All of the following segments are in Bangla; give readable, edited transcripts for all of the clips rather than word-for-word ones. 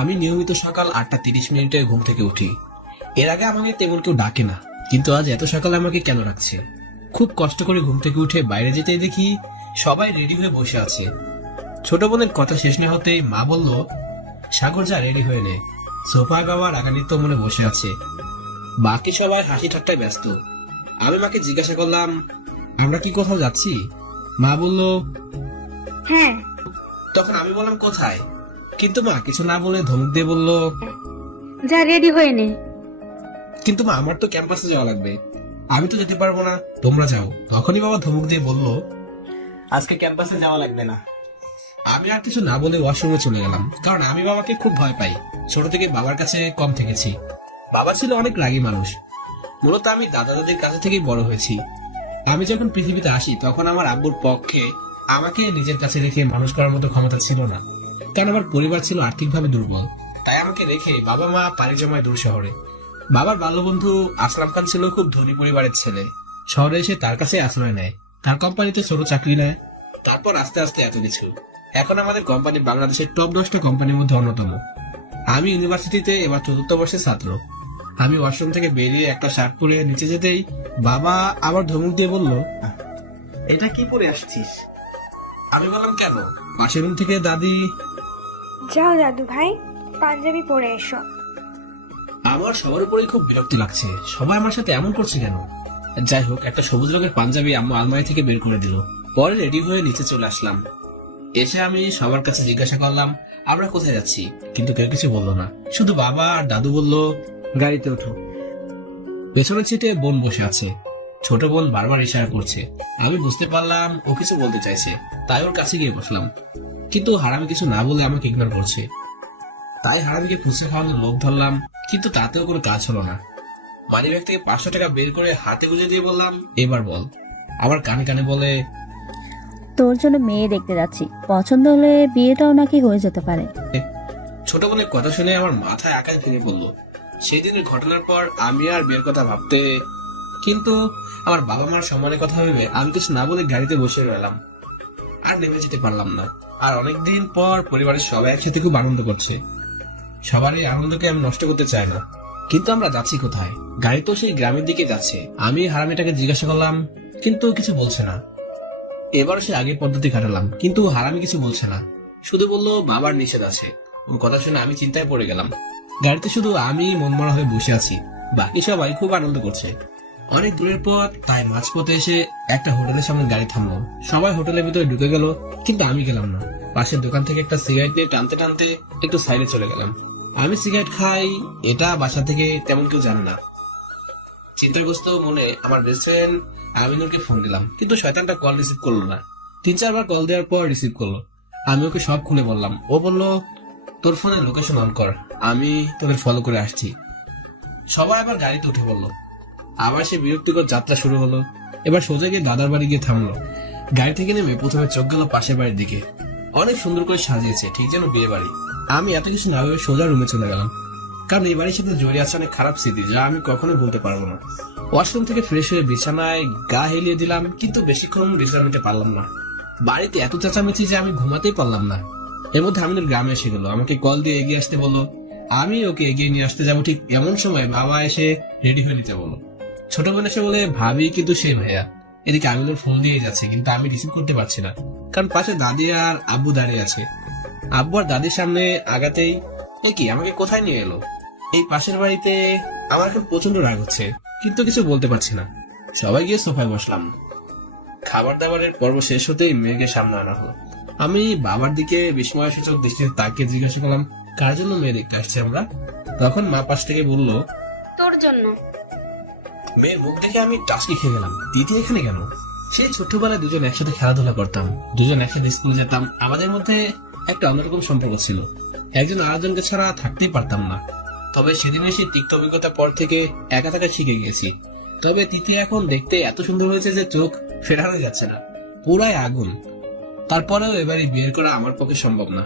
আমি নিয়মিত সকাল 8:30 ঘুম থেকে উঠি। এর আগে আমাকে তেমন কেউ ডাকে না, কিন্তু আজ এত সকালে আমাকে কেন রাখছে? খুব কষ্ট করে ঘুম থেকে উঠে বাইরে যেতেই দেখি সবাই রেডি হয়ে বসে আছে। ছোট বোনের কথা শেষ না হতেই মা বলল, সাগর যা রেডি হয়ে নে। সোফায় বাবা রাগান্বিত মনে বসে আছে, বাকি সবাই হাসি ঠাট্টায় ব্যস্ত। আমি মাকে জিজ্ঞাসা করলাম, আমরা কি কোথাও যাচ্ছি? মা বলল, হ্যাঁ। তখন আমি বললাম, কোথায়? কিন্তু মা কিছু না বলে ধমক দিয়ে বলল, যা রেডি হয়ে নে। কিন্তু মা আমার তো ক্যাম্পাসে যাওয়া লাগবে, আমি তো যেতে পারবো না, তোমরা যাও। তখনই বাবা ধমক দিয়ে বলল, আজকে ক্যাম্পাসে যাওয়া লাগবে না। আমি আর কিছু না বলে ওয়াশরুমে চলে গেলাম, কারণ আমি বাবাকে খুব ভয় পাই। ছোট থেকে বাবার কাছে কম থেকেছি। বাবা ছিল অনেক রাগী মানুষ। মূলত আমি দাদা দাদির কাছে থেকেই বড় হয়েছি। আমি যখন পৃথিবীতে আসি তখন আমার আব্বুর পক্ষে আমাকে নিজের কাছে রেখে মানুষ করার মতো ক্ষমতা ছিল না, কারণ আমার পরিবার ছিল আর্থিকভাবে দুর্বল। তাই আমাকে রেখে বাবা মা পাড়ি জমায় দূর শহরে। বাবার বাল্যবন্ধু আসলাম খান ছিল খুব ধনী পরিবারের ছেলে। শহরে এসে তার কাছে আশ্রয় নেয়, তার কোম্পানিতে ছোট চাকরি নেয়। তারপর আস্তে আস্তে এত কিছু। এখন আমাদের কোম্পানি বাংলাদেশের টপ 10টা কোম্পানির মধ্যে অন্যতম। আমি ইউনিভার্সিটিতে এবার 4র্থ বর্ষের ছাত্র। আমি ওয়াশরুম থেকে বেরিয়ে একটা শার্ট পরে নিচে যেতেই বাবা আবার ধমক দিয়ে বলল, এটা কি পরে আসছিস? আমি বললাম, কেন? পাশের রুম থেকে দাদি, যাও দাদু ভাই, পাঞ্জাবি পরে এসো। আমার সবার উপরেই খুব বিরক্তি লাগছে, সবাই আমার সাথে এমন করছে কেন? যাই হোক, একটা সবুজ রঙের পাঞ্জাবি আম্মু আলমারি থেকে বের করে দিল। পরে রেডি হয়ে নিচে চলে আসলাম। এসে আমি সবার কাছে জিজ্ঞাসা করলাম, আমরা কোথায় যাচ্ছি? কিন্তু কেউ কিছু বললো না। শুধু বাবা আর দাদু বলল, গাড়িতে ওঠো। পেছনের সিটে বোন বসে আছে। ছোট বোন বারবার ইশারা করছে। আমি বুঝতে পারলাম ও কিছু বলতে চাইছে, তাই ওর কাছে গিয়ে বসলাম। কিন্তু হারামি কিছু না বলে আমাকে ইগনোর করছে। তাই হারামিকে ফুচকা খাওয়ানোর লোভ ধরলাম, কিন্তু তাতেও কোনো কাজ হলো না। মানিব্যাগ থেকে 500 টাকা বের করে হাতে গুঁজে দিয়ে বললাম, এবার বল। আবার কানে কানে বলে, তোর জন্য মেয়ে দেখতে যাচ্ছি, পছন্দ হলে বিয়েটাও নাকি হয়ে যেতে পারে। ছোট বোনের কথা শুনে আমার মাথায় আকাশ ভেঙে পড়লো। সেই দিনের ঘটনার পর আমি আর বিয়ের কথা ভাবতে, কিন্তু আমার বাবা মার সম্মানের কথা ভেবে আমি কিছু না বলে গাড়িতে বসে রইলাম। আর নেমে যেতে পারলাম না। আর অনেকদিন পর পরিবারের সবাই একসাথে খুব আনন্দ করছে। সবার এই আনন্দকে আমি নষ্ট করতে চাই না। কিন্তু আমরা যাচ্ছি কোথায়? গাড়ি তো সেই গ্রামের দিকে যাচ্ছে। আমি হারামিটাকে জিজ্ঞাসা করলাম, কিন্তু কিছু বলছে না। এবার সে আগের পদ্ধতি কাটালাম, কিন্তু হারামি কিছু বলছে না। শুধু বললো বাবার নিষেধ আছে। ওর কথা শুনে আমি চিন্তায় পড়ে গেলাম। গাড়িতে শুধু আমি মনমরা হয়ে বসে আছি, বাকি সবাই খুব আনন্দ করছে। অনেক দূরের পথ, তাই মাঝপথে এসে একটা হোটেলের সামনে গাড়ি থামলো। সবাই হোটেলের ভিতরে ঢুকে গেল, কিন্তু আমি গেলাম না। পাশের দোকান থেকে একটা সিগারেট নিয়ে টানতে টানতে একটু সাইডে চলে গেলাম। আমি সিগারেট খাই, এটা বাসা থেকে তেমন কেউ জানে না। চিন্তাগ্রস্ত মনে আমার বেস্ট ফ্রেন্ড আমিনুরকে ফোন দিলাম, কিন্তু শয়তানটা কল রিসিভ করলো না। 3-4 বার কল দেওয়ার পর রিসিভ করলো। আমি ওকে সব খুলে বললাম। ও বলল, তোর ফোনে লোকেশন অন কর, আমি তোদের ফলো করে আসছি। সবাই আবার গাড়িতে উঠে পড়লো। আবার সে বিরক্তিকর যাত্রা শুরু হলো। এবার সোজা গিয়ে দাদার বাড়ি গিয়ে থামলো। গাড়ি থেকে নেমে প্রথমে চোখ গেল পাশের বাড়ির দিকে। অনেক সুন্দর করে সাজিয়েছে, ঠিক যেন বিয়ে বাড়ি। আমি এত কিছু না ভেবে সোজা রুমে চলে গেলাম, কারণ এই বাড়ির সাথে জড়িয়ে আছে অনেক খারাপ স্মৃতি, যা আমি কখনোই বলতে পারবো না। ওয়াশরুম থেকে ফ্রেশ হয়ে বিছানায় গা হেলিয়ে দিলাম, কিন্তু বেশিক্ষণ বিশ্রাম নিতে পারলাম না। বাড়িতে এত চেঁচামেচি যে আমি ঘুমাতেই পারলাম না। এর মধ্যে আমিনুর গ্রামে এসে গেল, আমাকে কল দিয়ে এগিয়ে আসতে বললো। আমি ওকে এগিয়ে নিয়ে আসতে যাবো, ঠিক এমন সময় বাবা এসে রেডি হয়ে নিতে বলো। ছোট বোন এসে বলে, ভাবি কিন্তু সেই ভাইয়া। এদিকে আমিনুর ফোন দিয়ে যাচ্ছে, কিন্তু আমি রিসিভ করতে পারছি না, কারণ পাশে দাদি আর আব্বু দাঁড়িয়ে আছে। আব্বু আর দাদির সামনে আগাতেই, এ কি, আমাকে কোথায় নিয়ে এলো? এই পাশের বাড়িতে। আমার এখন প্রচন্ড রাগ হচ্ছে, কিন্তু কিছু বলতে পারছি না। সবাই গিয়ে সোফায় বসলাম। খাবার দাবারের পর্ব শেষ হতেই মেয়েকে সামনে আনা হলো। আমি বাবার দিকে বিস্ময়সূচক দৃষ্টিতে তাকিয়ে জিজ্ঞাসা করলাম, কার জন্য মেয়ে দেখতে আসছে আমরা? তখন মা পাশ থেকে বলল, তোর জন্য। মেয়ের মুখ দেখে আমি টাসকি খেয়ে গেলাম। দিদি এখানে কেন? সেই ছোট্টবেলায় দুজন একসাথে খেলাধুলা করতাম, দুজন একসাথে স্কুলে যেতাম। আমাদের মধ্যে একটা অন্যরকম সম্পর্ক ছিল, একজন আরেকজনকে ছাড়া থাকতেই পারতাম না। তবে সেদিন এসে তিক্ত অভিজ্ঞতার পর থেকে একা থাকা শিখে গেছি। তবে তিথি এখন দেখতে এত সুন্দর হয়েছে যে চোখ ফেরানো যাচ্ছে না, পুরাই আগুন। তারপরেও এবারে বিয়ে করা আমার পক্ষে সম্ভব না।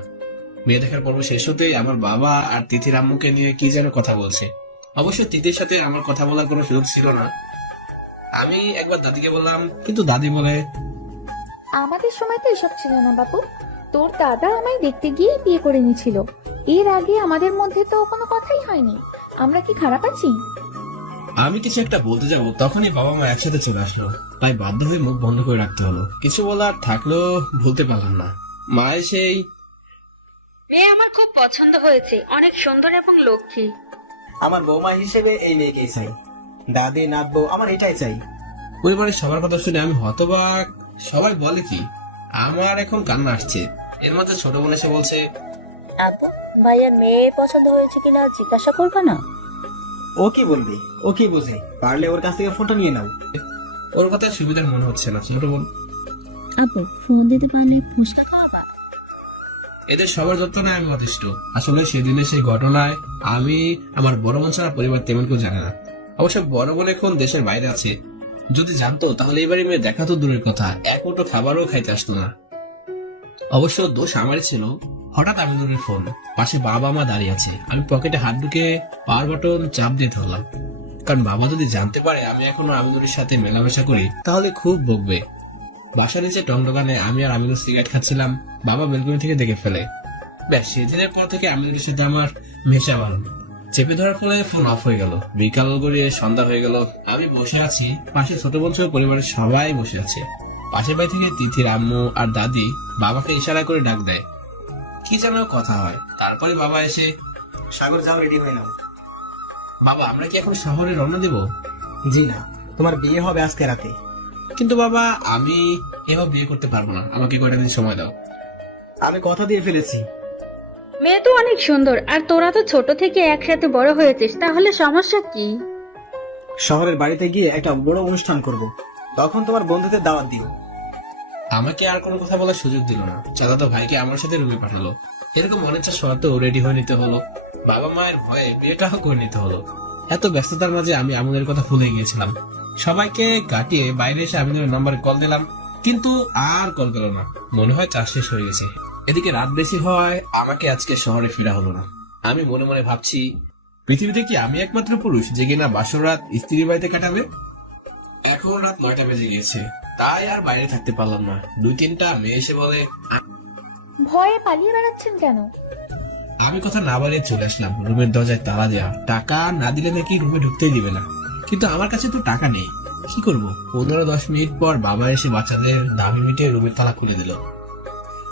মেয়ে দেখার পর্ব শেষ হতেই আমার বাবা আর তিথির আম্মুকে নিয়ে কি যেন কথা বলছে। অবশ্য তিথির সাথে আমার কথা বলার কোনো সুযোগ ছিল না। আমি একবার দাদিকে বললাম, কিন্তু দাদি বলে, আমাদের সময় তো এসব ছিল না বাবু, তোর দাদা আমায় দেখতে গিয়ে বিয়ে করে নিয়েছিল। এর আগে আমাদের মধ্যে তো কোনো কথাই হয়নি। আমরা কি খারাপ আছি? আমি কিছু একটা বলতে যাব, তখনই বাবা মা একসাথে চলে আসলো। তাই বাধ্য হয়ে মুখ বন্ধ করে রাখতে হলো। কিছু বলার থাকলেও ভুলতে পারলাম না। মা সেই মেয়ে আমার খুব পছন্দ হয়েছে, অনেক সুন্দর এবং লক্ষ্মী। আমার বৌমা হিসেবে এই মেয়েকেই চাই। দাদি নাতবো আমার এটাই চাই। পরিবারের সবার কথা শুনে আমি হতবাক। সবাই বলে কি, আমার এখন কান্না আসছে। এর মধ্যে ছোট বোন এসে বলছে, আব্বু, ভাইয়ের মেয়ে পছন্দ হয়েছে কিনা জিজ্ঞাসা করবে না? ও কি বলবে, ও কি বোঝে? পারলে ওর কাছ থেকে ফোনটা নিয়ে নাও। ওর কথা সুবিধার মনে হচ্ছে না। ছোট বোন, আব্বু, ফোন দিতে পারলে ফুসকা খাওয়াবা। এদের সবার যত্ন নেয় আমি যথেষ্ট। আসলে সেদিনের সেই ঘটনায় আমি আমার বড় বোন ছাড়া পরিবার তেমন কেউ জানে না। অবশ্য বড় বোন এখন দেশের বাইরে আছে। যদি জানতো তাহলে এবারে মেয়ে দেখা তো দূরের কথা, এক মুঠো খাবারও খাইতে আসতো না। অবশ্য দোষ আমারই ছিল। হঠাৎ আমিনুরের ফোন, পাশে বাবা মা দাঁড়িয়ে আছে। আমি পকেটে হাত ঢুকে পাওয়ার বাটন চাপ দিয়ে ধরলাম, কারণ বাবা যদি জানতে পারে আমি এখনো আমিনুরের সাথে মেলামেশা করি তাহলে খুব বকবে। বাসা নিচে টং দোকানে আমি আর আমিনুর সিগারেট খাচ্ছিলাম। বাবা বেলকনি থেকে দেখে ফেলে। ব্যাস, সেদিনের পর থেকে আমিনুরের সাথে আমার মেশা বাড়ানো। চেপে ধরার ফলে ফোন অফ হয়ে গেল। বিকাল গড়িয়ে সন্ধ্যা হয়ে গেল। আমি বসে আছি, পাশে ছোট বোন সহ পরিবারের সবাই বসে আছে। পাশের বাড়ি থেকে তিথির আম্মু আর দাদি বাবাকে ইশারা করে ডাক দেয়। কি যেন কথা হয়। তারপরে বাবা এসে, সাগর যাও, রেডি হয়ে নাও। বাবা আমরা কি এখন শহরে রওনা দেব? জি না, তোমার বিয়ে হবে আজকে রাতে। কিন্তু বাবা আমি এবার বিয়ে করতে পারবো না, আমাকে কয়টা দিন সময় দাও। আমি কথা দিয়ে ফেলেছি। মেয়ে তো অনেক সুন্দর, আর তোরা তো ছোট থেকে একসাথে বড় হয়েছিস, তাহলে সমস্যা কি? শহরের বাড়িতে গিয়ে একটা বড় অনুষ্ঠান করব, তখন তোমার বন্ধুদের দাওয়াত দিও। আমাকে আর কোনো কথা বলার সুযোগ দিল না। চাচাতো ভাইকে আমার সাথে রুমে পাঠালো। এরকম অনিচ্ছা সত্ত্বেও রেডি হয়ে নিতে হলো। বাবা মায়ের ভয়ে বিয়েটাও করে নিতে হলো। এত ব্যস্ততার মাঝে আমি আমিনের কথা ভুলে গিয়েছিলাম। সবাইকে কাটিয়ে বাইরে এসে আমিনের নাম্বারে কল দিলাম, কিন্তু আর কল গেল না। মনে হয় চাষ শেষ হয়ে গেছে। এদিকে রাত বেশি হয়, আমাকে আজকে শহরে ফেরা হলো না। আমি মনে মনে ভাবছি, পৃথিবীতে কি আমি একমাত্র পুরুষ যে কিনা বাসর রাত স্ত্রীর বাড়িতে কাটাবে? এখন রাত 9টা বেজে গিয়েছে, তাই আর বাইরে থাকতে পারলাম না। 2-3টা মেয়ে এসে বলে, ভয়ে পালিয়ে বেড়াচ্ছেন কেন? আমি কথা না বাড়িয়ে চলে আসলাম। রুমের দরজায় তালা দেওয়া, টাকা না দিলে নাকি রুমে ঢুকতেই দিবে না। কিন্তু আমার কাছে তো টাকা নেই, কি করব? 15-10 মিনিট পর বাবা এসে বাচ্চাদের দাবি মিটিয়ে রুমের তালা খুলে দিল।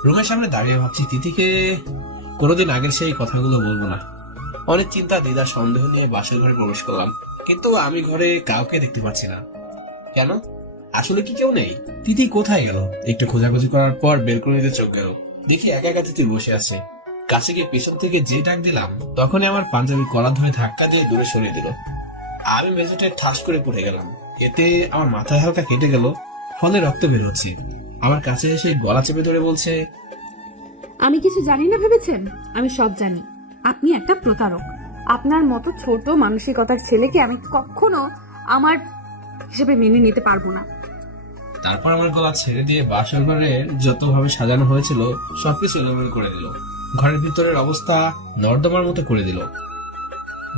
রুমের সামনে দাঁড়িয়ে ভাবছি, তিথিকে কোনোদিন আগের সেই কথাগুলো বলবো না। অনেক চিন্তা দ্বিধা সন্দেহ নিয়ে বাসার ঘরে প্রবেশ করলাম, কিন্তু আমি ঘরে কাউকে দেখতে পাচ্ছি না। কেন? আসলে কি কেউ নেই? তিথি কোথায় গেল? একটু খোঁজাখুঁজি করার পর বেলকনিতে চোখ গেল, দেখি একা একা তিথি বসে আছে। কাছে গিয়ে পেছন থেকে যে ডাক দিলাম, তখনই আমার পাঞ্জাবির কলার ধরে ধাক্কা দিয়ে দূরে সরিয়ে দিল। আমি মেঝেতে ঠাস করে পড়ে গেলাম। এতে আমার মাথায় হালকা কেটে গেল, ফলে রক্ত বের হচ্ছে। আমার কাছে এসে গলা চেপে ধরে বলছে, আমি কিছু জানি না ভেবেছেন? আমি সব জানি। আপনি একটা প্রতারক। আপনার মতো ছোট মানসিকতার ছেলেকে আমি কখনো আমার হিসেবে মেনে নিতে পারবো না। তারপর আমার গলা ছেড়ে দিয়ে বাসর ঘরের যতভাবে সাজানো হয়েছিল সবকিছু এলোমেলো করে দিল। ঘরের ভিতরের অবস্থা নর্দমার মতো করে দিল।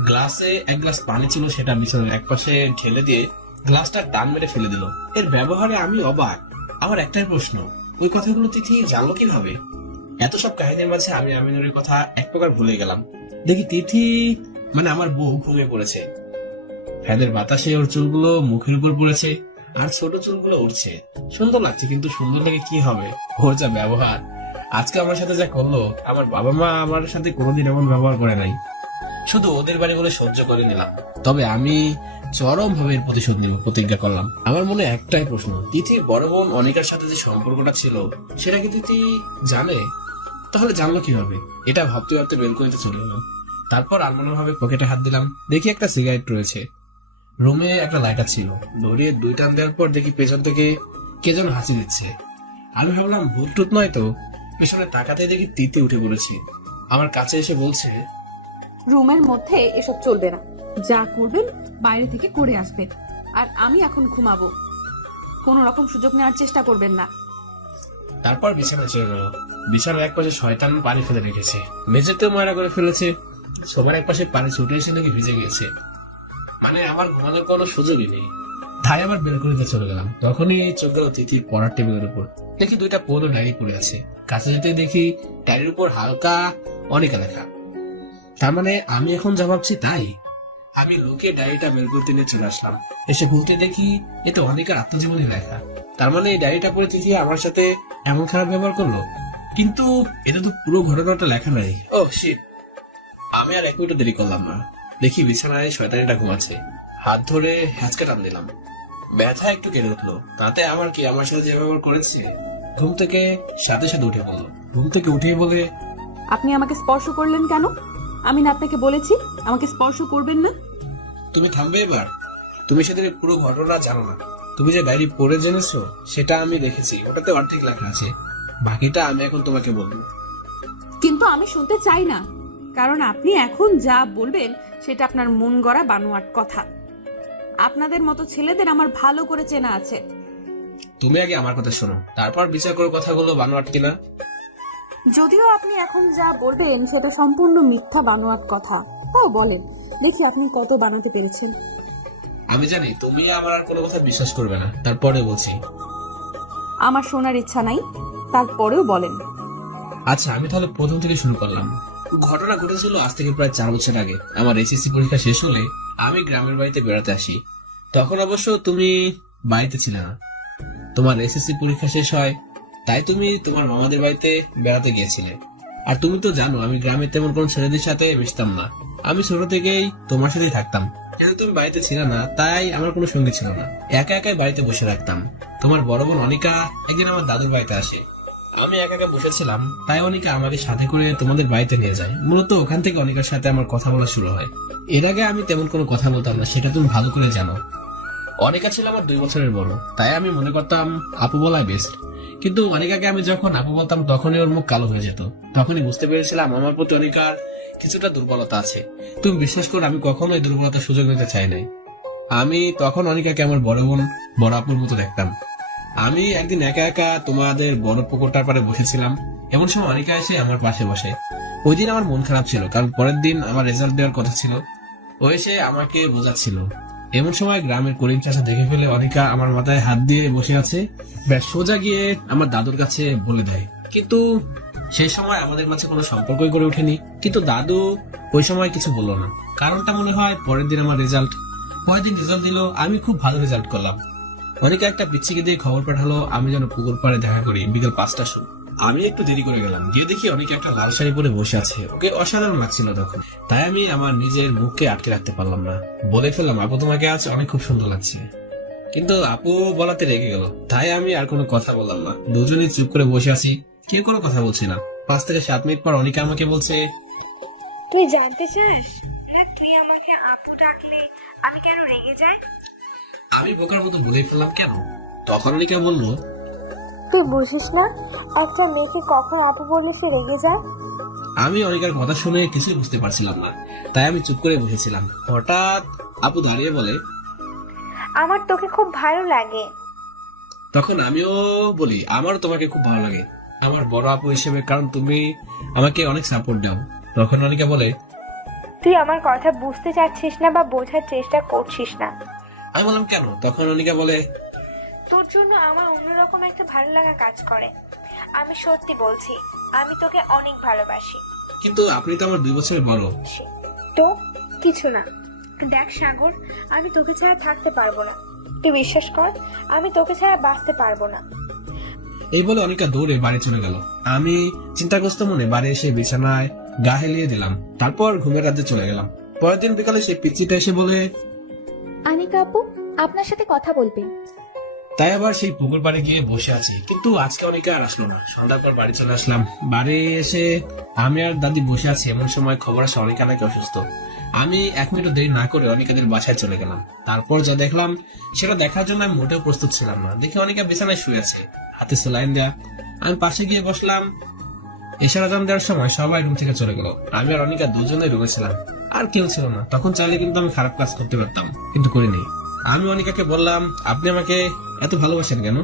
গ্লাসে এক গ্লাস পানি ছিল, সেটা বিছানার একপাশে ঢেলে দিয়ে গ্লাসটা টান মেরে ফেলে দিল। এর ব্যবহারে আমি অবাক। আমার একটাই প্রশ্ন, ওই কথাগুলো তিথি জানলো কিভাবে? এত সব কাহিনীর মাঝে আমি আমিনুরের কথা এক প্রকার ভুলে গেলাম। দেখি তিথি মানে আমার বউ ঘুমিয়ে পড়েছে। ফ্যানের বাতাসে ওর চুলগুলো মুখের উপর পড়েছে, আর ছোট চুলগুলো উঠছে। সুন্দর লাগছে, কিন্তু সুন্দর লাগে কি হবে? ওর যা ব্যবহার, আজকে আমার সাথে যা করলো, আমার বাবা মা আমার সাথে কোনোদিন এমন ব্যবহার করে নাই। শুধু ওদের বাড়ি বলে সহ্য করে নিলাম। তবে আমি চরম ভাবে এর প্রতিশোধ নিব প্রতিজ্ঞা করলাম। আমার মনে একটাই প্রশ্ন, তিথির বড় বোন অনিকার সাথে যে সম্পর্কটা ছিল সেটা কি তিথি জানে? তাহলে জানলো কিভাবে? এটা ভাবতে ভাবতে বেলকনিতে চলে গেলাম। তারপর আনমনা ভাবে পকেটে হাত দিলাম, দেখি একটা সিগারেট রয়েছে। রুমে একটা লাইটার ছিল। ধরিয়ে 2 টান দেওয়ার পর দেখি পেছন থেকে কে যেন হাসি দিচ্ছে। আমি ভাবলাম ভূত টুত নয় তো। পেছনে তাকাতে দেখি তিথি উঠে পড়েছি। আমার কাছে এসে বলছে, রুমের মধ্যে এসব চলবে না। যা করবেন বাইরে থেকে করে আসবেন। আর আমি এখন ঘুমাবো, কোনো রকম সুযোগ নেওয়ার চেষ্টা করবেন না। তারপর বিছানা চলে গেল। বিছানার এক পাশে শয়তান পানি ফেলে রেখেছে, মেঝেতেও ময়লা করে ফেলেছে। সবার এক পাশে পানি ছুটে এসে নাকি ভিজে গেছে। মানে আমার ঘুমানোর কোনো সুযোগই নেই। তাই আবার বেলকনিতে চলে গেলাম। তখনই চোখ গেল তিথির পড়ার টেবিলের উপর। দেখি 2টা পুরো ডায়েরি পড়ে আছে। কাছে যেতে দেখি ডায়েরির উপর হালকা অনেকা লেখা, তার মানে আমি এখন যা ভাবছি তাই? আমি লোকে ডায়েরিটা বের করতে নিয়ে চলে আসলাম। এসে খুলতে দেখি এটা অনেকের আত্মজীবনী লেখা। তার মানে এই ডায়েরিটা পড়ে তিথি আমার সাথে এমন খারাপ ব্যবহার করলো, কিন্তু এটা তো পুরো ঘটনাটা লেখা নাই। ও শিট, আমি আর এক মিনিটও দেরি করলাম না। দেখি বিছানায় শয়তানিটা ঘুমাচ্ছে, হাত ধরে হ্যাঁচকা টান দিলাম। ব্যথা একটু কেটে উঠলো। তাতে আমার কি, আমার সাথে যে ব্যবহার করেছে। ঘুম থেকে সাথে সাথে উঠে বললো, ঘুম থেকে উঠে বলে, আপনি আমাকে স্পর্শ করলেন কেন? আমি না আপনাকে বলেছি আমাকে স্পর্শ করবেন না? তুমি থামবে এবার? তুমি সেদিন পুরো ঘটনা জানো না। তুমি যে ডায়েরি পড়ে জেনেছো সেটা আমি দেখেছি, ওটাতে অর্ধেক লেখা আছে, বাকিটা আমি এখন তোমাকে বলবো। কিন্তু আমি শুনতে চাই না, কারণ আপনি এখন যা বলবেন সেটা আপনার মন গড়া বানোয়াট কথা। আপনাদের মতো ছেলেদের আমার ভালো করে চেনা আছে। তুমি আগে আমার কথা শোনো, তারপর বিচার করে কথাগুলো বানোয়াট কিনা। যদিও আপনি এখন যা বলবেন সেটা সম্পূর্ণ মিথ্যা বানোয়াট কথা, তাও বলেন দেখি আপনি কত বানাতে পেরেছেন। আমি জানি তুমি আমার আর কোনো কথা বিশ্বাস করবে না, তারপরে বলছি। আমার শোনার ইচ্ছা নাই, তারপরেও বলেন। আচ্ছা, আমি তাহলে প্রথম থেকে শুরু করলাম। ঘটনা ঘটেছিল আজ থেকে প্রায় 4 বছর আগে। আমার এসএসসি পরীক্ষা শেষ হলে আমি গ্রামের বাড়িতে বেড়াতে আসি। তখন অবশ্য তুমি বাড়িতে ছিলে না। তোমার এসএসসি পরীক্ষা শেষ হয়, তাই তুমি তোমার মামাদের বাড়িতে বেড়াতে গিয়েছিলে। আর তুমি তো জানো আমি গ্রামে তেমন কোনো ছেলেদের সাথে মিশতাম না। আমি ছোট থেকেই তোমার সাথেই থাকতাম। যেহেতু তুমি বাড়িতে ছিলে না, তাই আমার কোনো সঙ্গী ছিল না। একা একাই বাড়িতে বসে রাখতাম। তোমার বড় বোন অনিকা একদিন আমার দাদুর বাড়িতে আসে। আমি একা একা বসেছিলাম, তাই অনিকা আমাকে সাথে করে তোমাদের বাড়িতে নিয়ে যায়। মূলত ওখান থেকে অনিকার সাথে আমার কথা বলা শুরু হয়। এর আগে আমি তেমন কোনো কথা বলতাম না, সেটা তুমি ভালো করে জানো। অনিকা ছিল আমার 2 বছরের বড়, তাই আমি মনে করতাম আপু বলাই বেস্ট। কিন্তু অনিকাকে আমি যখন আপু বলতাম তখনই ওর মুখ কালো হয়ে যেত। তখনই বুঝতে পেরেছিলাম আমার প্রতি অনিকার কিছুটা দুর্বলতা আছে। তুমি বিশ্বাস করো, আমি কখনো এই দুর্বলতার সুযোগ নিতে চাই নাই। আমি তখন অনিকাকে আমার বড় বোন, বড় আপুর মতো দেখতাম। আমি একদিন একা একা তোমাদের বড় পুকুরটার পাড়ে বসেছিলাম। এমন সময় অনিকা এসে আমার পাশে বসে। ওই দিন আমার মন খারাপ ছিল, কারণ পরের দিন আমার রেজাল্ট দেওয়ার কথা ছিল। ও এসে আমাকে বোঝাচ্ছিল। এমন সময় গ্রামের করিম চাচা দেখে ফেলে অনিকা আমার মাথায় হাত দিয়ে বসে আছে। ব্যাস সোজা গিয়ে আমার দাদুর কাছে বলে দেয়। কিন্তু সেই সময় আমাদের মাঝে কোনো সম্পর্কই গড়ে ওঠেনি। কিন্তু দাদু ওই সময় কিছু বললো না। কারণটা মনে হয় পরের দিন আমার রেজাল্ট। পরের দিন রেজাল্ট দিল, আমি খুব ভালো রেজাল্ট করলাম। অনিকা একটা পিচ্ছিকে দিয়ে খবর পাঠালো আমি যেন পুকুর পাড়ে দেখা করি বিকেল 5টার সময়। আমি একটু দেরি করে গেলাম, গিয়ে দেখি অনিকা একটা লাল শাড়ি পরে বসে আছে। ওকে অসাধারণ লাগছিল তখন, তাই আমি আমার নিজের মুখকে আটকে রাখতে পারলাম না। বলে ফেললাম, আপু তোমাকে আজ অনেক খুব সুন্দর লাগছে। কিন্তু আপু বলাতে রেগে গেল, তাই আমি আর কোনো কথা বললাম না। দুজনেই চুপ করে বসে আছি, কেউ কোনো কথা বলছি না। 5 থেকে 7 মিনিট পর অনিকা আমাকে বলছে, তুই জানতে চাস না তুই আমাকে আপু ডাকলে আমি কেন রেগে যাই? আমি বোকার মতো বলে ফেললাম, কেন? তখন অনিকা বলল, তুই বুঝিস না একটা মেয়েকে কখন আপু বললে সে রেগে যায়? আমি অনিকার কথা শুনে কিছুই বুঝতে পারছিলাম না, তাই আমি চুপ করে বসেছিলাম। হঠাৎ আপু দাঁড়িয়ে বলে, আমার তোকে খুব ভালো লাগে। তখন আমিও বলি, আমারও তোমাকে খুব ভালো লাগে আমার বড় আপু হিসেবে, কারণ তুমি আমাকে অনেক সাপোর্ট দাও। তখন অনিকা বলে, তুই আমার কথা বুঝতে চাচ্ছিস না বা বোঝার চেষ্টা করছিস না। আমি বললাম, কেন? তখন অনিকা বলে, তোর জন্য আমার অন্যরকম একটা ভালো লাগা কাজ করে। আমি সত্যি বলছি, আমি তোকে অনেক ভালোবাসি। কিন্তু আপনি তো আমার 2 বছরের বড়। তো কিছু না। দেখ সাগর, আমি তোকে ছাড়া থাকতে পারবো না। তুই বিশ্বাস কর, আমি তোকে ছাড়া বাঁচতে পারবো না। এই বলে অনিকা দৌড়ে বাড়ি চলে গেল। আমি চিন্তাগ্রস্ত মনে বাড়ি এসে বিছানায় গা হেলিয়ে দিলাম। তারপর ঘুমের রাজ্যে চলে গেলাম। পরের দিন বিকালে সেই পিচ্চিটা এসে বলে, আনিকা আপু আপনার সাথে কথা বলবে। তাই আবার সেই পুকুর পাড়ে গিয়ে বসে আছি। কিন্তু আজকে অনিকা আর আসলো না। সন্ধ্যার পর বাড়ি চলে আসলাম। বাড়ি এসে আমি আর দাদি বসে আছি। এমন সময় খবর আসে অনিকা নাকি অসুস্থ। আমি 1 মিনিট দেরি না করে অনিকাদের বাসায় চলে গেলাম। তারপর যা দেখলাম সেটা দেখার জন্য আমি মোটেও প্রস্তুত ছিলাম না। দেখি অনিকা বিছানায় শুয়ে আছে, হাতে সেলাইন দেয়া। আমি পাশে গিয়ে বসলাম। এশার আজান দেওয়ার সময় সবাই রুম থেকে চলে গেল। আমি আর অনিকা দুজনে রুমে ছিলাম, আর কেউ ছিল না। তখন চাইলে কিন্তু আমি খারাপ কাজ করতে পারতাম, কিন্তু করিনি। আমি অনিকাকে বললাম, আপনি আমাকে এত ভালোবাসেন কেন?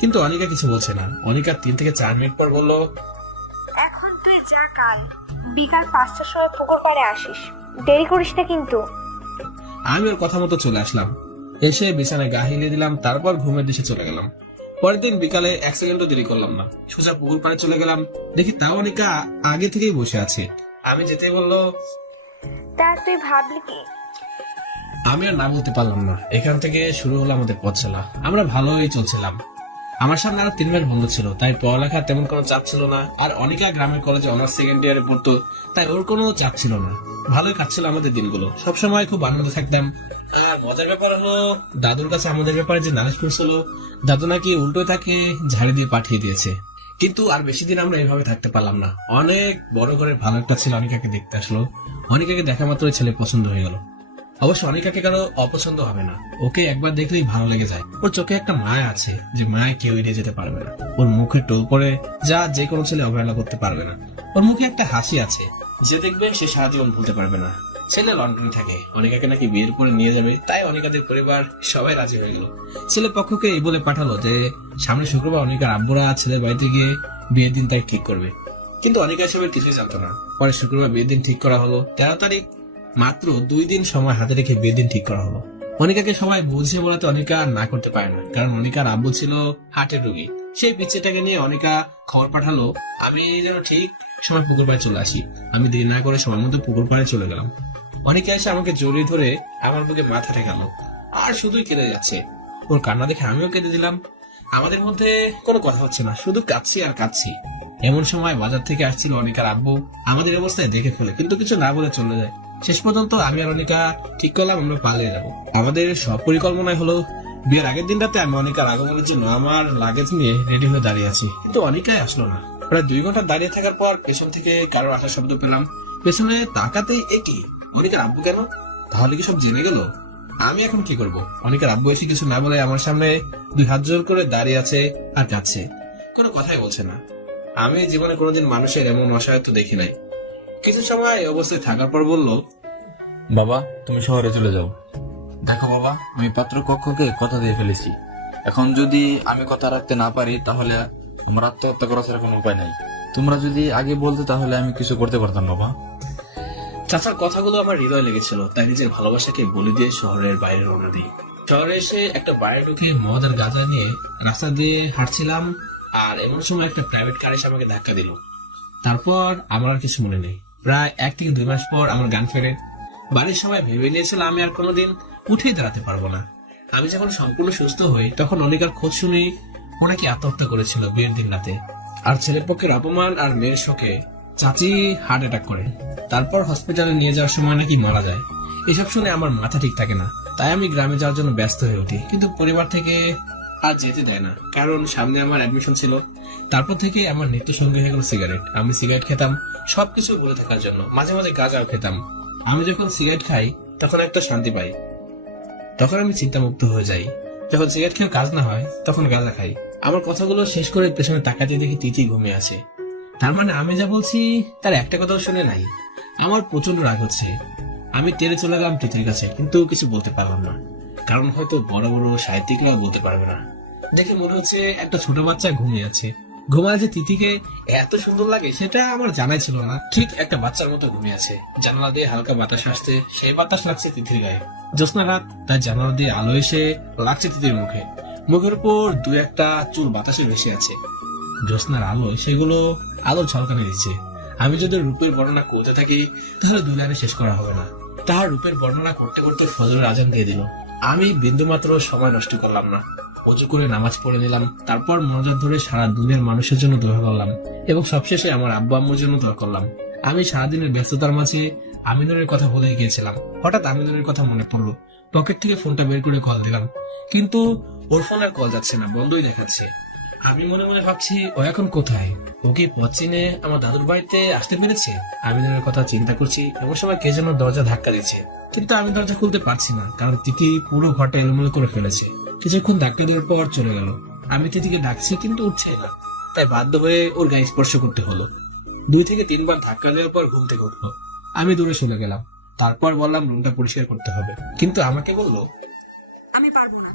কিন্তু অনিকা কিছু বলছে না। অনিকা 3 থেকে 4 মিনিট পর বলল, এখন তুই যা, কাল বিকাল 5টার সময় পুকুর পাড়ে আসিস, দেরি করিস না কিন্তু। আমি ওর কথা মতো চলে আসলাম। এসে বিছানায় গা হিলিয়ে দিলাম। তারপর ঘুমের দেশে চলে গেলাম। পরের দিন বিকালে 1 সেকেন্ডও দেরি করলাম না, সোজা পুকুর পাড়ে চলে গেলাম। দেখি তাও অনিকা আগে থেকেই বসে আছে। আমি যেতেই বললো, তার তুই ভাবলি কি? আমি আর না বলতে পারলাম না। এখান থেকে শুরু হলো আমাদের পথ চলা। আমরা ভালোই চলছিলাম। আমার সামনে আরো 3 মাস বন্ধ ছিল, তাই পড়ালেখা তেমন কোনো চাপ ছিল না। আর অনেকা গ্রামের কলেজে অনার্স সেকেন্ড ইয়ারে পড়তো, তাই ওর কোনো চাপ ছিল না। ভালোই কাটছিল আমাদের দিনগুলো, সবসময় খুব আনন্দ থাকতাম। আর মজার ব্যাপার হলো, দাদুর কাছে আমাদের ব্যাপারে যে নালিশ করছিল, দাদু নাকি উল্টো তাকে ঝাড়ি দিয়ে পাঠিয়ে দিয়েছে। কিন্তু আর বেশি দিন আমরা এইভাবে থাকতে পারলাম না। অনেক বড় করে ভালো একটা ছেলে অনিকাকে দেখতে আসলো। অনিকাকে দেখা মাত্রই ছেলে পছন্দ হয়ে গেল। অবশ্য অনিকাকে কারো অপছন্দ হবে না, ওকে একবার দেখলেই ভালো লেগে যায়। ওর চোখে একটা মায়া আছে, যে মায়া কেউ এড়িয়ে যেতে পারবে না। ওর মুখে টোল পরে যা যে কোনো ছেলে অবহেলা করতে পারবে না। ওর মুখে একটা হাসি আছে, যে দেখবে সে সারা জীবন ভুলতে পারবে না। ছেলে লন্ডনে থাকে, অনিকাকে নাকি বিয়ের পরে নিয়ে যাবে, তাই অনিকাদের পরিবার সবাই রাজি হয়ে গেল। ছেলে পক্ষকে এই বলে পাঠালো যে সামনে শুক্রবার অনিকার আব্বুরা ছেলের বাড়িতে গিয়ে বিয়ের দিন তাই ঠিক করবে। কিন্তু অনিকা এসবের কিছুই জানতো না। পরে শুক্রবার বিয়ের দিন ঠিক করা হলো। 13 তারিখ, মাত্র 2 দিন সময় হাতে রেখে বিয়ের দিন ঠিক করা হলো। অনিকাকে সবাই বুঝিয়ে বলাতে অনিকা না করতে পারে না, কারণ অনিকার আব্বু ছিল হার্টের রোগী। সেই পিচ্ছেটাকে নিয়ে অনিকা খবর পাঠালো আমি যেন ঠিক সময় পুকুর পাড়ে চলে আসি। আমি দেরি না করে সময় মতো পুকুর পাড়ে চলে গেলাম। অনিকা এসে আমাকে জড়িয়ে ধরে আমার বুকে মাথা ঠেকালো, আর শুধুই কেঁদে যাচ্ছে। ওর কান্না দেখে আমিও কেঁদে দিলাম। আমাদের মধ্যে কোনো কথা হচ্ছে না, শুধু কাঁদছি আর কাঁদছি। এমন সময় বাজার থেকে আসছিল অনিকার আব্বু। আমাদের অবস্থায় দেখে ফেলে, কিন্তু কিছু না বলে চলে যায়। শেষ পর্যন্ত আমি আর অনিকা ঠিক করলাম আমরা পালিয়ে যাবো। আমাদের সব পরিকল্পনায় হলো বিয়ের আগের দিন রাতে আমি অনিকার আগমনের জন্য আমার লাগেজ নিয়ে রেডি হয়ে দাঁড়িয়ে আছি, কিন্তু অনিকাই আসলো না। প্রায় 2 ঘন্টা দাঁড়িয়ে থাকার পর পেছন থেকে কারোর আসার শব্দ পেলাম। পেছনে তাকাতেই একই, অনিকার আব্বু কেন? তাহলে কি সব জেনে গেল? আমি এখন কি করব? অনিকার আব্বু এসে কিছু না বলে আমার সামনে 2 হাত জোর করে দাঁড়িয়ে আছে আর কাঁদছে, কোনো কথাই বলছে না। আমি জীবনে কোনোদিন মানুষের এমন অসহায়ত্ব দেখি নাই। কিছু সময় এই অবস্থায় থাকার পর বলল, বাবা তুমি শহরে চলে যাও। দেখো বাবা, আমি পাত্রপক্ষকে কথা দিয়ে ফেলেছি। এখন যদি আমি কথা রাখতে না পারি তাহলে আমার আত্মহত্যা করা ছাড়া কোনো উপায় নাই। তোমরা যদি আগে বলতে তাহলে আমি কিছু করতে পারতাম বাবা। চাচার কথাগুলো আমার হৃদয় লেগেছিল, তাই নিজের ভালোবাসাকে বলে দিয়ে শহরের বাইরে রওনা দিই। শহরে এসে একটা বাড়ি ঢুকে মদ আর গাঁজা নিয়ে রাস্তা দিয়ে হাঁটছিলাম, আর এমন সময় একটা প্রাইভেট কার এসে আমাকে ধাক্কা দিল। তারপর আমার আর কিছু মনে নেই। প্রায় 1 থেকে 2 মাস পর আমার গান ফেরে। বাড়ির সবাই ভেবে নিয়েছিল আমি আর কোনোদিন উঠেই দাঁড়াতে পারবো না। আমি যখন সম্পূর্ণ সুস্থ হই তখন অনিকার খোঁজ শুনি ও নাকি আত্মহত্যা করেছিল বিয়ের দিন রাতে। আর ছেলের পক্ষের অপমান আর মেয়ের শোকে চাচি হার্ট অ্যাটাক করে। তারপর হসপিটালে নিয়ে যাওয়ার সময় নাকি মারা যায়। এসব শুনে আমার মাথা ঠিক থাকে না, তাই আমি গ্রামে যাওয়ার জন্য ব্যস্ত হয়ে উঠি। কিন্তু পরিবার থেকে আর যেতে দেয় না, কারণ সামনে আমার অ্যাডমিশন ছিল। তারপর থেকে আমার নিত্য সঙ্গী হয়ে গেল সিগারেট। আমি সিগারেট খেতাম সবকিছু ভুলে থাকার জন্য, মাঝে মাঝে গাঁজাও খেতাম। আমি যখন সিগারেট খাই তখন একটা শান্তি পাই, তখন আমি চিন্তামুক্ত হয়ে যাই। যখন সিগারেট খেয়ে কাজ না হয় তখন গাঁজা খাই। আমার কথাগুলো শেষ করে পেছনে তাকাতে দেখি তিথি ঘুমিয়ে আছে। তার মানে আমি যা বলছি তার একটা কথাও শুনে নাই। আমার প্রচন্ড রাগ হচ্ছে। আমি তেড়ে চলে গেলাম তিথির কাছে, কিন্তু কিছু বলতে পারলাম না, কারণ হয়তো বড় বড় সাহিত্যিকরাও বলতে পারবে না। দেখে মনে হচ্ছে একটা ছোট বাচ্চা ঘুমিয়ে আছে। ঘুমালে যে তিথিকে এত সুন্দর লাগে সেটা আমার জানাই ছিল না। ঠিক একটা বাচ্চার মতো ঘুমিয়ে আছে। জানালা দিয়ে হালকা বাতাস আসছে, সেই বাতাস লাগছে তিথির গায়ে। জ্যোৎস্না রাত, তাই জানালা দিয়ে আলো এসে লাগছে তিথির মুখে। মুখের উপর 2-1টা চুল বাতাসে ভেসে আছে। জ্যোৎস্নার আলো সেগুলো আলো ঝলকানি দিচ্ছে। আমি যদি রূপের বর্ণনা করতে থাকি তাহলে 2 লাইনে শেষ করা হবে না। তার রূপের বর্ণনা করতে করতে ফজরের আজান দিয়ে দিল। আমি বিন্দুমাত্র সময় নষ্ট করলাম না, ওযু করে নামাজ পড়ে নিলাম। তারপর মনোযোগ ধরে সারা দুনিয়ার মানুষের জন্য দোয়া করলাম, এবং সবশেষে আমার আব্বু আম্মুর জন্য দোয়া করলাম। আমি সারাদিনের ব্যস্ততার মাঝে আমিনুরের কথা ভুলে গিয়েছিলাম। হঠাৎ আমিনুরের কথা মনে পড়লো। পকেট থেকে ফোনটা বের করে কল দিলাম, কিন্তু ওর ফোন আর কল যাচ্ছে না, বন্ধই দেখাচ্ছে। আমি মনে মনে ভাবছি ও এখন কোথায়? ও কি পথ চিনে আমার দাদুর বাড়িতে আসতে পেরেছে? আমিনুরের কথা চিন্তা করছি, এমন সময় কে যেন দরজা ধাক্কা দিচ্ছে, কিন্তু আমি দরজা খুলতে পারছি না, কারণ তিথি পুরো ঘরটা এলোমেলো করে ফেলেছে। কিছুক্ষণ ধাক্কা দেওয়ার পর চলে গেল। আমি তিথিকে ডাকছি কিন্তু উঠছে না, তাই বাধ্য হয়ে ওর গায়ে স্পর্শ করতে হলো। 2 থেকে 3 বার ধাক্কা দেওয়ার পর ঘুম থেকে উঠলো। আমি দূরে চলে গেলাম। তারপর বললাম রুমটা পরিষ্কার করতে হবে, কিন্তু আমাকে বললো আমি পারবো না।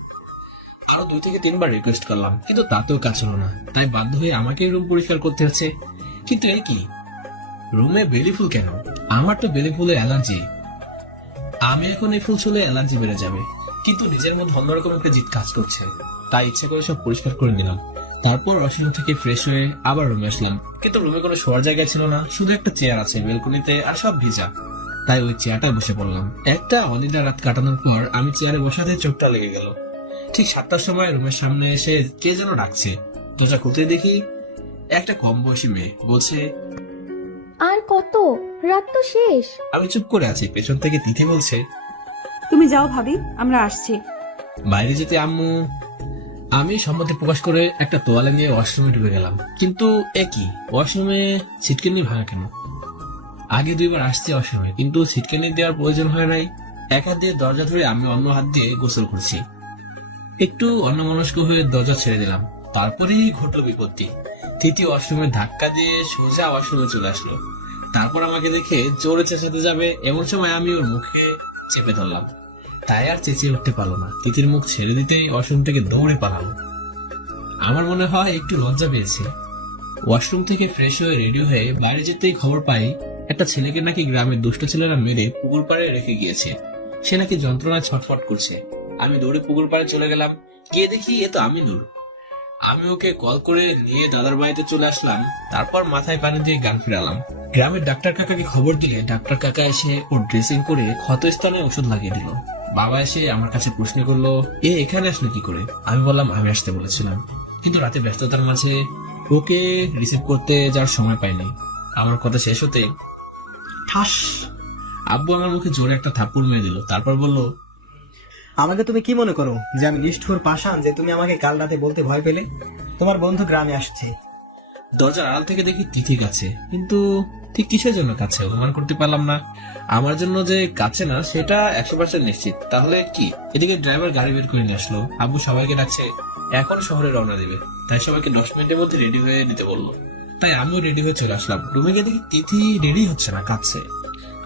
আরো 2 থেকে 3 বার রিকোয়েস্ট করলাম, কিন্তু তাতেও কাজ হলো না। তাই বাধ্য হয়ে আমাকেই রুম পরিষ্কার করতে হচ্ছে। কিন্তু এই কি, রুমে বেলি ফুল কেন? আমার তো বেলি ফুলের অ্যালার্জি। আমি এখন এই ফুল ছুঁলে অ্যালার্জি বেড়ে যাবে, কিন্তু নিজের মধ্যে অন্যরকম একটা জিদ কাজ করছে, তাই ইচ্ছা করে সব পরিষ্কার করে নিলাম। তারপর ওয়াশরুম থেকে ফ্রেশ হয়ে আবার রুমে আসলাম, কিন্তু রুমে কোনো শোয়ার জায়গা ছিল না, শুধু একটা চেয়ার আছে বেলকনিতে, আর সব ভিজা। তাই ওই চেয়ারটা বসে পড়লাম। একটা অনিদ্রা রাত কাটানোর পর আমি চেয়ারে বসাতে চোখটা লেগে গেল। ঠিক 7টার সময় রুমের সামনে এসে কে যেন ডাকছে। দরজা খুলতে দেখি একটা কম বয়সী মেয়ে বলছে, আর কত, রাত তো শেষ। আমি চুপ করে আছি। পেছন থেকে তিথি বলছে, তুমি যাও ভাবি, আমরা আসছি। বাইরে যেতে আম্মু। আমি সম্মতি প্রকাশ করে একটা তোয়ালে নিয়ে ওয়াশরুমে ঢুকে গেলাম। কিন্তু একই ওয়াশরুমে ছিটকিনি ভাঙা কেন? আগে 2বার আসছি ওয়াশরুমে, কিন্তু ছিটকিনি দেওয়ার প্রয়োজন হয় নাই। এক হাত দিয়ে দরজা ধরে আমি অন্য হাত দিয়ে গোসল করছি। একটু অন্যমনস্ক হয়ে দরজা ছেড়ে দিলাম। তারপরেই ঘটলো বিপত্তি। তৃতীয় ওয়াশরুমে ধাক্কা দিয়ে সোজা ওয়াশরুমে চলে আসলো। তারপর আমাকে দেখে জোরে চেঁচাতে যাবে, এমন সময় আমি ওর মুখে চেপে ধরলাম। তাই আর চেঁচিয়ে উঠতে পারলো না। তিতির মুখ ছেড়ে দিতেই ওয়াশরুম থেকে দৌড়ে পালালো। আমার মনে হয় একটু লজ্জা পেয়েছে। ওয়াশরুম থেকে ফ্রেশ হয়ে রেডি হয়ে বাইরে যেতেই খবর পাই একটা ছেলেকে নাকি গ্রামের দুষ্ট ছেলেরা মেরে পুকুর পাড়ে রেখে গিয়েছে। সে নাকি যন্ত্রণায় ছটফট করছে। আমি দৌড়ে পুকুর পাড়ে চলে গেলাম। গিয়ে দেখি এ তো আমিনুর। আমি ওকে কল করে নিয়ে দাদার বাড়িতে চলে আসলাম। তারপর মাথায় পানি দিয়ে গান ফিরালাম। গ্রামের ডাক্তার কাকাকে খবর দিলে ডাক্তার কাকা এসে ওর ড্রেসিং করে ক্ষত স্থানে ওষুধ লাগিয়ে দিল। বাবা এসে আমার কাছে প্রশ্ন করলো, এ এখানে আসলো কি করে? আমি বললাম আমি আসতে বলেছিলাম, কিন্তু রাতে ব্যস্ততার মাঝে ওকে রিসিভ করতে যাওয়ার সময় পাইনি। আমার কথা শেষ হতে ঠাস আব্বু আমার মুখে জোরে একটা থাপ্পড় মেরে দিল। তারপর বলল, আমাকে তুমি কি মনে করো যে আমি নিষ্ঠুর পাষাণ যে তুমি আমাকে কাল রাতে বলতে ভয় পেলে? তোমার বন্ধু গ্রামে আসছে। দরজার আড়াল থেকে দেখি তিথি কাছে, কিন্তু ঠিক কিসের জন্য কাছে অনুমান করতে পারলাম না। আমার জন্য যে কাছে না সেটা 100% নিশ্চিত। তাহলে কি? এদিকে ড্রাইভার গাড়ি বের করে নিয়ে আসলো। আব্বু সবাইকে ডাকছে, এখন শহরে রওনা দিবে। তাই সবাইকে 10 মিনিটের মধ্যে রেডি হয়ে নিতে বললো। তাই আমিও রেডি হয়ে চলে আসলাম। রুমে গিয়ে দেখি তিথি রেডি হচ্ছে না, কাছে।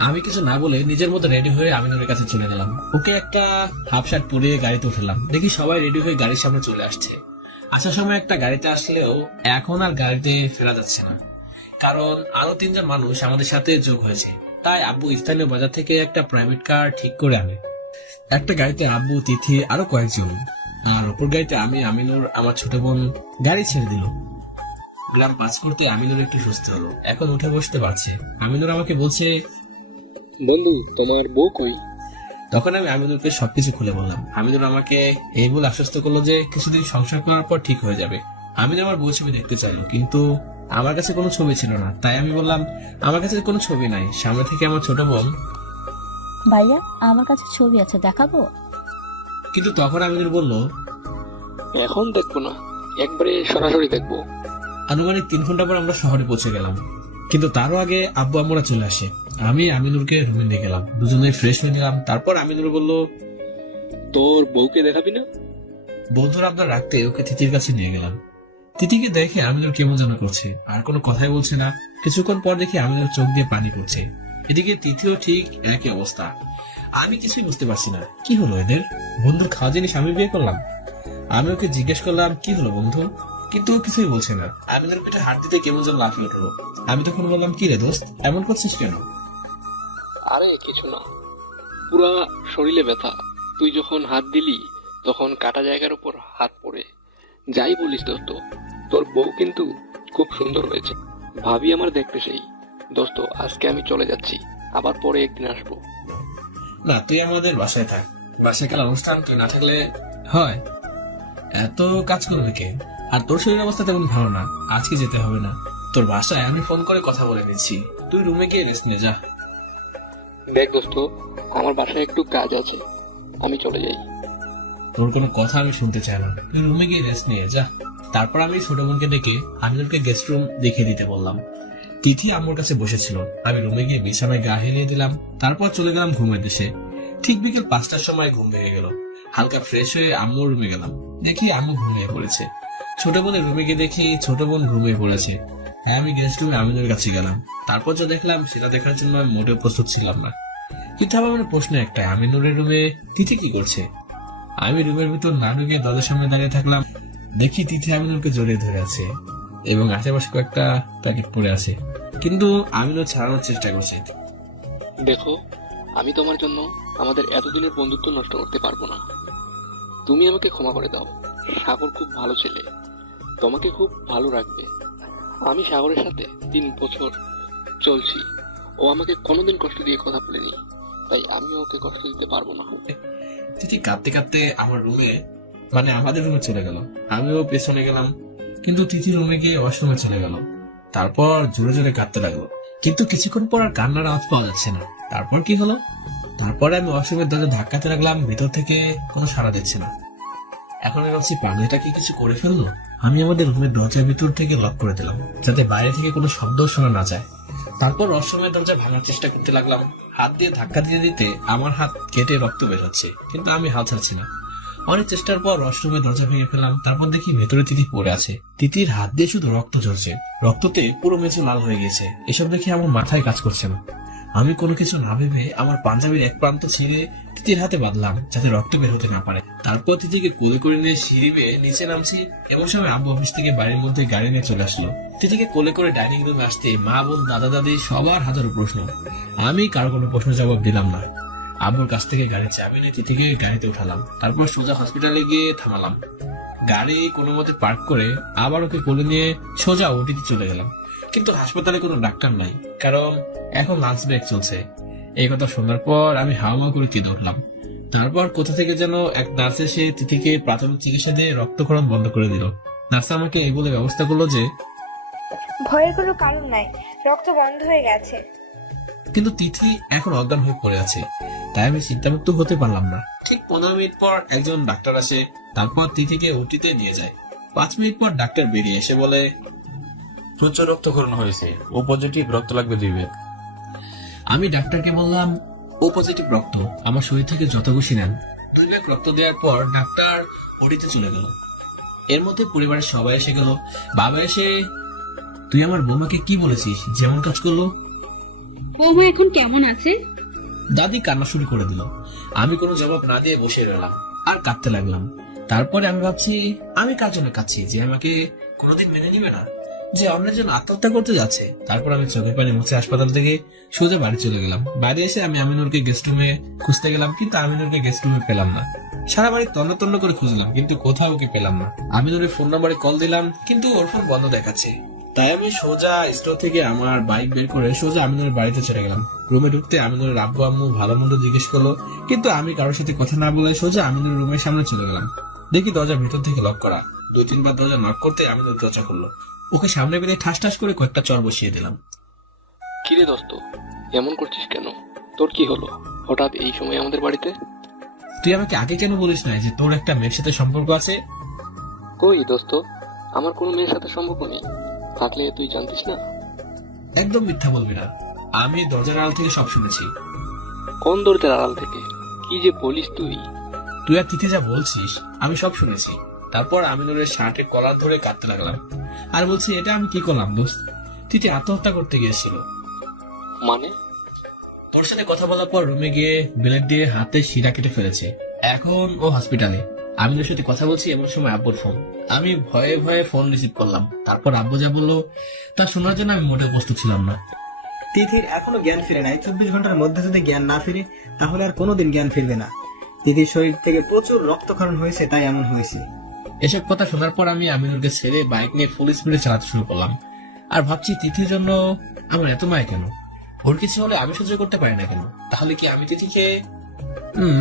আমি কিছু না বলে নিজের মতো রেডি হয়ে আমিনুরের কাছে চলে গেলাম। ওকে একটা হাফ শার্ট পরিয়ে গাড়িতে উঠলাম। দেখি সবাই রেডি হয়ে গাড়ির সামনে চলে আসছে। আসার সময় একটা গাড়িতে আসলেও এখন আর গাড়িতে ফেরা যাচ্ছে না, কারণ আরো 3জন মানুষ আমাদের সাথে যোগ হয়েছে। তাই আব্বু স্থানীয় বাজার থেকে একটা প্রাইভেট কার ঠিক করে আনে। একটা গাড়িতে আব্বু, তিথি, আরো কয়েকজন, আর অপর গাড়িতে আমি, আমিনুর, আমার ছোট বোন। গাড়ি ছেড়ে দিল। গ্রাম পাস করতে আমিনুর একটু সুস্থ হলো, এখন উঠে বসতে পারছে। আমিনুর আমাকে বলছে, বন্ধু তোমার বউ কই? তখন আমি আমিনুরকে সবকিছু খুলে বললাম। আমিনুর আমাকে এই বলে আশ্বস্ত করলো যে কিছুদিন সংসার করার পর ঠিক হয়ে যাবে। আমিনুর আমার বউ ছবি দেখতে চাইলো, কিন্তু আমার কাছে কোনো ছবি ছিল না। তাই আমি বললাম, আমার কাছে কোনো ছবি নাই। সামনে থেকে আমার ছোট বোন, ভাইয়া আমার কাছে ছবি আছে, দেখাবো? কিন্তু তখন আমিনুর বলল, এখন দেখবো না, একবারে সরাসরি দেখবো। আনুমানিক 3 ঘন্টা পর আমরা শহরে পৌঁছে গেলাম। কিন্তু তারও আগে আব্বু আম্মুরা চলে আসে। আমি আমিনুরকে রুমে নিয়ে গেলাম। দুজনে ফ্রেশ হয়ে নিলাম। তারপর আমিনুর বলল, তোর বউকে দেখাবি না? বন্ধুরা আপনার রাখতে ওকে তিথির কাছে নিয়ে গেলাম। তিথিকে দেখে আমিনুর কেমন যেন করছে, আর কোনো কথাই বলছে না। কিছুক্ষণ পর দেখি আমিনুর চোখ দিয়ে পানি পড়ছে। এদিকে তিথিও ঠিক একই অবস্থা। আমি কিছুই বুঝতে পারছি না, কি হলো এদের? বন্ধুর খাওয়া জিনিস আমি বিয়ে করলাম? আমি ওকে জিজ্ঞেস করলাম, কি হলো বন্ধু? কিন্তু ও কিছুই বলছে না। আমিনুর পিঠে হাত দিতে কেমন যেন লাফিয়ে উঠলো। আমি তখন বললাম, কি রে দোস্ত, এমন করছিস কেন? আরে কিছু না, পুরা শরীরে ব্যথা। তুই যখন হাত দিলি তখন কাটা জায়গার উপর হাত পড়ে। যাই বলিস দোস্ত, তোর বউ কিন্তু খুব সুন্দর হয়েছে। ভাবি আমার দেখতে সেই। দোস্ত আজকে আমি চলে যাচ্ছি, আবার পরে একদিন আসবো। না, তুই আমাদের বাসায় থাক। বাসায় কাল অনুষ্ঠান, তুই না থাকলে হয়? এত কাজ করবে কে? আর তোর শরীর অবস্থা তেমন ভালো না, আজকে যেতে হবে না। তোর বাসায় আমি ফোন করে কথা বলে নিচ্ছি। তুই রুমে গিয়ে রেস্ট নে, যা। দেখ দোস্ত, আমার বাসায় একটু কাজ আছে, আমি চলে যাই। তোর কোনো কথা আমি শুনতে চাই না, তুই রুমে গিয়ে রেস্ট নিয়ে যা। তারপর আমি ছোট বোনকে ডেকে আমিনুরকে গেস্ট রুম দেখিয়ে দিতে বললাম। তিথি আম্মুর কাছে বসেছিল। আমি রুমে গিয়ে বিছানায় গা হেলিয়ে দিলাম। তারপর চলে গেলাম ঘুমের দেশে। ঠিক বিকেল 5টার সময় ঘুম ভেঙে গেল। হালকা ফ্রেশ হয়ে আম্মুর রুমে গেলাম। দেখি আম্মু ঘুমিয়ে পড়েছে। ছোট বোনের রুমে গিয়ে দেখি ছোট বোন ঘুমিয়ে পড়েছে। হ্যাঁ, আমি গেস্ট রুমে আমিনুরের কাছে গেলাম। তারপর যা দেখলাম সেটা দেখার জন্য আমি মোটেও প্রস্তুত ছিলাম না। কিন্তু আমার মনে প্রশ্ন একটাই, আমিনুরের রুমে তিথি কি করছে? আমি রুমের ভিতর না ঢুকে দরজার সামনে দাঁড়িয়ে থাকলাম। দেখি তিথি আমিনুরকে জড়িয়ে ধরে আছে এবং আশেপাশে কয়েকটা প্যাকেট পড়ে আছে, কিন্তু আমিনুর ছাড়ানোর চেষ্টা করছে। দেখো, আমি তোমার জন্য আমাদের এতদিনের বন্ধুত্ব নষ্ট করতে পারবো না। তুমি আমাকে ক্ষমা করে দাও। সাগর খুব ভালো ছেলে, তোমাকে খুব ভালো রাখবে। আমি সাগরের সাথে 3 বছর চলছি, ও আমাকে কোনোদিন কষ্ট দিয়ে কথা বলেনি, তাই আমি ওকে কষ্ট দিতে পারবো না। তিথি কাঁদতে কাঁদতে আমার রুমে, মানে আমাদের রুমে চলে গেল। আমিও পেছনে গেলাম, কিন্তু তিথি রুমে গিয়ে ওয়াশরুমে চলে গেল। তারপর জোরে জোরে কাঁদতে লাগলো, কিন্তু কিছুক্ষণ পর আর কান্নার আওয়াজ পাওয়া যাচ্ছে না। তারপর কি হলো? তারপরে আমি ওয়াশরুমের দরজা ধাক্কাতে লাগলাম, ভেতর থেকে কোনো সাড়া দিচ্ছে না। এখন আমি ভাবছি পাগলিটা কি কিছু করে ফেললো। আমি আমাদের রুমের দরজার ভিতর থেকে লক করে দিলাম, যাতে বাইরে থেকে কোনো শব্দ শোনা না যায়। তারপর ওয়াশরুমের দরজা ভাঙার চেষ্টা করতে লাগলাম। হাত দিয়ে ধাক্কা দিতে দিতে আমার হাত কেটে রক্ত বের হচ্ছে, কিন্তু আমি হাল ছাড়ছি না। অনেক চেষ্টার পর ওয়াশরুমের দরজা ভেঙে ফেললাম। তারপর দেখি ভেতরে তিথি পড়ে আছে। তিথির হাত দিয়ে শুধু রক্ত ঝরছে, রক্ততে পুরো মেঝে লাল হয়ে গেছে। এসব দেখে আমার মাথায় কাজ করছে না। আমি কোনো কিছু না ভেবে আমার পাঞ্জাবির এক প্রান্ত ছিঁড়ে তিথির হাতে বাঁধলাম, যাতে রক্ত বের হতে না পারে। তারপর তিথিকে কোলে করে নিয়ে সিঁড়ি বেয়ে নিচে নামছি। এমন সময় আব্বু অফিস থেকে বাড়ির মধ্যে গাড়ি নিয়ে চলে আসলো। তিথিকে কোলে করে ডাইনিং রুমে আসতে মা, বোন, দাদা, দাদি সবার হাজারো প্রশ্ন। আমি কারো কোনো প্রশ্ন জবাব দিলাম না। আব্বুর কাছ থেকে গাড়ির চাবি নিয়ে তিথিকে গাড়িতে উঠালাম। তারপর সোজা হসপিটালে গিয়ে থামালাম। গাড়ি কোনো মতে পার্ক করে আবার ওকে কোলে নিয়ে সোজা ওটিতে চলে গেলাম। কিন্তু হাসপাতালে কোনো ডাক্তার নাই, কারণ এখন লাঞ্চ ব্রেক চলছে। এই কথা শোনার পর আমি হাওয়া করে কেঁদে উঠলাম। তারপর কোথা থেকে যেন এক নার্স এসে তিথিকে প্রাথমিক চিকিৎসা দিয়ে রক্তক্ষরণ বন্ধ করে দিল। নার্স আমাকে এই বলে ব্যবস্থা করলো যে ভয়ের কোনো কারণ নাই, রক্ত বন্ধ হয়ে গেছে। কিন্তু তিথি এখন অজ্ঞান হয়ে পড়ে আছে, তাই আমি চিন্তামুক্ত হতে পারলাম না। ঠিক 15 মিনিট পর একজন ডাক্তার আসে। তারপর তিথিকে ওটিতে নিয়ে যায়। 5 মিনিট পর ডাক্তার বেরিয়ে এসে বলে, প্রচুর রক্তক্ষরণ হয়েছে, ও পজিটিভ, রক্ত লাগবে 2 ব্যাগ। আমি ডাক্তারকে বললাম, ও পজিটিভ রক্ত আমার শরীর থেকে যত খুশি নেন। 2 ব্যাগ রক্ত দেওয়ার পর ডাক্তার ওটিতে চলে গেল। এর মধ্যে পরিবারের সবাই এসে গেল। বাবা এসে, তুই আমার বৌমাকে কি বলেছিস, যেমন কাজ করলো? বৌমা এখন কেমন আছে? দাদি কান্না শুরু করে দিল। আমি কোনো জবাব না দিয়ে বসে রইলাম আর কাঁদতে লাগলাম। তারপরে আমি ভাবছি, আমি কার জন্য কাঁদছি? যে আমাকে কোনোদিন মেনে নিবে না, যে অন্যের জন্য আত্মহত্যা করতে যাচ্ছে। তারপর আমি চোখের পানি মুছে হাসপাতাল থেকে সোজা বাড়ি চলে গেলাম। বাড়ি এসে আমি আমিনুরকে গেস্ট রুমে খুঁজতে গেলাম, কিন্তু আমিনুরকে গেস্ট রুমে পেলাম না। সারা বাড়ি তন্ন তন্ন করে খুঁজলাম, কিন্তু কোথাও ওকে পেলাম না। আমিনুরের ফোন নাম্বারে কল দিলাম, কিন্তু ওর ফোন বন্ধ দেখাচ্ছে। তাই আমি সোজা স্টোর থেকে আমার বাইক বের করে সোজা আমিনুরের বাড়িতে চলে গেলাম। রুমে ঢুকতে আমিনুরের আব্বু আম্মু ভালো মন্দ জিজ্ঞেস করলো, কিন্তু আমি কারোর সাথে কথা না বলে সোজা আমিনুরের রুমের সামনে চলে গেলাম। দেখি দরজা ভিতর থেকে লক করা। 2-3 বার দরজা নক করতে আমিনুর দরজা খুললো। ওকে সামনে পেলে ঠাস ঠাস করে কয়েকটা চর বসিয়ে দিলাম। কিরে দোস্ত, এমন করছিস কেন? তোর কি হলো হঠাৎ এই সময় আমাদের বাড়িতে? তুই আমাকে আগে কেন বলিস না যে তোর একটা মেয়ের সাথে সম্পর্ক আছে? কই দোস্ত, আমার কোনো মেয়ের সাথে সম্পর্ক নেই। থাকলে তুই জানতিস না? একদম মিথ্যা বলবি না, আমি দরজার আড়াল থেকে সব শুনেছি। কোন দরজার আড়াল থেকে? কি যে বলিস তুই! তুই আর তিথি যা বলছিস আমি সব শুনেছি। তারপর আমিনুরের শার্টের কলার ধরে কাঁদতে লাগলাম আর বলছি, এটা আমি কি করলাম দোস্ত? তিথি আত্মহত্যা করতে গিয়েছিল। মানে? তোর সাথে কথা বলার পর রুমে গিয়ে ব্লেড দিয়ে হাতে শিরা কেটে ফেলেছে। এখন ও হসপিটালে। আমিনুর সাথে কথা বলছি, এমন সময় আব্বুর ফোন। আমি ভয়ে ভয়ে ফোন রিসিভ করলাম। তারপর আব্বু যা বললো তা শোনার জন্য আমি মোটেও প্রস্তুত ছিলাম না। তিথির এখনো জ্ঞান ফিরে নাই। 24 ঘন্টার মধ্যে যদি জ্ঞান না ফিরে, তাহলে আর কোনোদিন জ্ঞান ফিরবে না। তিথির শরীর থেকে প্রচুর রক্তক্ষরণ হয়েছে, তাই এমন হয়েছে। এসব কথা শোনার পর আমি আমিনুরকে ছেড়ে বাইক নিয়ে ফুল স্পিডে চালাতে শুরু করলাম। আর ভাবছি, তিথির জন্য আমার এত মায়া কেন? ওর কিছু হলে আমি সহ্য করতে পারি না কেন? তাহলে কি আমি তিথিকে...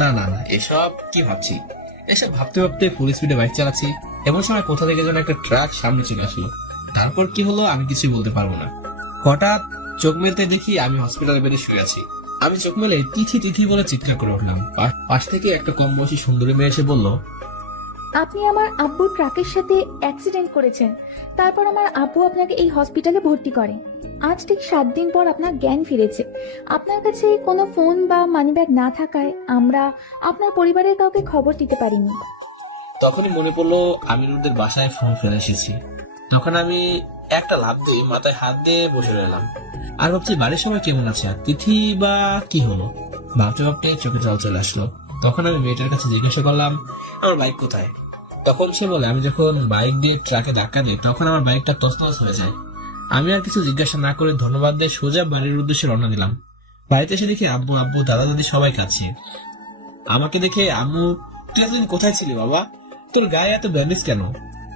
না না না, এসব কি ভাবছি? এসব ভাবতে ভাবতে ফুল স্পিডে বাইক চালাচ্ছি। এমন সময় কোথা থেকে যেন একটা ট্রাক সামনে চলে আসলো। তারপর কি হলো আমি কিছুই বলতে পারবো না। হঠাৎ চোখ মেলতে দেখি আমি হসপিটালে বেরিয়ে শুয়ে আছি। আমি চোখ মেলে তিথি তিথি বলে চিৎকার করে উঠলাম। পাশ থেকে একটা কম বয়সী সুন্দরী মেয়ে এসে বলল, আপনি আমার আব্বুর ট্রাকের সাথে অ্যাক্সিডেন্ট করেছেন। তারপর আমার আব্বু আপনাকে এই হসপিটালে ভর্তি করে। আজ ঠিক 7 দিন পর আপনার জ্ঞান ফিরেছে। আপনার কাছে কোনো ফোন বা মানিব্যাগ না থাকায় আমরা আপনার পরিবারের কাউকে খবর দিতে পারিনি। তখনই মনে পড়লো আমিনুরদের বাসায় ফোন ফেলে এসেছি। তখন আমি একটা লাফ দিয়ে মাথায় হাত দিয়ে বসে রইলাম আর ভাবছি বাড়ির সবাই কেমন আছে, আর তিথি বা কি হলো। ভাবতে ভাবতে চোখে জল চলে আসলো। তখন আমি মেয়েটার কাছে জিজ্ঞাসা করলাম, আমার বাইক কোথায়? তখন সে বলে, আমি যখন বাইক দিয়ে ট্রাকে ধাক্কা দিই তখন আমার বাইকটা তছনছ হয়ে যায়। আমি আর কিছু জিজ্ঞাসা না করে ধন্যবাদ দিয়ে সোজা বাড়ির উদ্দেশ্যে রওনা দিলাম। বাড়িতে এসে দেখি আব্বু আব্বু দাদা দাদি সবাই কাছে। আমাকে দেখে আম্মু, তুই এতদিন কোথায় ছিলি বাবা? তোর গায়ে এত ব্যান্ডেজ কেন?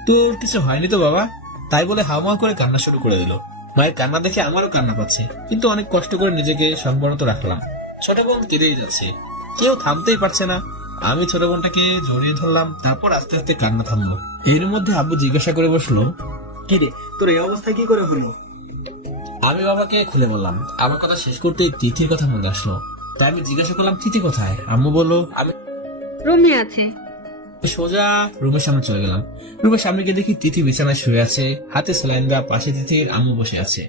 তোর কিছু হয়নি তো বাবা? তাই বলে হাওয়া করে কান্না শুরু করে দিল। মায়ের কান্না দেখে আমারও কান্না পাচ্ছে, কিন্তু অনেক কষ্ট করে নিজেকে সংবরত রাখলাম। ছোট বোন কেঁদেই যাচ্ছে, কেউ থামতেই পারছে না। আমি ছোট বোনটাকে জড়িয়ে ধরলাম, তারপর আস্তে আস্তে কান্না থামলো। এর মধ্যে আব্বু জিজ্ঞাসা করে বসলো, কি রে, তোর এই অবস্থা কি করে হলো? আমি বাবাকে খুলে বললাম। আমার কথা শেষ করতে তিথির কথা মনে আসলো, তাই আমি জিজ্ঞাসা করলাম, তিথি কোথায়? আম্মু বললো, আমি রুমে আছে। সোজা রুমের সামনে চলে গেলাম। রুমের সামনে গিয়ে দেখি তিথি বিছানায় শুয়ে আছে, হাতে স্যালাইন দেওয়া, পাশে তিথির আম্মু বসে আছে।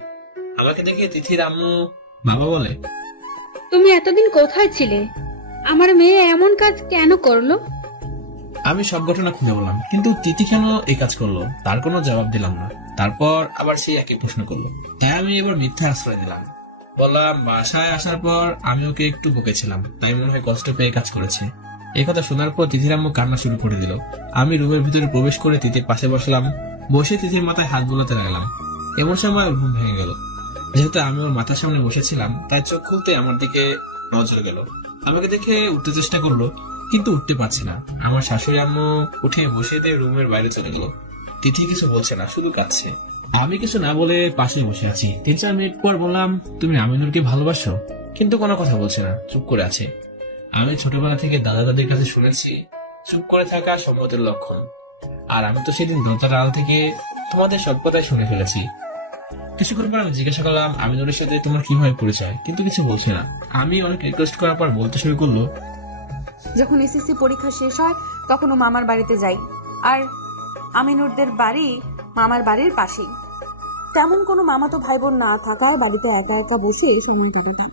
আমাকে দেখে তিথির আম্মু বাবা বলে, তুমি এতদিন কোথায় ছিলে? আমার মেয়ে এমন কাজ কেন করলো? আমি সব ঘটনা খুলে বললাম, কিন্তু তিথি কেন এই কাজ করলো তার কোনো জবাব দিলাম না। তারপর আবার সেই একই প্রশ্ন করলো, তাই আমি এবার মিথ্যা আশ্রয় দিলাম। বললাম, বাসায় আসার পর আমি ওকে একটু বকেছিলাম, তাই মনে হয় কষ্ট পেয়ে কাজ করেছে। এই কথা শোনার পর তিথির আম্মু কান্না শুরু করে দিল। আমি রুমের ভিতরে প্রবেশ করে তিথির পাশে বসলাম, বসে তিথির মাথায় হাত বোলাতে লাগলাম। এমন সময় ওর ঘুম ভেঙে গেল। যেহেতু আমি ওর মাথার সামনে বসেছিলাম, তাই চোখ খুলতে আমার দিকে নজর গেল। আমাকে দেখে উঠতে চেষ্টা করলো, কিন্তু উঠতে পারছে না। আমার শাশুড়ি আম্মু উঠে বসে দিয়ে রুমের বাইরে চলে গেল। তিথি কিছু বলছে না, শুধু কাঁদছে। আমি কিছু না বলে পাশে বসে আছি। 3-4 মিনিট পর বললাম, তুমি আমিনুরকে ভালোবাসো? কিন্তু কোনো কথা বলছে না, চুপ করে আছে। আমি ছোটবেলা থেকে দাদা দাদির কাছে শুনেছি, চুপ করে থাকা সম্মতের লক্ষণ। আর আমি তো সেদিন দরজার আড়াল থেকে তোমাদের সব কথাই শুনে ফেলেছি। কিছুক্ষণ পর আমি জিজ্ঞাসা করলাম, আমিনুরের সাথে তোমার কিভাবে পরিচয়? কিন্তু কিছু বলছে না। আমি অনেক রিকোয়েস্ট করার পর বলতে শুরু করলো, যখন এসএসসি পরীক্ষা শেষ হয় তখন ও মামার বাড়িতে যাই, আর আমিনুরদের বাড়ি মামার বাড়ির পাশেই। তেমন কোনো মামাতো ভাই বোন না থাকায় বাড়িতে একা একা বসে সময় কাটাতাম।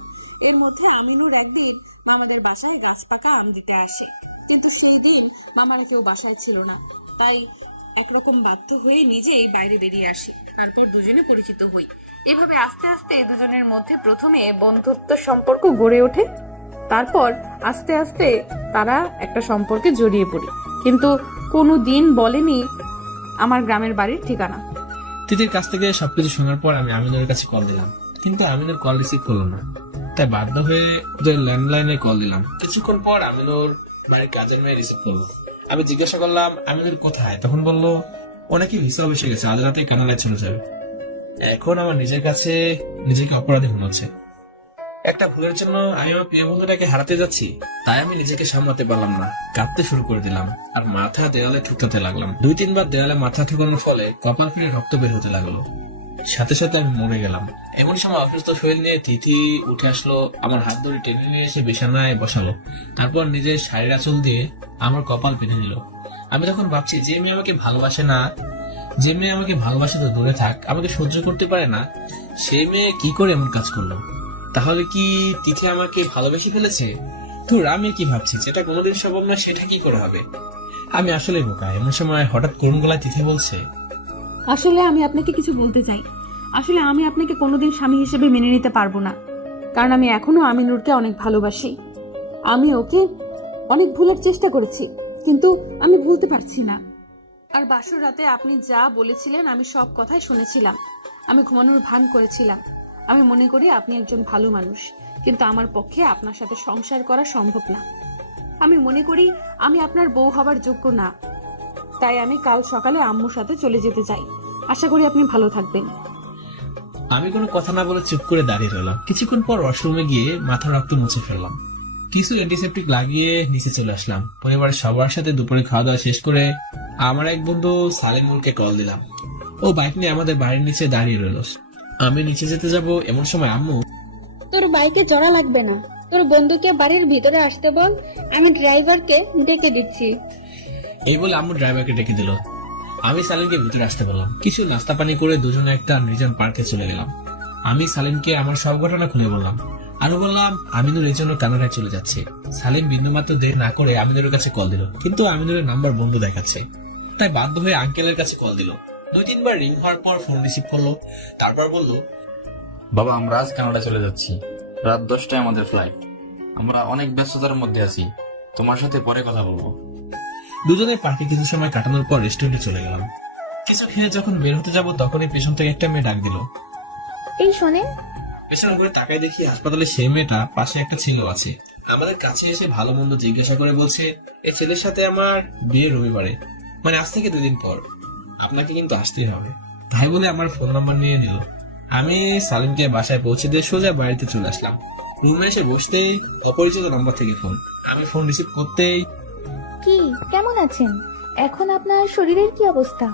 এর মধ্যে আমিনুর একদিন মামাদের বাসায় গাছ পাকা আম দিতে আসে, কিন্তু সেই দিন মামারা কেউ বাসায় ছিল না, তাই একরকম বাধ্য হয়ে নিজেই বাইরে বেরিয়ে আসি। তারপর দুজনে পরিচিত হই। এভাবে আস্তে আস্তে দুজনের মধ্যে প্রথমে বন্ধুত্ব সম্পর্ক গড়ে ওঠে, তারপর আস্তে আস্তে তারা একটা সম্পর্কে জড়িয়ে পড়ি, কিন্তু কোনো দিন বলেনি আমার গ্রামের বাড়ির ঠিকানা। তিথির কাছ থেকে সবকিছু শোনার পর আমি আমিনুরের কাছে কল দিলাম, কিন্তু আমিনুর কল রিসিভ করলো না। তাই বাধ্য হয়ে ওদের ল্যান্ডলাইনে কল দিলাম। কিছুক্ষণ পর আমিনুর বাড়ির কাজের মেয়ে রিসিভ করলো। আমি জিজ্ঞাসা করলাম, আমিনুর কোথায়? তখন বললো, অনেকে ভিসা বসে গেছে, আজ রাতে কানাডায় চলে যাবে। এখন আমার নিজের কাছে নিজেকে অপরাধী মনে হচ্ছে। একটা ভুলের জন্য আমি আমার প্রিয় বন্ধুটাকে হারাতে যাচ্ছি, তাই আমি নিজেকে সামলাতে পারলাম না, কাঁদতে শুরু করে দিলাম আর মাথা দেওয়ালে ঠুকতে লাগলাম। 2-3 বার দেওয়ালে মাথা ঠুকানোর ফলে কপাল ফিরে রক্ত বের হতে লাগলো। সাথে সাথে আমি মরে গেলাম। এমন সময় অসুস্থ শরীর নিয়ে তিথি উঠে আসলো, আমার হাত ধরে টেনে নিয়ে এসে বিছানায় বসালো, তারপর নিজের শাড়ির আঁচল দিয়ে আমার কপাল পেতে নিল। আমি তখন ভাবছি, যে মেয়ে আমাকে ভালোবাসে না, যে মেয়ে আমাকে ভালোবাসে তো দূরে থাক, আমাকে সহ্য করতে পারে না, সেই মেয়ে কি করে এমন কাজ করলো? তাহলে কি তিথি আমাকে ভালোবেসে ফেলেছে? তোর আমি কি ভাবছি, যেটা কোনোদিন সম্ভব না সেটা কি করে হবে? আমি আসলে বোকা। এমন সময় হঠাৎ করুণ গলায় তিথি বলছে, আসলে আমি আপনাকে কিছু বলতে চাই। আসলে আমি আপনাকে কোনোদিন স্বামী হিসেবে মেনে নিতে পারবো না, কারণ আমি এখনো আমিনুরকে অনেক ভালোবাসি। আমি ওকে অনেক ভুলার চেষ্টা করেছি, কিন্তু আমি ভুলতে পারছি না। আর বাসর রাতে আপনি যা বলেছিলেন আমি সব কথাই শুনেছিলাম। আমি ঘুমানোর ভান করেছিলাম। আমি মনে করি আপনি একজন ভালো মানুষ, কিন্তু আমার পক্ষে আপনার সাথে সংসার করা সম্ভব না। আমি মনে করি আমি আপনার বউ হবার যোগ্য না, তাই আমি কাল সকালে আম্মুর সাথে চলে যেতে চাই। আশা করি আপনি ভালো থাকবেন। আমি কোনো কথা না বলে চুপ করে দাঁড়িয়ে রইলাম। কিছুক্ষণ পর ওয়াশরুমে গিয়ে মাথা রক্ত মুছে ফেললাম, কিছু অ্যান্টিসেপ্টিক লাগিয়ে নিচে চলে আসলাম। পরিবারের সবার সাথে দুপুরে খাওয়া দাওয়া শেষ করে আমার এক বন্ধু সালিমুলকে কল দিলাম। ও বাইক নিয়ে আমাদের বাড়ির নিচে দাঁড়িয়ে রইল। আমি নিচে যেতে যাব, এমন সময় আম্মু, তোর বাইকে জড়া লাগবে না, তোর বন্ধুকে বাড়ির ভিতরে আসতে বল, আমি ড্রাইভারকে ডেকে দিচ্ছি। এই বলে আম্মু ড্রাইভারকে ডেকে দিল। আমি সালিমকে ভিতরে আসতে বললাম। কিছু নাস্তা পানি করে দুজনে একটা নির্জন পার্কে চলে গেলাম। আমি সালিমকে আমার সব ঘটনা খুলে বললাম, আরো বললাম আমিনুর এই জন্য কানাডায় চলে যাচ্ছে। সালিম বিন্দুমাত্র দেরি না করে আমিনুরের কাছে কল দিল, কিন্তু আমিনুরের নাম্বার বন্ধ দেখাচ্ছে। তাই বাধ্য হয়ে আঙ্কেলের কাছে কল দিল। 2-3 বার রিং হওয়ার পর ফোন রিসিভ করলো, তারপর বলল, বাবা, আমরা আজ কানাডা চলে যাচ্ছি। রাত 10টায় আমাদের ফ্লাইট। আমরা অনেক ব্যস্ততার মধ্যে আছি, তোমার সাথে পরে কথা বলবো। দুজনে পার্কে কিছু সময় কাটানোর পর রেস্টুরেন্টে চলে গেলাম। কিছু খেয়ে যখন বের হতে যাব, তখনই পেছন থেকে একটা মেয়ে ডাক দিল। এই শোনেন, পেছনে করে তাকায় দেখি হাসপাতালে সেই মেয়েটা পাশে একটা ছেলে আছে। আমাদের কাছে এসে ভালো মন্দ জিজ্ঞাসা করে বলছে, এই ছেলের সাথে আমার বিয়ে রবিবারে, মানে আজ থেকে 2 দিন পর, আপনাকে কিন্তু আসতেই হবে। তাই বলে আমার ফোন নাম্বার নিয়ে নিল। আমি সালিমকে বাসায় পৌঁছে দিয়ে সোজা বাড়িতে চলে আসলাম। রুমে এসে বসতেই অপরিচিত নাম্বার থেকে ফোন। আমি ফোন রিসিভ করতেই কি কেমন আছেন? এখন আপনার শরীরের কি অবস্থা?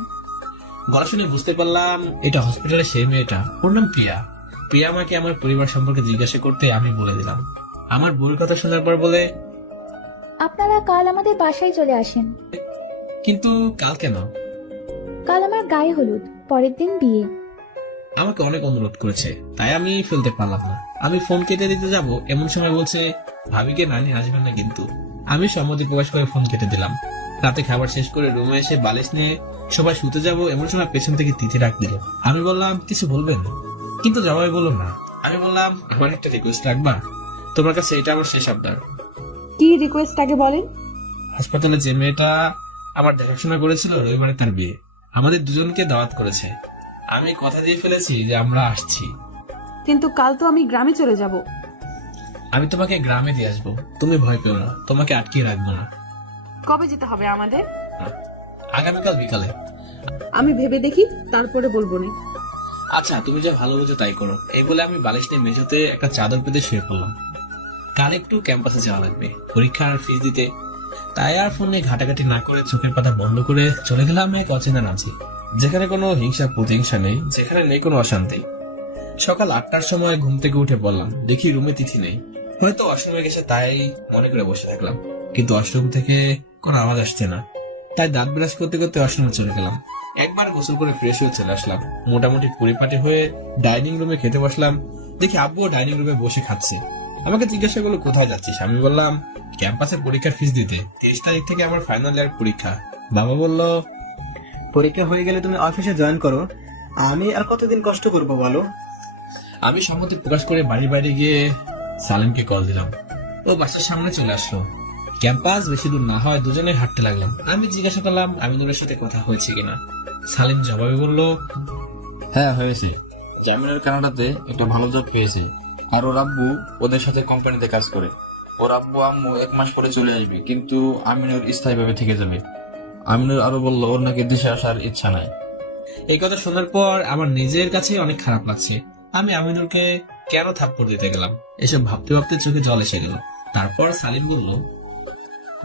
গলা শুনে বুঝতে পারলাম এটা হসপিটালে সেই মেয়েটা, ওর নাম প্রিয়া। প্রিয়া আমাকে আমার পরিবার সম্পর্কে জিজ্ঞাসা করতে আমি বলে দিলাম। আমার বউয়ের কথা শোনার পর বলে, আপনারা কাল আমাদের বাসায় চলে আসেন। কিন্তু কাল কেন? কাল আমার গায়ে হলুদ, পরের দিন বিয়ে। আমাকে অনেক অনুরোধ করেছে, তাই আমি ফেলতে পারলাম না। আমি ফোন কেটে দিতে যাব এমন সময় বলছে, ভাবিকে নানি আসবেন না কিন্তু। আমি সম্মতি প্রকাশ করে ফোন কেটে দিলাম। রাতে খাবার শেষ করে রুমে এসে বালিশ নিয়ে সবাই শুতে যাব এমন সময় পেছন থেকে তিথি ডাক দিল। আমি বললাম, কিছু বলবেন? কিন্তু জবাই বলল না। আমি বললাম, আমার একটা রিকোয়েস্ট রাখবা? তোমার কাছে এটা আমার শেষ আবদার। কি রিকোয়েস্ট আগে বলেন। হাসপাতালে যে মেয়েটা আমার দেখাশোনা করেছিল, রবিবারে তার বিয়ে। আমাদের দুজনকে দাওয়াত করেছে। আমি কথা দিয়ে ফেলেছি যে আমরা আসছি। কিন্তু কাল তো আমি গ্রামে চলে যাব। আমি তোমাকে গ্রামে দিয়ে আসবো, তুমি ভয় পেও না, তোমাকে আটকে রাখবো না। কবে যেতে হবে আমাদের? আগামীকাল বিকালে। আমি ভেবে দেখি, তারপরে বলবো না। আচ্ছা, তুমি যা ভালো বোঝো তাই করো। এই বলে আমি বালিশ নিয়ে মেঝেতে একটা চাদর পেতে শুয়ে পড়লাম। কাল একটু ক্যাম্পাসে যাওয়া লাগবে, পরীক্ষার ফিস দিতে। তাই আর ফোনে ঘাটাঘাটি না করে চোখের পাতা বন্ধ করে চলে গেলাম এক অচেনা রাজ্যে, যেখানে কোনো হিংসা প্রতিহিংসা নেই, যেখানে নেই কোনো অশান্তি। সকাল 8টার সময় ঘুম থেকে উঠে বললাম, দেখি রুমে তিথি নেই। হয়তো ওয়াশরুমে গেছে তাই মনে করে বসে থাকলাম, কিন্তু ওয়াশরুম থেকে কোনো আওয়াজ আসছে না। তাই দাঁত ব্রাশ করতে করতে ওয়াশরুমে চলে গেলাম। একবার গোসল করে ফ্রেশ হয়ে চলে আসলাম। মোটামুটি পরিপাটি হয়ে ডাইনিং রুমে খেতে বসলাম। দেখি আব্বুও ডাইনিং রুমে বসে খাচ্ছে। আমাকে জিজ্ঞাসা করলো, কোথায় যাচ্ছিস? আমি বললাম, ক্যাম্পাসে পরীক্ষার ফিস দিতে। 30 তারিখ থেকে আমার ফাইনাল ইয়ার পরীক্ষা। বাবা বলল, পরীক্ষা হয়ে গেলে তুমি অফিসে জয়েন করো। আমি আর কতদিন কষ্ট করবো বলো? আমি সম্মতি প্রকাশ করে বাড়ি বাড়ি গিয়ে সালিমকে কল দিলাম। ও বাসার সামনে চলে আসলো। ক্যাম্পাস বেশি দূর না হয় দুজনে হাঁটতে লাগলাম। আমি জিজ্ঞাসা করলাম আমিনুরের সাথে কথা হয়েছে কিনা। সালিম জবাবে বলল, হ্যাঁ হয়েছে, জামিনের কানাডাতে একটা ভালো জব পেয়েছে। আর ওর আব্বু ওদের সাথে কোম্পানিতে কাজ করে। ওর আব্বু আম্মু 1 মাস পরে চলে আসবে, কিন্তু আমিনুর স্থায়ীভাবে থেকে যাবে। আমিনুর আরো বলল, ওর নাকি দেশে আসার ইচ্ছা নাই। এই কথা শোনার পর আমার নিজের কাছে অনেক খারাপ লাগছে। আমি আমিনুরকে কেন থাপ্পড় দিতে গেলাম, এসব ভাবতে ভাবতে চোখে জল এসে গেল। তারপর সালিম বলল,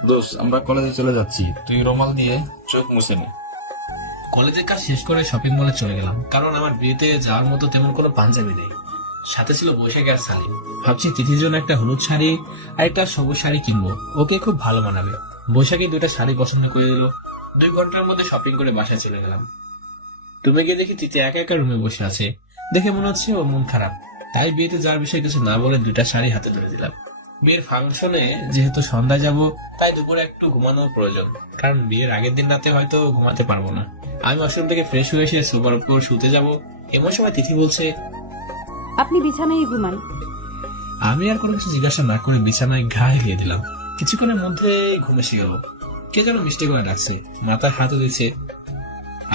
দোস্ত, আমরা কলেজে চলে যাচ্ছি, তুই রুমাল দিয়ে চোখ মুছে নে। কলেজের কাজ শেষ করে শপিং মলে চলে গেলাম, কারণ আমার বিয়েতে যাওয়ার মতো তেমন কোনো পাঞ্জাবি নেই। সাথে ছিল বৈশাখী আর সালিম। ভাবছি তিথির জন্য একটা হলুদ শাড়ি আর একটা সবুজ শাড়ি কিনবো, ওকে খুব ভালো মানাবে। বৈশাখী 2টা শাড়ি পছন্দ করে দিল। 2 ঘন্টার মধ্যে শপিং করে বাসায় চলে গেলাম। তুমি গিয়ে দেখি তিথি একা একা রুমে বসে আছে। দেখে মনে হচ্ছে ওর মন খারাপ। তাই বিয়েতে যাওয়ার বিষয়ে কিছু না বলে 2টা শাড়ি হাতে ধরে দিলাম। বিয়ের ফাংশনে যেহেতু সন্ধ্যায় যাব, তাই দুপুরে একটু ঘুমানোর প্রয়োজন, কারণ বিয়ের আগের দিন রাতে হয়তো ঘুমাতে পারবো না। আমি ওয়াশরুম থেকে ফ্রেশ হয়ে এসে সোফার উপর শুতে যাব, এমন সময় তিথি বলছে, আপনি বিছানায় ঘুমান। আমি আর কোনো কিছু জিজ্ঞাসা না করে বিছানায় ঘা হেলিয়ে দিলাম। কিছুক্ষণের মধ্যে ঘুম এসে গেল। কে যেন মিষ্টি করে ডাকছে, মাথায় হাতও দিচ্ছে।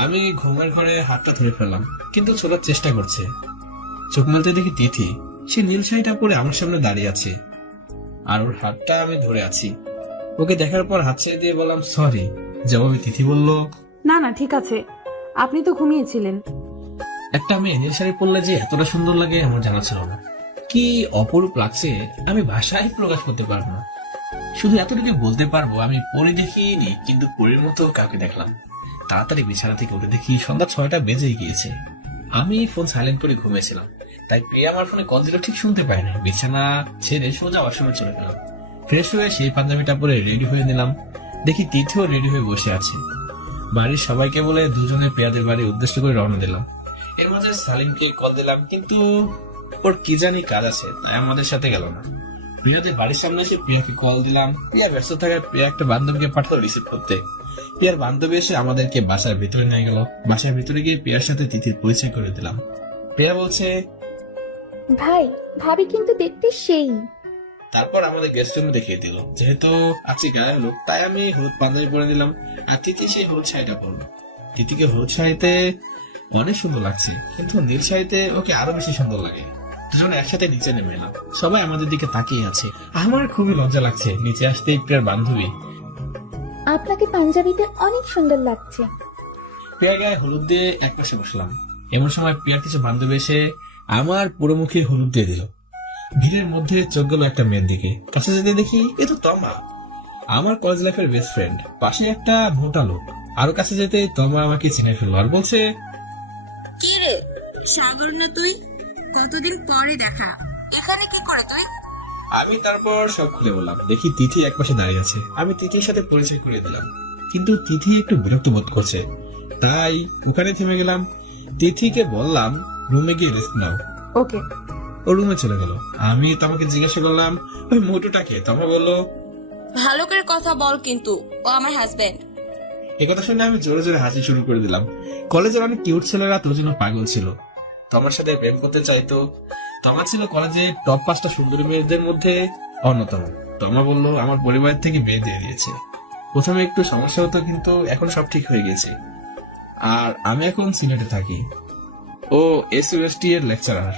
আমি ঘুমের ঘরে হাতটা ধরে ফেললাম, কিন্তু ছোটার চেষ্টা করছে। চোখ মেলতে দেখি তিথি। সে নীল শাড়িটা পরে আমার সামনে দাঁড়িয়ে আছে, আর ওর হাতটা আমি ধরে আছি। ওকে দেখার পর হাত ছেড়ে দিয়ে বললাম, সরি। জবাবে তিথি বলল, না না, ঠিক আছে, আপনি তো ঘুমিয়েছিলেন। একটা মেয়ে নীল শাড়ি পরলে যে এতটা সুন্দর লাগে আমার জানা ছিল না। কি অপরূপ লাগছে আমি ভাষায় প্রকাশ করতে পারবো না। শুধু এতটুকু বলতে পারবো, আমি পরি দেখিনি, কিন্তু পরীর মতো কাউকে দেখলাম। তাড়াতাড়ি বিছানা থেকে উঠে দেখি সন্ধ্যা 6টা বেজে গিয়েছে। আমি ফোন সাইলেন্ট করে ঘুমিয়েছিলাম, তাই প্রিয়া আমার ফোনে কল দিল ঠিক শুনতে পাইনি। বিছানা ছেড়ে সোজা ওয়াশরুমে চলে গেলাম। ফ্রেশ হয়ে সেই পাঞ্জাবিটা পরে রেডি হয়ে নিলাম। দেখি তিথিও রেডি হয়ে বসে আছে। বাড়ির সবাইকে বলে দুজনে প্রিয়াদের বাড়ি উদ্দেশ্য করে রওনা দিলাম। এর মাঝে সালিমকে কল দিলাম, কিন্তু ওর কি জানি কাজ আছে, তাই আমাদের সাথে গেল না। প্রিয়াদের বাড়ির সামনে এসে প্রিয়াকে কল দিলাম। প্রিয়া ব্যস্ত থাকায় প্রিয়া একটা বান্ধবীকে পাঠালো রিসিভ করতে। প্রিয়ার বান্ধবী এসে আমাদেরকে বাসার ভিতরে নিয়ে গেল। বাসার ভিতরে গিয়ে প্রিয়ার সাথে তিথির পরিচয় করে দিলাম। প্রিয়া বলছে, ভাই ভাবি কিন্তু দেখতে সেই। তারপর আমাদের গেস্ট রুমে দেখিয়ে দিল। যেহেতু আজকে গায়ে হলুদ, তাই আমি হলুদ পাঞ্জাবি পরে নিলাম, আর তিথি সেই হলুদ শাড়িটা পরলো। তিথিকে হলুদ শাড়িতে অনেক সুন্দর লাগছে, কিন্তু নীল শাড়িতে ওকে আরো বেশি সুন্দর লাগে। দুজনে একসাথে নিচে নেমে এলাম। সবাই আমাদের দিকে তাকিয়ে আছে। আমার খুবই লজ্জা লাগছে। নিচে আসতেই প্রিয়ার বান্ধবী, আপনাকে পাঞ্জাবিতে অনেক সুন্দর লাগছে। প্রিয়ার গায়ে হলুদ দিয়ে একপাশে বসলাম। এমন সময় প্রিয়ার কিছু বান্ধবী এসে আমার পুরো মুখে হলুদ দিয়ে দিল। ভিড়ের মধ্যে চোখ গেল একটা মেয়ের দিকে। কাছে যেতে দেখি এ তো তমা, আমার কলেজ লাইফের বেস্ট ফ্রেন্ড। পাশে একটা মোটা লোক। আরো কাছে যেতে তমা আমাকে চিনে ফেললো আর বলছে, কি রে সাগর না তুই? কতদিন পরে দেখা, এখানে কি করে তুই? আমি তারপর সব খুলে বললাম। দেখি তিথি একপাশে দাঁড়িয়ে আছে। আমি তিথির সাথে পরিচয় করে দিলাম, কিন্তু তিথি একটু বিরক্ত বোধ করছে, তাই ওখানে থেমে গেলাম। তিথিকে বললাম রুমে গিয়ে রেস্ট নাও। ওকে। ও রুমে চলে গেল। আমি তোমাকে জিজ্ঞাসা করলাম ওই মোটুটাকে। তমা বললো, ভালো করে কথা বল, কিন্তু ও আমার হাজবেন্ড। এই কথা শুনে আমি জোরে জোরে হাসি শুরু করে দিলাম। কলেজের অনেক কিউট ছেলেরা তোর জন্য পাগল ছিল, তোমার সাথে প্রেম করতে চাইতো। তমা ছিল কলেজে টপ 5টা সুন্দরী মেয়েদের মধ্যে অন্যতম। তমা বলল আমার পরিবার থেকে বিয়ে দিয়ে দিয়েছে। প্রথমে একটু সমস্যা হতো, কিন্তু এখন সব ঠিক হয়ে গেছে। আর আমি এখন সিলেটে থাকি। ও এসইউএসটি এর লেকচারার।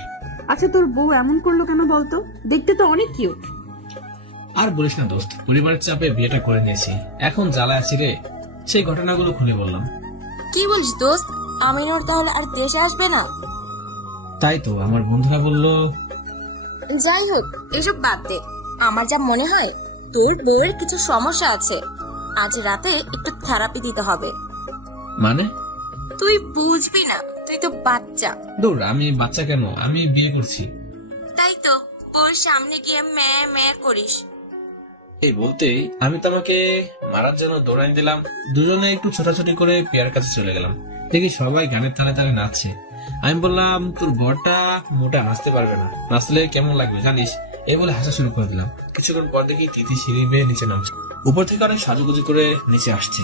আচ্ছা, তোর বউ এমন করলো কেন বলতো? দেখতে তো অনেক কিউট। আর বলিস না দোস্ত, পরিবারের চাপে বিয়েটা করে নিয়েছি, এখন জ্বালা আছি রে। সেই ঘটনাগুলো খুলে বললাম। কি বলিস দোস্ত? আমিনুর তাহলে আর দেশে আসবে না? তাই তো আমার বন্ধুরা বলল। যাই হোক, এসব বাদ দে। আমার যা মনে হয় তোর বউয়ের কিছু সমস্যা আছে। আজ রাতে একটু থেরাপি দিতে হবে। মানে? তুই বুঝবি না, তুই তো বাচ্চা। দূর, আমি বাচ্চা কেন, আমি বিয়ে করছি। তাই তো বউর সামনে গিয়ে মেয়ে মেয়ে করিস। এই বলতেই আমি তোমাকে মারার জন্য দৌড়াই দিলাম। দুজনে একটু ছোটাছুটি করে পেয়ার কাছে চলে গেলাম। দেখি সবাই গানের তালে তালে নাচছে। আমি বললাম তোর বরটা মোটা নাচতে পারবে না, নাচলে কেমন লাগবে জানিস? এই বলে হাসা শুরু করে দিলাম। কিছুক্ষণ পর দেখি তিথি সিঁড়ি বেয়ে নিচে নামছে। উপর থেকে অনেক সাজুগুজু করে নিচে আসছে।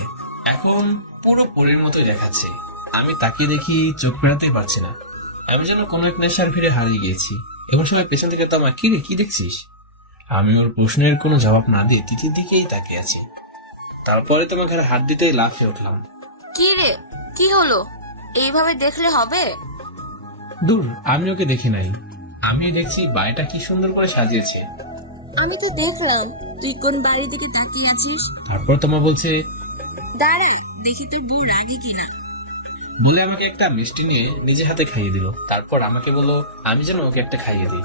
এখন পুরো পরীর মতোই দেখাচ্ছে। আমি তাকিয়ে দেখি, চোখ ফেরাতেই পারছি না। আমি যেন কোনো এক নেশার ভিড়ে হারিয়ে গিয়েছি। এমন সময় পেছন থেকে তো আমার কি রে, কি দেখছিস? আমি ওর প্রশ্নের কোনো জবাব না দিয়ে তিথির দিকেই তাকিয়ে আছি। তারপরে তোমার ঘরে হাত দিতেই লাফিয়ে উঠলাম। কি রে, কি হলো? এইভাবে দেখলে হবে? দূর, আমি ওকে দেখি নাই। আমি দেখছি বাড়িটা কি সুন্দর করে সাজিয়েছে। আমি তো দেখলাম তুই কোন বাড়ির দিকে তাকিয়ে আছিস। তারপর তোমার বলছে, দাঁড়া দেখি তোর বউ রাগি কিনা। বলে আমাকে একটা মিষ্টি নিয়ে নিজে হাতে খাইয়ে দিল। তারপর আমাকে বললো আমি যেন ওকে একটা খাইয়ে দিই।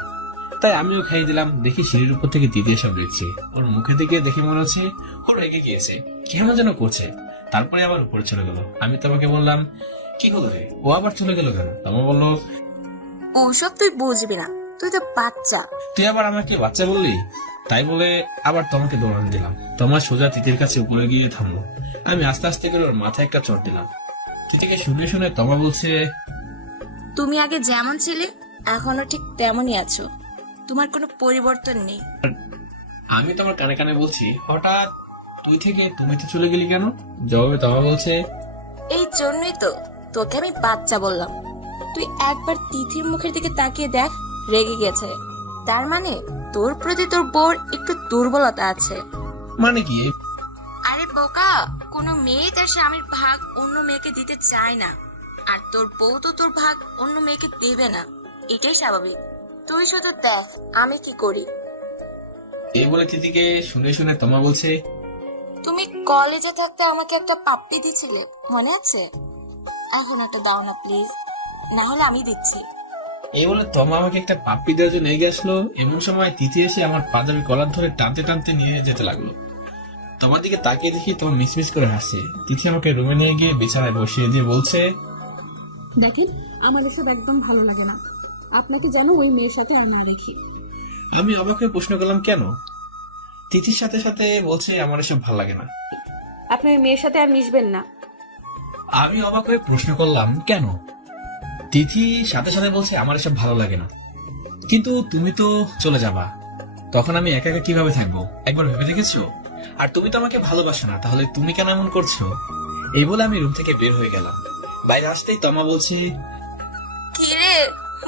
তাই আমিও খাইয়ে দিলাম। দেখি সিঁড়ির উপর থেকে দিদি সব দেখছে। ওর মুখে দিকে দেখে মনে হচ্ছে ও রেগে গিয়েছে, কেমন যেন করছে। তারপরে আবার উপরে চলে গেল। আমি তোমাকে বললাম কি হলো রে, ও আবার চলে গেল কেন? তোমার বললো ওসব তুই বুঝবি না, তুই তো বাচ্চা। তুই আবার আমাকে বাচ্চা বললি? তাই বলে আবার তোমাকে দৌড়ান দিলাম। তোমার সোজা তিতির কাছে উপরে গিয়ে থামলো। আমি আস্তে আস্তে করে ওর মাথায় একটা চড় দিলাম। তিতিকে শুনে শুনে তোমা বলছে, তুমি আগে যেমন ছিলে এখনো ঠিক তেমনই আছো, তোমার কোনো পরিবর্তন নেই। আমি তোমার কানে কানে বলছি, হঠাৎ তুই থেকে তুমিতে চলে গেলি কেন? জবাবে তোমা বলছে, এই জন্যই তো তোকে আমি বাচ্চা বললাম। তুই একবার তিথির মুখের দিকে তাকিয়ে দেখ, রেগে গেছে। তার মানে তোর প্রতি তোর বউর একটু দুর্বলতা আছে। মানে কি? আরে বোকা, কোনো মেয়ে তার স্বামীর ভাগ অন্য মেয়েকে দিতে চায় না, আর তোর বউ তো তোর ভাগ অন্য মেয়েকে দেবে না। এটাই স্বাভাবিক। তুই শুধু দেখ আমি কি করি। এই বলে তিতিকে শুনে শুনে তোমা বলছে, তুমি কলেজে থাকতে আমাকে একটা পাপ্পি দিছিলে, মনে আছে? এখন একটা দাও না প্লিজ, না হলে আমি দিচ্ছি। এই বলে তোমা আমাকে একটা পাপ্পি দেওয়ার জন্য এগিয়ে আসলো। এমন সময় তিথি এসে আমার পাঞ্জাবি কলার ধরে টানতে টানতে নিয়ে যেতে লাগলো। তোমার দিকে তাকিয়ে দেখি তোমার মিসমিস করে হাসছে। তিথি আমাকে রুমে নিয়ে গিয়ে বিছানায় বসিয়ে দিয়ে বলছে, দেখেন, আমার এসব একদম ভালো লাগে না। আপনাকে যেন ওই মেয়ের সাথে আর না দেখি। আমি অবাক হয়ে প্রশ্ন করলাম কেন? তিথির সাথে সাথে বলছে আমার এসব ভালো লাগে না। আপনি ওই মেয়ের সাথে আর মিশবেন না। আমি অবাক হয়ে প্রশ্ন করলাম কেন? তিথি সাথে সাথে বলছে আমার এসব ভালো লাগে না, কিন্তু তুমি তো চলে যাবা, তখন আমি একা একা কিভাবে থাকবো একবার ভেবে দেখেছো? আর তুমি তো আমাকে ভালোবাসো না, তাহলে তুমি কেন এমন করছো? এই বলে আমি রুম থেকে বের হয়ে গেলাম। বাইরে আসতেই তমা বলছে, কি রে,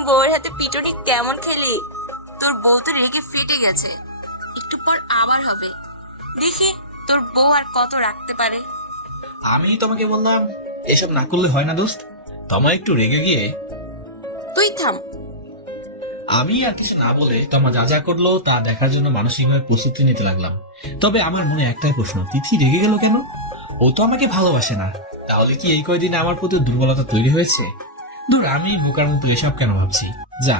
বউয়ের হাতে পিটুনি কেমন খেলি? তোর বউ তো রেগে ফেটে গেছে, একটু পর আবার হবে। দেখি তোর বউ আর কত রাখতে পারে। আমি তোমাকে বললাম এসব না করলে হয় না দোস্ত। তমা একটু রেগে গিয়ে, তুই থাম। আমি আর কিছু না বলে তমা যা যা করলো তা দেখার জন্য মানসিকভাবে প্রস্তুতি নিতে লাগলাম। তবে আমার মনে একটাই প্রশ্ন, তিথি রেগে গেল কেন? ও তো আমাকে ভালোবাসে না, তাহলে কি এই কয়দিনে আমার প্রতি দুর্বলতা তৈরি হয়েছে? ধর আমি বোকার মতো এসব কেন ভাবছি। যা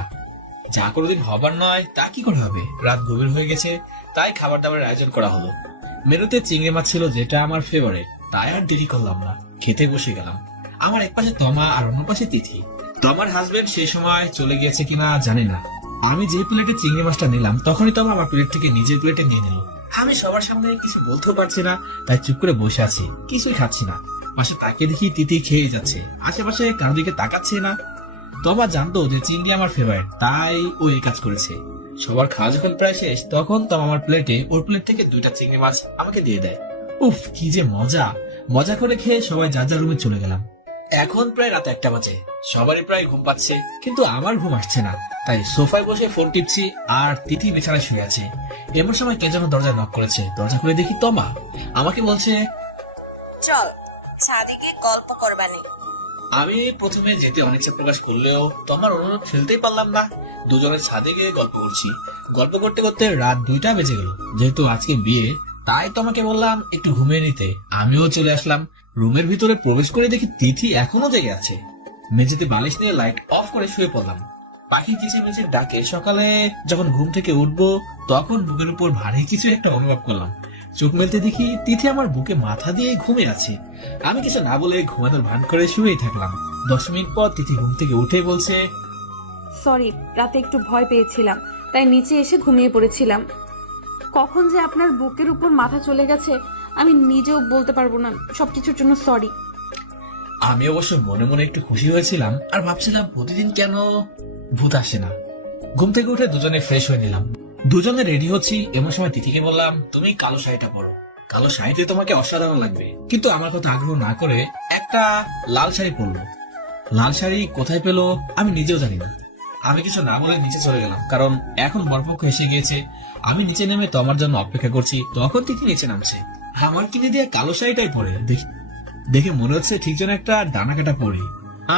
যা কোনোদিন হবার নয় তা কি করে হবে। রাত গভীর হয়ে গেছে, তাই খাবার দাবারের আয়োজন করা হলো। মেনুতে চিংড়ি মাছ ছিল, যেটা আমার ফেভারিট। তাই আর দেরি করলাম না, খেতে বসে গেলাম। আমার এক পাশে তমা আর অন্য পাশে তিথি। তমার হাজবেন্ড সেই সময় চলে গিয়েছে কিনা জানি না। আমি যে প্লেটে চিংড়ি মাছটা নিলাম তখনই তমা আমার প্লেট থেকে নিজের প্লেটে নিয়ে নিল। আমি সবার সামনে কিছু বলতেও পারছি না, তাই চুপ করে বসে আছি, কিছুই খাচ্ছি না। পাশে তাকিয়ে দেখি তিথি খেয়ে যাচ্ছে, আশেপাশে কারো দিকে তাকাচ্ছে না। তমা জানতো যে চিংড়ি আমার ফেভারিট, তাই ও এই কাজ করেছে। সবার খাওয়া যখন প্রায় শেষ, তখন তমা আমার প্লেটে ওর প্লেট থেকে 2টা চিংড়ি মাছ আমাকে দিয়ে দেয়। উফ, কি যে মজা! মজা করে খেয়ে সবাই যার যার রুমে চলে গেলাম। এখন প্রায় রাত 1টা বাজে, সবারই প্রায় ঘুম পাচ্ছে, কিন্তু আমার ঘুম আসছে না। তাই সোফায় বসে ফোন টিপছি আর তিথি বিছানায় শুয়ে আছে। এমন সময় কে যেন দরজা নক করেছে। দরজা খুলে দেখি তমা। আমাকে বলছে, চল ছাদে গিয়ে গল্প করবানি। আমি প্রথমে যেতে অনিচ্ছা প্রকাশ করলেও তোমার অনুরোধ ফেলতেই পারলাম না। দুজনে ছাদে গিয়ে গল্প করছি। গল্প করতে করতে রাত 2টা বেজে গেল। যেহেতু আজকে বিয়ে, তাই তোমাকে বললাম একটু ঘুমিয়ে নিতে। আমিও চলে আসলাম। রুমের ভিতরে প্রবেশ করে দেখি তিথি এখনো জেগে আছে। মেঝেতে বালিশ নিয়ে লাইট অফ করে শুয়ে পড়লাম। পাখি কিচিরমিচির ডাকে সকালে যখন ঘুম থেকে উঠবো, তখন বুকের উপর ভারী কিছু একটা অনুভব করলাম। চোখ মেলতে দেখি তিথি আমার বুকে মাথা দিয়ে ঘুমিয়ে আছে। আমি কিছু না বলে ঘুমানোর ভান করে শুয়েই থাকলাম। 10 মিনিট পর তিথি ঘুম থেকে উঠে বলছে, সরি, রাতে একটু ভয় পেয়েছিলাম, তাই নিচে এসে ঘুমিয়ে পড়েছিলাম। কখন যে আপনার বুকের উপর মাথা চলে গেছে আমি নিজেও বলতে পারবো না। সবকিছুর জন্য সরি। আমি অবশ্য মনে মনে একটু খুশি হয়েছিলাম আর ভাবছিলাম প্রতিদিন কেন ভূত আসে না। ঘুম থেকে উঠে দুজনে ফ্রেশ হয়ে নিলাম। দুজনে রেডি হচ্ছি, এমন সময় তিথিকে বললাম, তুমি কালো শাড়িটা পরো, কালো শাড়িতে তোমাকে অসাধারণ লাগবে। কিন্তু আমার কথা আগ্রহ না করে একটা লাল শাড়ি পরলো। লাল শাড়ি কোথায় পেলো আমি নিজেও জানি না। আমি কিছু না বলে নিচে চলে গেলাম, কারণ এখন বরপক্ষ এসে গিয়েছে। আমি নিচে নেমে তোমার জন্য অপেক্ষা করছি, তখন তিথি নিচে নামছে। আমার কিনে দিয়ে কালো শাড়িটাই পরে দেখে মনে হচ্ছে ঠিক যেন একটা ডানা কাটা পরি।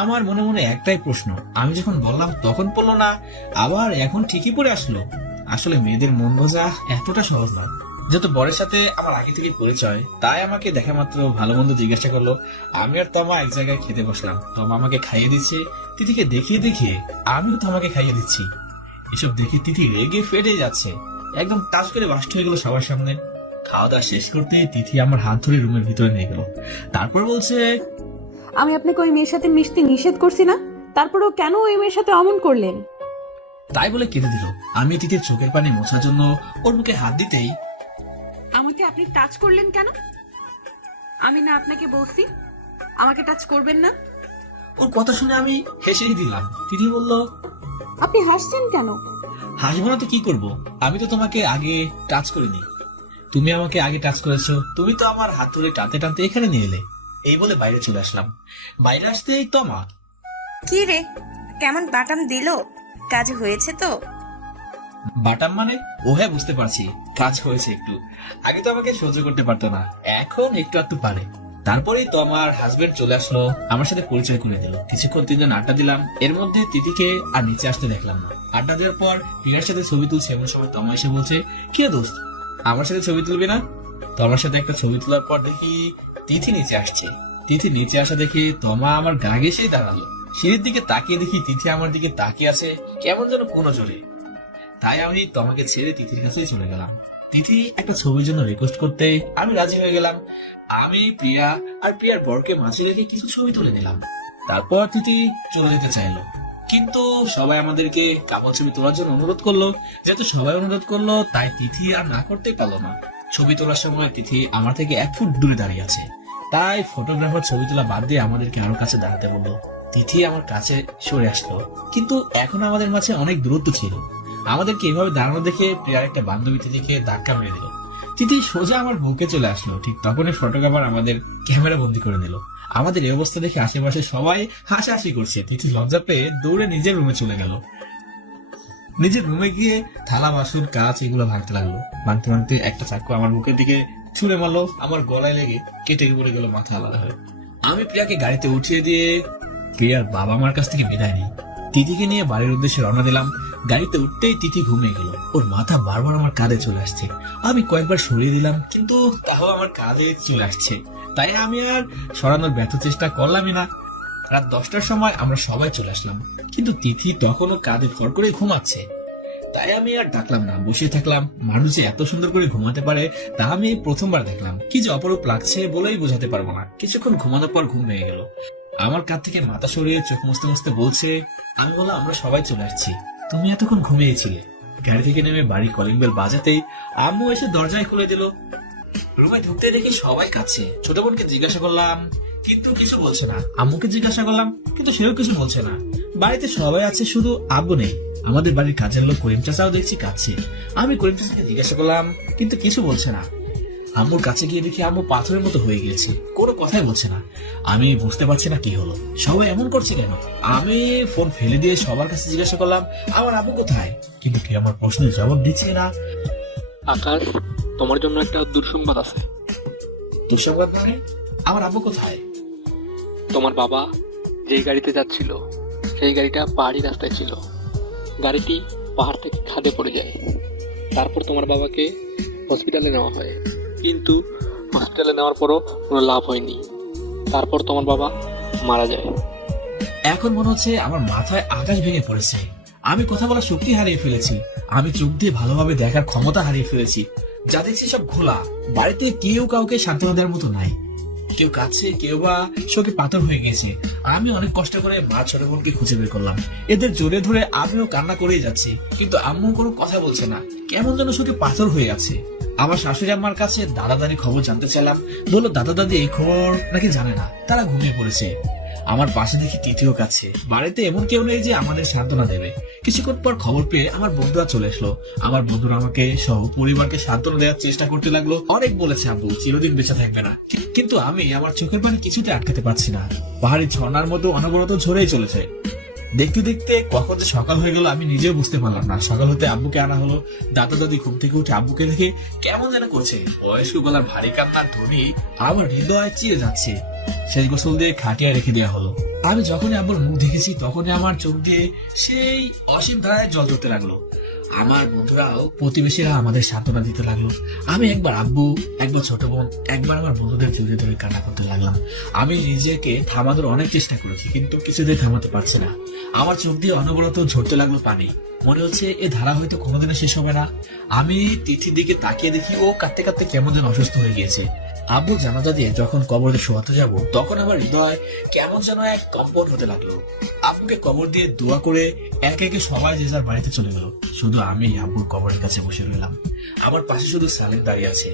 আমার মনে মনে একটাই প্রশ্ন, আমি যখন বললাম তখন পড়লো না, আবার এখন ঠিকই পরে আসলো। আসলে মেয়েদের মন বোঝা এতটা সহজ নয়। যেহেতু বরের সাথে আমার আগে থেকে পরিচয়, তাই আমাকে দেখা মাত্র ভালো মন্দ জিজ্ঞাসা করলো। আমি আর তমা এক জায়গায় খেতে বসলাম। তমা আমাকে খাইয়ে দিচ্ছে, তিথিকে দেখিয়ে দেখিয়ে আমিও তমাকে খাইয়ে দিচ্ছি। এসব দেখে তিথি রেগে ফেটে যাচ্ছে, একদম টাচ করে বাস্ট হয়ে গেল সবার সামনে। খাওয়া দাওয়া শেষ করতে তিথি আমার হাত ধরে রুমের ভিতরে নিয়ে গেল। তারপর বলছে, আমি আপনাকে ওই মেয়ের সাথে মিশতে নিষেধ করছি না, তারপরেও কেন ওই মেয়ের সাথে অমন করলেন? তাই বলে কেঁদে দিল। আমি তিথির চোখের পানি মোছার জন্য ওর মুখে হাত দিতেই, আমাকে আপনি টাচ করলেন কেন? আমি না আপনাকে বলছি আমাকে টাচ করবেন না? ওর কথা শুনে আমি হেসেই দিলাম। তিথি বলল, আপনি হাসছেন কেন? হাসবো না তো কি করবো? আমি তো তোমাকে আগে টাচ করিনি, তুমি আমাকে আগে টাচ করেছো। তুমি তো আমার হাত ধরে টানতে টানতে এখানে নিয়ে এলে। এই বলে বাইরে চলে আসলাম। বাইরে আসতেই তমা, কি রে, কেমন বাটাম দিল? কাজ হয়েছে তো? বাটাম মানে? ও হ্যাঁ, বুঝতে পারছি, কাজ হয়েছে একটু। আগে তো আমাকে সহ্য করতে পারতো না, এখন একটু একটু পারে। তারপরেই তো আমার হাজবেন্ড চলে আসলো, আমার সাথে পরিচয় করে দিল। কিছুক্ষণ তিনজন আড্ডা দিলাম। এর মধ্যে তিথিকে আর নিচে আসতে দেখলাম না। আড্ডা দেওয়ার পর প্রিয়ার সাথে ছবি তুলছে, এমন সময় তমা এসে বলছে, কি রে দোস্ত, আমার সাথে ছবি তুলবি না? তোমার সাথে একটা ছবি তোলার পর দেখি তিথি নিচে আসছে। তিথি নিচে আসা দেখে তমা আমার গা ঘেঁষেই দাঁড়ালো। সিঁড়ির দিকে তাকিয়ে দেখি তিথি আমার দিকে তাকিয়ে আছে, কেমন যেন কোনো জোরে। তাই আমি তোমাকে ছেড়ে তিথির কাছেই চলে গেলাম। তিথি একটা ছবির জন্য রিকোয়েস্ট করতে আমি রাজি হয়ে গেলাম। আমি প্রিয়া আর প্রিয়ার বরকে মাঝে রেখে কিছু ছবি তুলে নিলাম। তারপর তিথি চলে যেতে চাইলো, কিন্তু সবাই আমাদেরকে কাপড় ছবি তোলার জন্য অনুরোধ করলো। যেহেতু সবাই অনুরোধ করলো, তাই তিথি আর না করতেই পারলো না। ছবি তোলার সময় তিথি আমার থেকে 1 ফুট দূরে দাঁড়িয়ে আছে, তাই ফটোগ্রাফার ছবি তোলা বাদ দিয়ে আমাদেরকে আরো কাছে দাঁড়াতে বললো। তিথি আমার কাছে সরে আসলো, কিন্তু এখন আমাদের মাঝে অনেক দূরত্ব ছিল। আমাদেরকে এভাবে দাঁড়ানো দেখে প্রিয়ার একটা বান্ধবী তিথিকে ধাক্কা মেরে দিল। তিথি সোজা আমার বুকে চলে আসলো। ঠিক তখনই ফটোগ্রাফার আমাদের ক্যামেরা বন্দি করে নিল। আমাদের এই অবস্থা দেখে আশেপাশে সবাই হাসাহাসি করছে। তিথি লজ্জা পেয়ে দৌড়ে নিজের রুমে চলে গেল। নিজের রুমে গিয়ে থালা বাসন কাঁচ এগুলো ভাঙতে লাগলো। ভাঙতে ভাঙতে একটা চাকু আমার বুকের দিকে ছুঁড়ে মারলো। আমার গলায় লেগে কেটে পড়ে গেল মাথা আলাদা হয়ে। আমি প্রিয়াকে গাড়িতে উঠিয়ে দিয়ে প্রিয়ার বাবা মার কাছ থেকে বিদায় নিই। তিথিকে নিয়ে বাড়ির উদ্দেশ্যে রওনা দিলাম। গাড়িতে উঠতেই তিথি ঘুমিয়ে গেল। ওর মাথা বারবার আমার কাঁধে চলে আসছে। আমি কয়েকবার সরিয়ে দিলাম, কিন্তু তাও আমার কাঁধে চলে আসছে। তাই আমি আর সরানোর ব্যর্থ চেষ্টা করলামই না। রাত 10টার সময় আমরা সবাই চলে আসলাম, কিন্তু তিথি তখনও কাঁধে ভর করে ঘুমাচ্ছে। তাই আমি আর ডাকলাম না, বসে থাকলাম। মানুষ যে এত সুন্দর করে ঘুমাতে পারে তা আমি এই প্রথমবার দেখলাম। কি যে অপরূপ লাগছে বলেই বোঝাতে পারবো না। কিছুক্ষণ ঘুমানোর পর ঘুম ভেঙে গেল। আমার কাঁধ থেকে মাথা সরিয়ে চোখ মুছতে মুছতে বলছে, আমি বললাম আমরা সবাই চলে আসছি, তুমি এতক্ষণ ঘুমিয়েছিলে। গাড়ি থেকে নেমে বাড়ির কলিং বেল বাজাতেই আম্মু এসে দরজায় খুলে দিল। রুমে ঢুকতে দেখি সবাই কাছে। ছোট বোনকে জিজ্ঞাসা করলাম, কিন্তু কিছু বলছে না। আম্মুকে জিজ্ঞাসা করলাম, কিন্তু সেও কিছু বলছে না। বাড়িতে সবাই আছে, শুধু আব্বু নেই। আমাদের বাড়ির কাজের লোক করিম চাচাও দেখছি কাছে। আমি করিম চাচাকে জিজ্ঞাসা করলাম, কিন্তু কিছু বলছে না। আম্মুর কাছে গিয়ে দেখি আম্মু পাথরের মতো হয়ে গিয়েছে, কোনো কথাই বলছে না। আমি বুঝতে পারছি না কি হলো, সবাই এমন করছে কেন। আমি ফোন ফেলে দিয়ে সবার কাছে জিজ্ঞাসা করলাম, আমার আব্বু কোথায়, কিন্তু কেউ আমার প্রশ্নের জবাব দিচ্ছে না। আকাশ, তোমার জন্য একটা দুঃসংবাদ আছে। দুঃসংবাদ মানে? আমার আব্বু কোথায়? তোমার বাবা যে গাড়িতে যাচ্ছিল সেই গাড়িটা পাহাড়ি রাস্তায় ছিল। গাড়িটি পাহাড় থেকে খাদে পড়ে যায়। তারপর তোমার বাবাকে হসপিটালে নেওয়া হয়, কিন্তু হসপিটালে নেওয়ার পরও কোনো লাভ হয়নি। তারপর তোমার বাবা মারা যায়। এখন মনে হচ্ছে আমার মাথায় আকাশ ভেঙে পড়েছে। আমি কথা বলার শক্তি হারিয়ে ফেলেছি। আমি চোখ দিয়ে ভালোভাবে দেখার ক্ষমতা হারিয়ে ফেলেছি। যা দেখছি সব ঘোলা। বাড়িতে কেউ কাউকে সান্ত্বনা দেওয়ার মতো নাই। কেউ কাছে, কেউ বা শোকে পাথর হয়ে গেছে। আমি অনেক কষ্ট করে মা ছোট বোনকে খুঁজে বের করলাম। এদের জোরে ধরে আমিও কান্না করেই যাচ্ছি, কিন্তু আম্মু কোনো কথা বলছে না। কেমন যেন শোকে পাথর হয়ে আছে। আমার শাশুড়ি আম্মার কাছে দাদা দাদির খবর জানতে চাইলাম। বললো দাদা দাদি এই খবর নাকি জানে না, তারা ঘুমিয়ে পড়েছে। আমার পাশে দেখি তৃতীয় কাছে। বাড়িতে এমন কেউ নেই যে আমাদের সান্ত্বনা দেবে। কিছুক্ষণ পর খবর পেয়ে আমার বন্ধুরা চলে আসলো। আমার বন্ধুরা আমাকে সহ পরিবারকে সান্ত্বনা দেওয়ার চেষ্টা করতে লাগলো। অনেক বলেছে আব্বু চিরদিন বেঁচে থাকবে না, কিন্তু আমি আমার চোখের পানি কিছুতে আটকাতে পারছি না। পাহাড়ি ঝর্ণার মতো অনবরত ঝরেই চলেছে। দেখতে দেখতে কখন যে সকাল হয়ে গেল আমি নিজেও বুঝতে পারলাম না। সকাল হতে আব্বুকে আনা হলো। দাদা দাদি ঘুম থেকে উঠে আব্বুকে দেখে কেমন যেন করছে। বয়স্ক গলার ভারী কান্নার ধ্বনি আমার হৃদয় চিরে যাচ্ছে। সেই গোসল দিয়ে খাটিয়া রেখে দেওয়া হলো। আমি যখনই আব্বুর মুখ দেখেছি তখনই আমার চোখ দিয়ে সেই অসীম ধারায় জল ধরতে লাগলো। আমার বন্ধুরাও, প্রতিবেশীরা আমাদের সান্ত্বনা দিতে লাগলো। আমি একবার আব্বু, একবার ছোট বোন, একবার আমার বন্ধুদের জড়িয়ে ধরে কান্না করতে লাগলাম। আমি নিজেকে থামানোর অনেক চেষ্টা করেছি, কিন্তু কিছুতেই থামাতে পারছি না। আমার চোখ দিয়ে অনবরত ঝরতে লাগলো পানি। মনে হচ্ছে এ ধারা হয়তো কোনোদিনও শেষ হবে না। আমি তিথির দিকে তাকিয়ে দেখি ও কাঁদতে কাঁদতে কেমন যেন অসুস্থ হয়ে গিয়েছে। আব্বু জানাজা দিয়ে যখন কবরে শোয়াতে যাব তখন আমার হৃদয় কেমন যেন এক কম্পন হতে লাগলো। আব্বুকে কবর দিয়ে দোয়া করে একে একে সবাই যে যার বাড়িতে চলে গেল। শুধু আমি আব্বুর কবরের কাছে বসে রইলাম। আমার পাশে শুধু সালেক দাঁড়িয়ে আছে।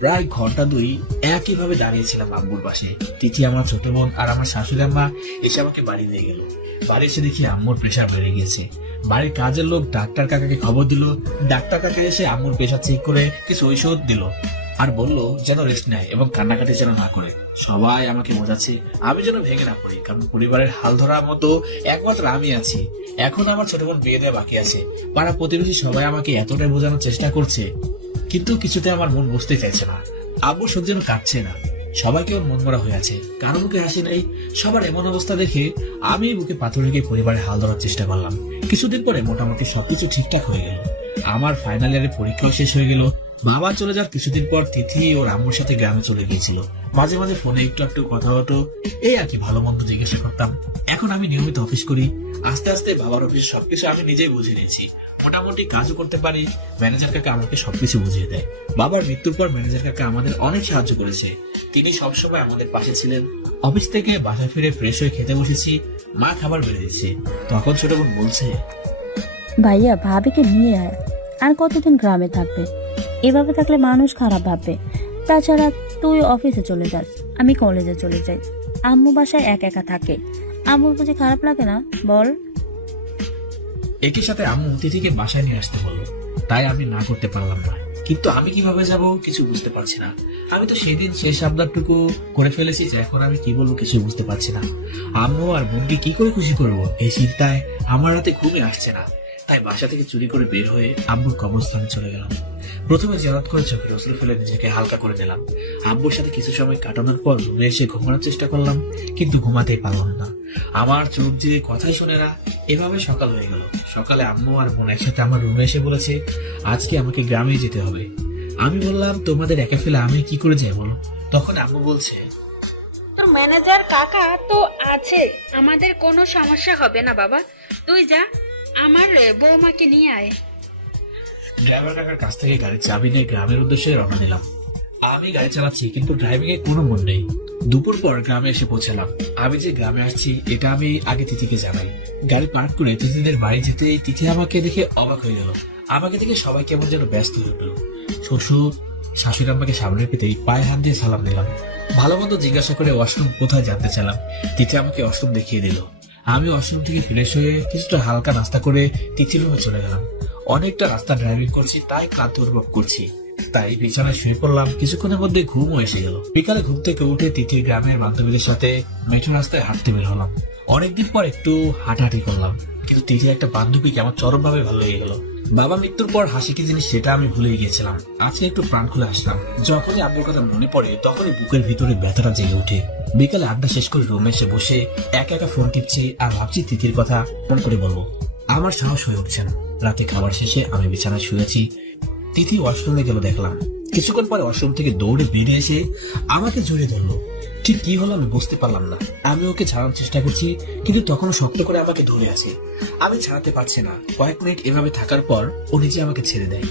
প্রায় ঘন্টা 2 একইভাবে দাঁড়িয়েছিলাম আব্বুর পাশে। তিথি, আমার ছোট বোন আর আমার শাশুড়ি আম্মা এসে আমাকে বাড়ি নিয়ে গেল। বাড়ি এসে দেখি আম্মুর প্রেশার বেড়ে গিয়েছে। বাড়ির কাজের লোক ডাক্তার কাকাকে খবর দিল। ডাক্তার কাকা এসে আম্মুর প্রেশার চেক করে কিছু ঔষধ দিল আর বললো যেন রেস্ট নেয় এবং কান্নাকাটি যেন না করে। সবাই আমাকে বোঝাচ্ছে আমি যেন ভেঙে না পড়ি, কারণ পরিবারের হাল ধরার মতো একমাত্র আমি আছি। এখন আমার ছোট বোন বিয়ে দেওয়া বাকি আছে। পাড়া প্রতিবেশী সবাই আমাকে এতটাই বোঝানোর চেষ্টা করছে, কিন্তু কিছুতে আমার মন বুঝতে চাইছে না। আব্বু সহ্য যেন কাটছে না। সবাইকে ওর মন মরা হয়ে আছে, কারো মুখে হাসি নেই। সবার এমন অবস্থা দেখে আমি বুকে পাথর রেখে পরিবারের হাল ধরার চেষ্টা করলাম। কিছুদিন পরে মোটামুটি সবকিছু ঠিকঠাক হয়ে গেল। আমার ফাইনাল ইয়ারের পরীক্ষাও শেষ হয়ে গেল। বাবা চলে যাওয়ার কিছুদিন পর তিথি ওর আম্মুর সাথে গ্রামে চলে গিয়েছিল। মাঝে মাঝে ফোনে একটু একটু কথা হতো, এই আর কি ভালো মন্দ জিজ্ঞাসা করতাম। এখন আমি নিয়মিত অফিস করি। আস্তে আস্তে বাবার অফিসে সবকিছু আমি নিজেই বুঝে নিয়েছি। মোটামুটি কাজও করতে পারি। ম্যানেজার কাকা আমাকে সবকিছু বুঝিয়ে দেয়। বাবার মৃত্যুর পর ম্যানেজার কাকা আমাদের অনেক সাহায্য করেছে। তিনি সবসময় আমাদের পাশে ছিলেন। অফিস থেকে বাসায় ফিরে ফ্রেশ হয়ে খেতে বসেছি। মা খাবার বেড়ে দিচ্ছে। তখন ছোট বোন বলছে, ভাইয়া ভাবিকে নিয়ে আয়। আর কতদিন গ্রামে থাকবে? এভাবে থাকলে মানুষ খারাপ ভাববে। তাছাড়া তুই অফিসে চলে যাস, আমি কলেজে চলে যাই। আম্মু বাসায় একা একা থাকে। আম্মুর বুঝি খারাপ লাগে না বল? একই সাথে আম্মু তিথিকে বাসায় নিয়ে আসতে বলল। তাই আমি না করতে পারলাম না, কিন্তু আমি কিভাবে যাব কিছু বুঝতে পারছি না। আমি তো সেদিন শেষ আবদারটুকু করে ফেলেছি যে এখন আমি কি বলবো কিছু বুঝতে পারছি না। আম্মু আর বোনকে কি করে খুশি করবো এই চিন্তায় আমার রাতে ঘুমে আসছে না। তাই বাসা থেকে চুরি করে বের হয়ে আব্বুর কবরস্থানে চলে গেলাম। প্রথমে জিয়ারত করে চোখে অশ্রু ফেলে নিজেকে হালকা করে দিলাম। আব্বুর সাথে কিছু সময় কাটানোর পর রুমে এসে ঘুমানোর চেষ্টা করলাম, কিন্তু ঘুমাতেই পারলাম না। আমার চোখ দিয়ে কথাই শুনে না। এভাবে সকাল হয়ে গেল। সকালে আম্মু আর বোন একসাথে আমার রুমে এসে বলেছে আজকে আমাকে গ্রামে যেতে হবে। আমি বললাম তোমাদের একা ফেলে আমি কি করে যাই বলো? তখন আম্মু বলছে, তোর ম্যানেজার কাকা তো আছে, আমাদের কোনো সমস্যা হবে না বাবা। তুই যা, আমার বৌমাকে নিয়ে আয়। ড্রাইভার কাকার কাছ থেকে গাড়ির চাবি নিয়ে গ্রামের উদ্দেশ্যে রওনা দিলাম। আমি গাড়ি চালাচ্ছি কিন্তু ড্রাইভিং এ কোনো মন নেই। দুপুর পর গ্রামে এসে পৌঁছালাম। আমি যে গ্রামে আসছি এটা আমি আগে তিথিকে জানাই। গাড়ি পার্ক করে তিথিদের বাড়ি যেতে তিথি আমাকে দেখে অবাক হয়ে গেল। আমাকে দেখে সবাই কেমন যেন ব্যস্ত হয়ে উঠল। শ্বশুর শাশুড়ি আমাকে সামনে পেতেই পায়ে হাত দিয়ে সালাম দিলাম। ভালো মন্দ জিজ্ঞাসা করে ওয়াশরুম কোথায় জানতে চাইলাম। তিথি আমাকে ওয়াশরুম দেখিয়ে দিল। আমি ওয়াশরুম থেকে ফ্রেশ হয়ে কিছুটা হালকা নাস্তা করে তিথির রুমে চলে গেলাম। অনেকটা রাস্তা ড্রাইভিং করছি তাই ক্লান্ত অনুভব করছি, তাই বিছানায় শুয়ে পড়লাম। কিছুক্ষণের মধ্যে ঘুমও এসে গেল। বিকালে ঘুম থেকে উঠে তিথির গ্রামের বান্ধবীদের সাথে মেঠো রাস্তায় হাঁটতে বের হলাম। অনেকদিন পর একটু হাঁটাহাঁটি করলাম, কিন্তু তিথির একটা বান্ধবীকে আমার চরম ভাবে ভালো লেগে গেল। বাবা মৃত্যুর পর হাসি কি জিনিস সেটা আমি ভুলে গিয়েছিলাম। আজকে একটু প্রাণ খুলে আসলাম। যখনই আব্বুর কথা মনে পড়ে তখনই বুকের ভিতরে ব্যথাটা জেগে ওঠে। বিকালে আড্ডা শেষ করে রুমে এসে বসে একা একা ফোন টিপছি আর ভাবছি তিথির কথা ফোন করে বলবো। আমার সাহস হয়ে উঠছে না। রাতে খাবার শেষে আমি বিছানায় শুয়েছি। তিথি ওয়াশরুমে গেল দেখলাম। কিছুক্ষণ পরে ওয়াশরুম থেকে দৌড়ে বেরিয়ে এসে আমাকে জড়িয়ে ধরলো। ঠিক কি হলো আমি বুঝতে পারলাম না। আমি ওকে ছাড়ানোর চেষ্টা করছি কিন্তু তখনও শক্ত করে আমাকে ধরে আছে। আমি ছাড়াতে পারছি না। কয়েক মিনিট এভাবে থাকার পর ও নিজে আমাকে ছেড়ে দেয়।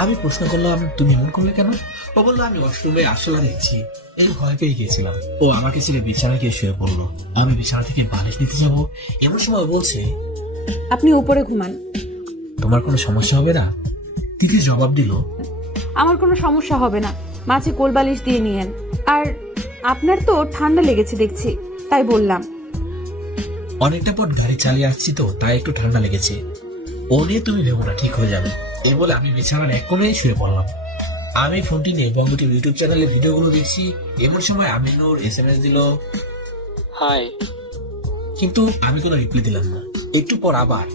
আমি প্রশ্ন করলাম, তুমি এমন করলে কেন? ও বললো, আমি ওয়াশরুমে আসলা দেখছি, এই ভয় পেয়ে গিয়েছিলাম। ও আমাকে ছেড়ে বিছানায় গিয়ে শুয়ে পড়লো। আমি বিছানা থেকে বালিশ নিতে যাবো এমন সময় ও বলছে, আপনি উপরে ঘুমান। তোমার কোনো সমস্যা হবে না? তিথি জবাব দিল, আমার কোনো সমস্যা হবে না, মাঝে কোলবালিশ দিয়ে নিয়েন। আর আপনার তো ঠান্ডা লেগেছে দেখছি, তাই বললাম। অনেকটা পর গাড়ি চালিয়ে আসছি তো তাই একটু ঠান্ডা লেগেছে। ও নিয়ে তুমি ভেবো না, ঠিক হয়ে যাবে। এই বলে আমি বিছানার এক কোণে শুয়ে পড়লাম। আমি ফোনটি নিয়ে বঙ্গটিভ ইউটিউব চ্যানেলে ভিডিওগুলো দেখছি। এমন সময় আমিনুর SMS দিল, হাই। কিন্তু আমি কোনো রিপ্লাই দিলাম না। একটু পর আবার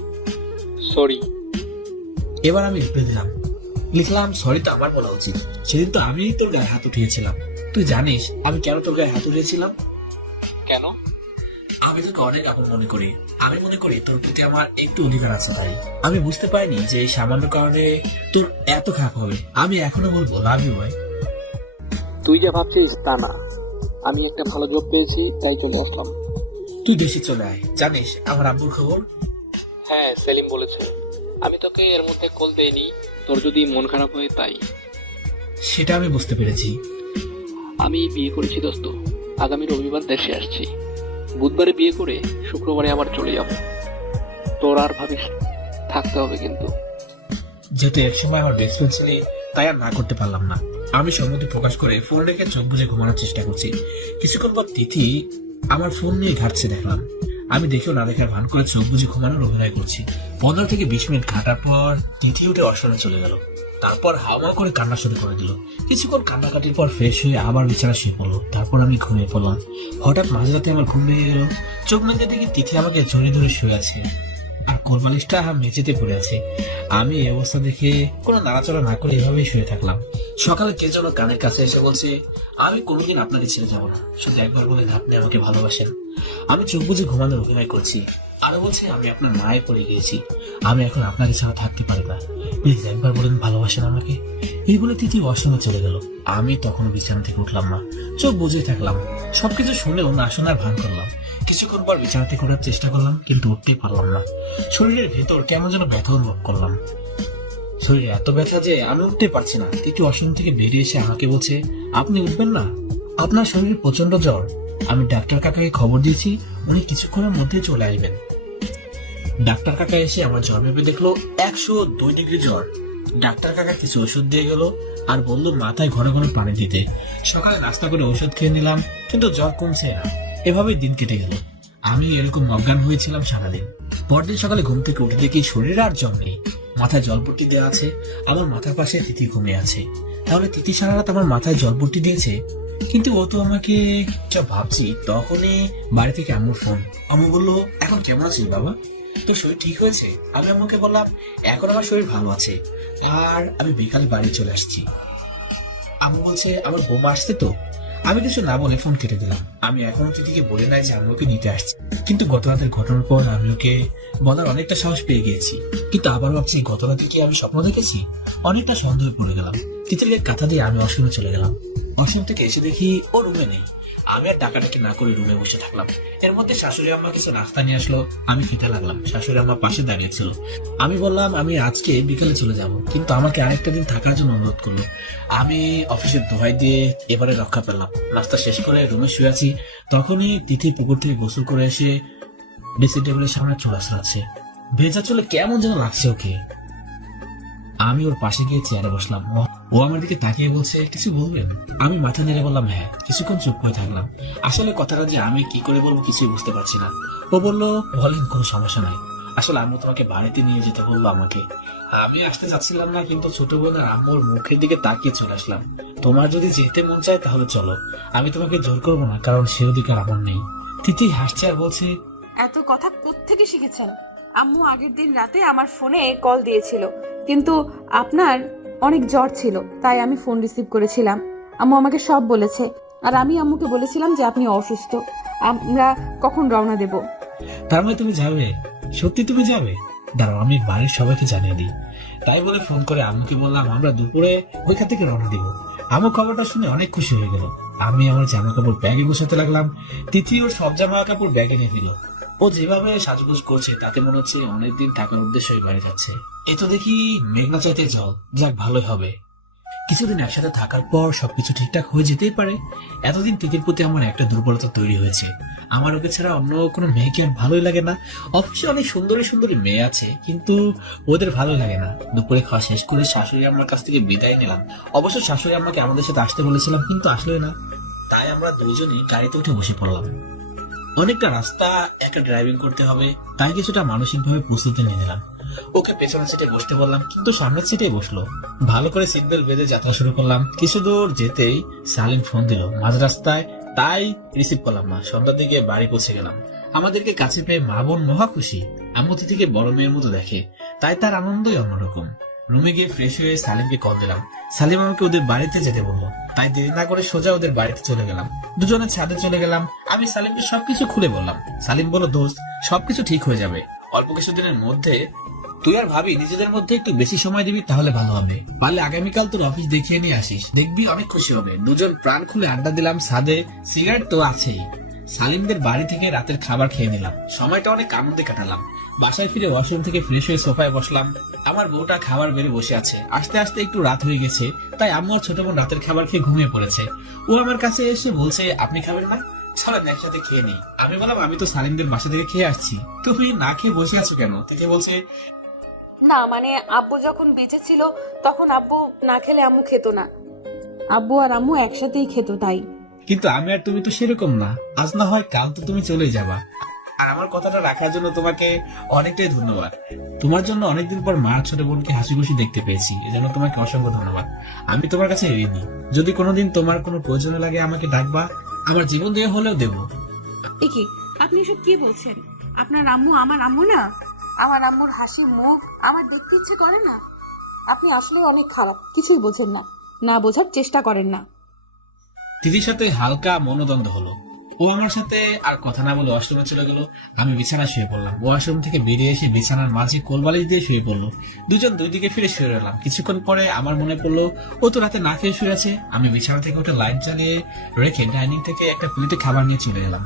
সরি। এবার আমি রিপ্লাই দিলাম, লিখলাম, সরি তো আমার বলা উচিত, সেদিন তো আমি তোর গায়ে হাত উঠিয়েছিলাম। তুই জানিস আমি কেন তোর গায়ে হাত উঠিয়েছিলাম? কেন? আমি তোকে অনেক আপন মনে করি। আমি মনে করি তোর প্রতি আমার একটু অধিকার আছে, তাই আমি বুঝতে পারিনি যে এই সামান্য কারণে তোর এত খারাপ হবে। আমি এখনো বলবো লাভ ইউ ভাই। তুই যা ভাবছিস তা না, আমি একটা ভালো জব পেয়েছি তাই চলে আসলাম। তুই দেশে চলে আয়। জানিস আমার আব্বুর খবর? হ্যাঁ, সেলিম বলেছে। আমি তোকে এর মধ্যে কল দেইনি, তোর যদি মন খারাপ হয় তাই। সেটা আমি বুঝতে পেরেছি। আমি বিয়ে করেছি দোস্ত, আগামী রবিবার দেশে আসছি। বুধবারে বিয়ে করে শুক্রবারে আবার চলে যাব। তোর আর ভাবিস থাকতে হবে কিন্তু। যেহেতু এক সময় আমার বেস্ট ফ্রেন্ড ছিলি তাই আর না করতে পারলাম না। আমি সম্মতি প্রকাশ করে ফোন রেখে চোখ বুঝে ঘুমানোর চেষ্টা করছি। কিছুক্ষণ পর তিথি আমার ফোন নিয়ে ঘাটছে দেখলাম। আমি দেখেও না দেখার ভান করে চোখ বুঝে ঘুমানোর অভিনয় করছি। 15 থেকে 20 মিনিট ঘাটার পর তিথি উঠে অসনে চলে গেল। তারপর হাওয়া করে কান্না শুরু করে দিল। কিছুক্ষণ কান্নাকাটির পর ফ্রেশ হয়ে আবার বিছানা শুয়ে পড়লো। তারপর আমি ঘুমিয়ে পড়লাম। হঠাৎ মাঝরাতে আমার ঘুম ভেঙে গেল। চোখ মেলতে দেখি তিথি আমাকে জড়িয়ে ধরে শুয়ে আছে আর কোলবালিশটা মেঝেতে পড়ে আছে। আমি এই অবস্থা দেখে কোনো নাড়াচড়া না করে এভাবেই শুয়ে থাকলাম। সকালে কে যেন কানের কাছে এসে বলছে, আমি কোনোদিন আপনাকে ছেড়ে যাবো না, শুধু একবার বলেন আপনি আমাকে ভালোবাসেন। আমি চোখ বুঝে ঘুমানোর অভিনয় করছি। আরো বলছে, আমি আপনার মায়ে পড়ে গিয়েছি, আমি এখন আপনাকে ছাড়া থাকতে পারি না, প্লিজ একবার বলেন ভালোবাসেন আমাকে। এই বলে তিথি ওয়াশরুমে চলে গেল। আমি তখন বিছানা থেকে উঠলাম না, চোখ বুঝে থাকলাম। সবকিছু শুনেও না শোনার ভান করলাম। কিছুক্ষণ পর বিছানা থেকে ওঠার চেষ্টা করলাম কিন্তু উঠতেই পারলাম না। শরীরের ভেতর কেমন যেন ব্যথা অনুভব করলাম। শরীরে এত ব্যথা যে আমি উঠতে পারছি না। তিথি ওয়াশরুম থেকে বেরিয়ে এসে আমাকে বলছে, আপনি উঠবেন না? আপনার শরীরে প্রচন্ড জ্বর। আমি ডাক্তার কাকাকে খবর দিয়েছি, উনি কিছুক্ষণের মধ্যে চলে আসবেন। ডাক্তার কাকা এসে আমার জ্বর ভেবে দেখলো 102 ডিগ্রি জ্বর। ডাক্তার কাকা কিছু ওষুধ দিয়ে গেল আর বললো মাথায় ঘন ঘন পানি দিতে। সকালে নাস্তা করে ওষুধ খেয়ে নিলাম কিন্তু জ্বর কমছে না। এভাবেই দিন কেটে গেল। আমি এরকম অজ্ঞান হয়েছিলাম সারাদিন। পরদিন সকালে ঘুম থেকে উঠে দেখি শরীরে আর জ্বর নেই, মাথায় জলপট্টি দেওয়া আছে। আমার মাথার পাশে তিথি ঘুমিয়ে আছে। তাহলে তিথি সারা রাত আমার মাথায় জলপট্টি দিয়েছে? কিন্তু ও তো আমাকে যা ভাবছি তখনই বাড়ি থেকে আম্মুর ফোন। আম্মু বললো, এখন কেমন আছিস বাবা, তোর শরীর ঠিক হয়েছে? আমি আম্মুকে বললাম, এখন আমার শরীর ভালো আছে আর আমি বিকালে বাড়ি চলে আসছি। আম্মু বলছে, আমার বৌমা আসছে তো। আমি কিছু না বলে ফোন কেটে দিলাম। আমি এখনো তিথিকে বলে নাই যে আম্মুকে নিতে আসছি, কিন্তু গত রাতের ঘটনার পর আমি ওকে বলার অনেকটা সাহস পেয়ে গিয়েছি। কিন্তু আবার ভাবছি গত রাতে কি আমি স্বপ্ন দেখেছি? অনেকটা সন্দেহে পড়ে গেলাম। তিথির কাঁথা দিয়ে আমি ওয়াশরুমে চলে গেলাম। ওয়াশরুম থেকে এসে দেখি ও রুমে নেই। আমি আর টাকাটাকে না করে রুমে বসে থাকলাম। এর মধ্যে শাশুড়ি আম্মা কিছু নাস্তা নিয়ে আসলো, আমি খেতে লাগলাম। শাশুড়ি আম্মা পাশে দাঁড়িয়েছিল। আমি বললাম আমি আজকে বিকালে চলে যাব, কিন্তু আমাকে আরেকটা দিন থাকার জন্য অনুরোধ করলো। আমি অফিসের দোহাই দিয়ে এবারে রক্ষা পেলাম। নাস্তা শেষ করে রুমে শুয়ে আছি, তখনই তিথি পুকুর থেকে গোসল করে এসে ড্রেসিং টেবিলের সামনে চলে আসছে। ভেজা চলে কেমন যেন লাগছে ওকে। আমি ওর পাশে গিয়ে চেয়ারে বসলাম। ও আমার দিকে তাকিয়ে বলছে, কিছু বলবেন? আমি মাথা নেড়ে বললাম হ্যাঁ। কিছুক্ষণ চুপ করে থাকলাম। আসলে কথাটা যে আমি কি করে বলবো কিছুই বুঝতে পারছি না। ও বললো, বলেন, কোনো সমস্যা নাই। আসলে আম্মু তোমাকে বাড়িতে নিয়ে যেতে বললো আমাকে। আমি আসতে চাচ্ছিলাম না, কিন্তু ছোট বোনের আম্মুর মুখের দিকে তাকিয়ে চলে আসলাম। তোমার যদি যেতে মন চায় তাহলে চলো, আমি তোমাকে জোর করবো না, কারণ সে অধিকার আমার নেই। তিথি হাসছে আর বলছে, এত কথা কোত্থেকে শিখেছেন? আম্মু আগের দিন রাতে আমার ফোনে কল দিয়েছিল, কিন্তু আপনার অনেক জ্বর ছিল, তাই আমি ফোন রিসিভ করেছিলাম। আম্মু আমাকে সব বলেছে, আর আমি আম্মুকে বলেছিলাম যে আপনি অসুস্থ। আমরা কখন রওনা দেব? তার মানে তুমি যাবে? সত্যি তুমি যাবে? দাঁড়াও, আমি বাড়ির সবাইকে জানিয়ে দিই। তাই বলে ফোন করে আম্মুকে বললাম আমরা দুপুরে ওইখান থেকে রওনা দিব। আম্মু খবরটা শুনে অনেক খুশি হয়ে গেল। আমি আমার জামা কাপড় ব্যাগে গোছাতে লাগলাম। তিথি ওর সব জামা কাপড় ব্যাগে নিয়ে দিল। ও যেভাবে সাজগোজ করছে তাতে মনে হচ্ছে অনেকদিন থাকার উদ্দেশ্যে বাড়ি যাচ্ছে। এ তো দেখি মেঘনা চাইতে জল, যাক ভালোই হবে। কিছুদিন একসাথে থাকার পর সবকিছু ঠিকঠাক হয়ে যেতেই পারে। এতদিন তিথির প্রতি আমার একটা দুর্বলতা তৈরি হয়েছে। আমার ওকে ছাড়া অন্য কোনো মেয়েকে আর ভালোই লাগে না। অফিসে অনেক সুন্দরী সুন্দরী মেয়ে আছে, কিন্তু ওদের ভালো লাগে না। দুপুরে খাওয়া শেষ করে শাশুড়ি আম্মার কাছ থেকে বিদায় নিলাম। অবশ্য শাশুড়ি আম্মাকে আমাদের সাথে আসতে বলেছিলাম, কিন্তু আসলে না। তাই আমরা দুইজনই গাড়িতে উঠে বসে পড়লাম। অনেকটা রাস্তা একা ড্রাইভিং করতে হবে, তাই কিছুটা মানসিকভাবে প্রস্তুতি নিয়ে নিলাম। ওকে পেছনের সিটে বসতে বললাম, কিন্তু সামনের সিটে বসলো। ভালো করে সিট বেল্ট বেঁধে যাত্রা শুরু করলাম। কিছু দূর যেতেই সালিম ফোন দিল মাঝ রাস্তায়, তাই রিসিভ করলাম না। সন্ধ্যার দিকে বাড়ি পৌঁছে গেলাম। আমাদেরকে কাছে পেয়ে মা বোন মহা খুশি। আম্মু তিথিকে বড় মেয়ের মতো দেখে, তাই তার আনন্দই অন্যরকম। রুমে গিয়ে ফ্রেশ হয়ে সালিমকে কল দিলাম। সালিম আমাকে ওদের বাড়িতে যেতে বললো, তাই দেরি না করে সোজা ওদের বাড়িতে চলে গেলাম। দুজনে ছাদে চলে গেলাম। আমি সালিমকে সবকিছু খুলে বললাম। সালিম বলল, দোস্ত, সবকিছু ঠিক হয়ে যাবে। অল্প কিছুদিনের মধ্যে তুই আর ভাবি নিজেদের মধ্যে একটু বেশি সময় দিবি, তাহলে ভালো হবে। পারলে আগামীকাল তোর অফিস দেখিয়ে নিয়ে আসিস, দেখবি অনেক খুশি হবে। দুজন প্রাণ খুলে আড্ডা দিলাম ছাদে। সিগারেট তো আছেই। সালিমদের বাড়ি থেকে রাতের খাবার খেয়ে নিলাম। সময়টা অনেক আনন্দে কাটালাম। বাসায় ফিরে ওয়াশরুম থেকে ফ্রেশ হয়ে সোফায় বসলাম। আমার বউটা খাবার বেড়ে বসে আছে। আস্তে আস্তে একটু রাত হয়ে গেছে, তাই আম্মু আর ছোট বোন রাতের খাবার খেয়ে ঘুমিয়ে পড়েছে। ও আমার কাছে এসে বলছে, আপনি খাবেন না? চলেন একসাথে খেয়ে নেই। আমি বললাম, আমি তো সালিমদের বাসা থেকে খেয়ে আসছি, তুমি না খেয়ে বসে আছো কেন? থেকে বলছে, না মানে আব্বু যখন বেঁচে ছিল তখন আব্বু না খেলে আম্মু খেত না। আব্বু আর আম্মু একসাথেই খেত, তাই। কিন্তু আমি আর তুমি তো সেরকম না। আজ না হয় কাল তো তুমি চলেই যাবা। আর আমার কথাটা রাখার জন্য তোমাকে অনেকটাই ধন্যবাদ। তোমার জন্য অনেকদিন পর মা ছোট বোনকে হাসি খুশি দেখতে পেয়েছি, এজন্য তোমাকে অসংখ্য ধন্যবাদ। আমি তোমার কাছে ঋণী। যদি কোনোদিন তোমার কোনো প্রয়োজন লাগে আমাকে ডাকবা, আমার জীবন দিয়ে হলেও দেবো। কি আপনি এসব কি বলছেন? আপনার আম্মু আমার আম্মু না? আমার আম্মুর হাসি মুখ আমার দেখতে ইচ্ছে করে না? আপনি আসলে অনেক খারাপ, কিছুই বোঝেন না, না বোঝার চেষ্টা করেন না। দিদির সাথে হালকা মনোদ্বন্দ্ব হলো। ও আমার সাথে আর কথা না বলে ওয়াশরুমে চলে গেল। আমি বিছানায় শুয়ে পড়লাম। ওয়াশরুম থেকে বেরিয়ে এসে বিছানার মাঝে কোলবালিশ দিয়ে শুয়ে পড়লো। দুজন দুই দিকে ফিরে শুয়ে রইলাম। কিছুক্ষণ পরে আমার মনে পড়লো ও তো রাতে না খেয়ে শুয়ে আছে। আমি বিছানা থেকে উঠে লাইট জ্বালিয়ে রেখে ডাইনিং থেকে একটা প্লেটে খাবার নিয়ে চলে গেলাম।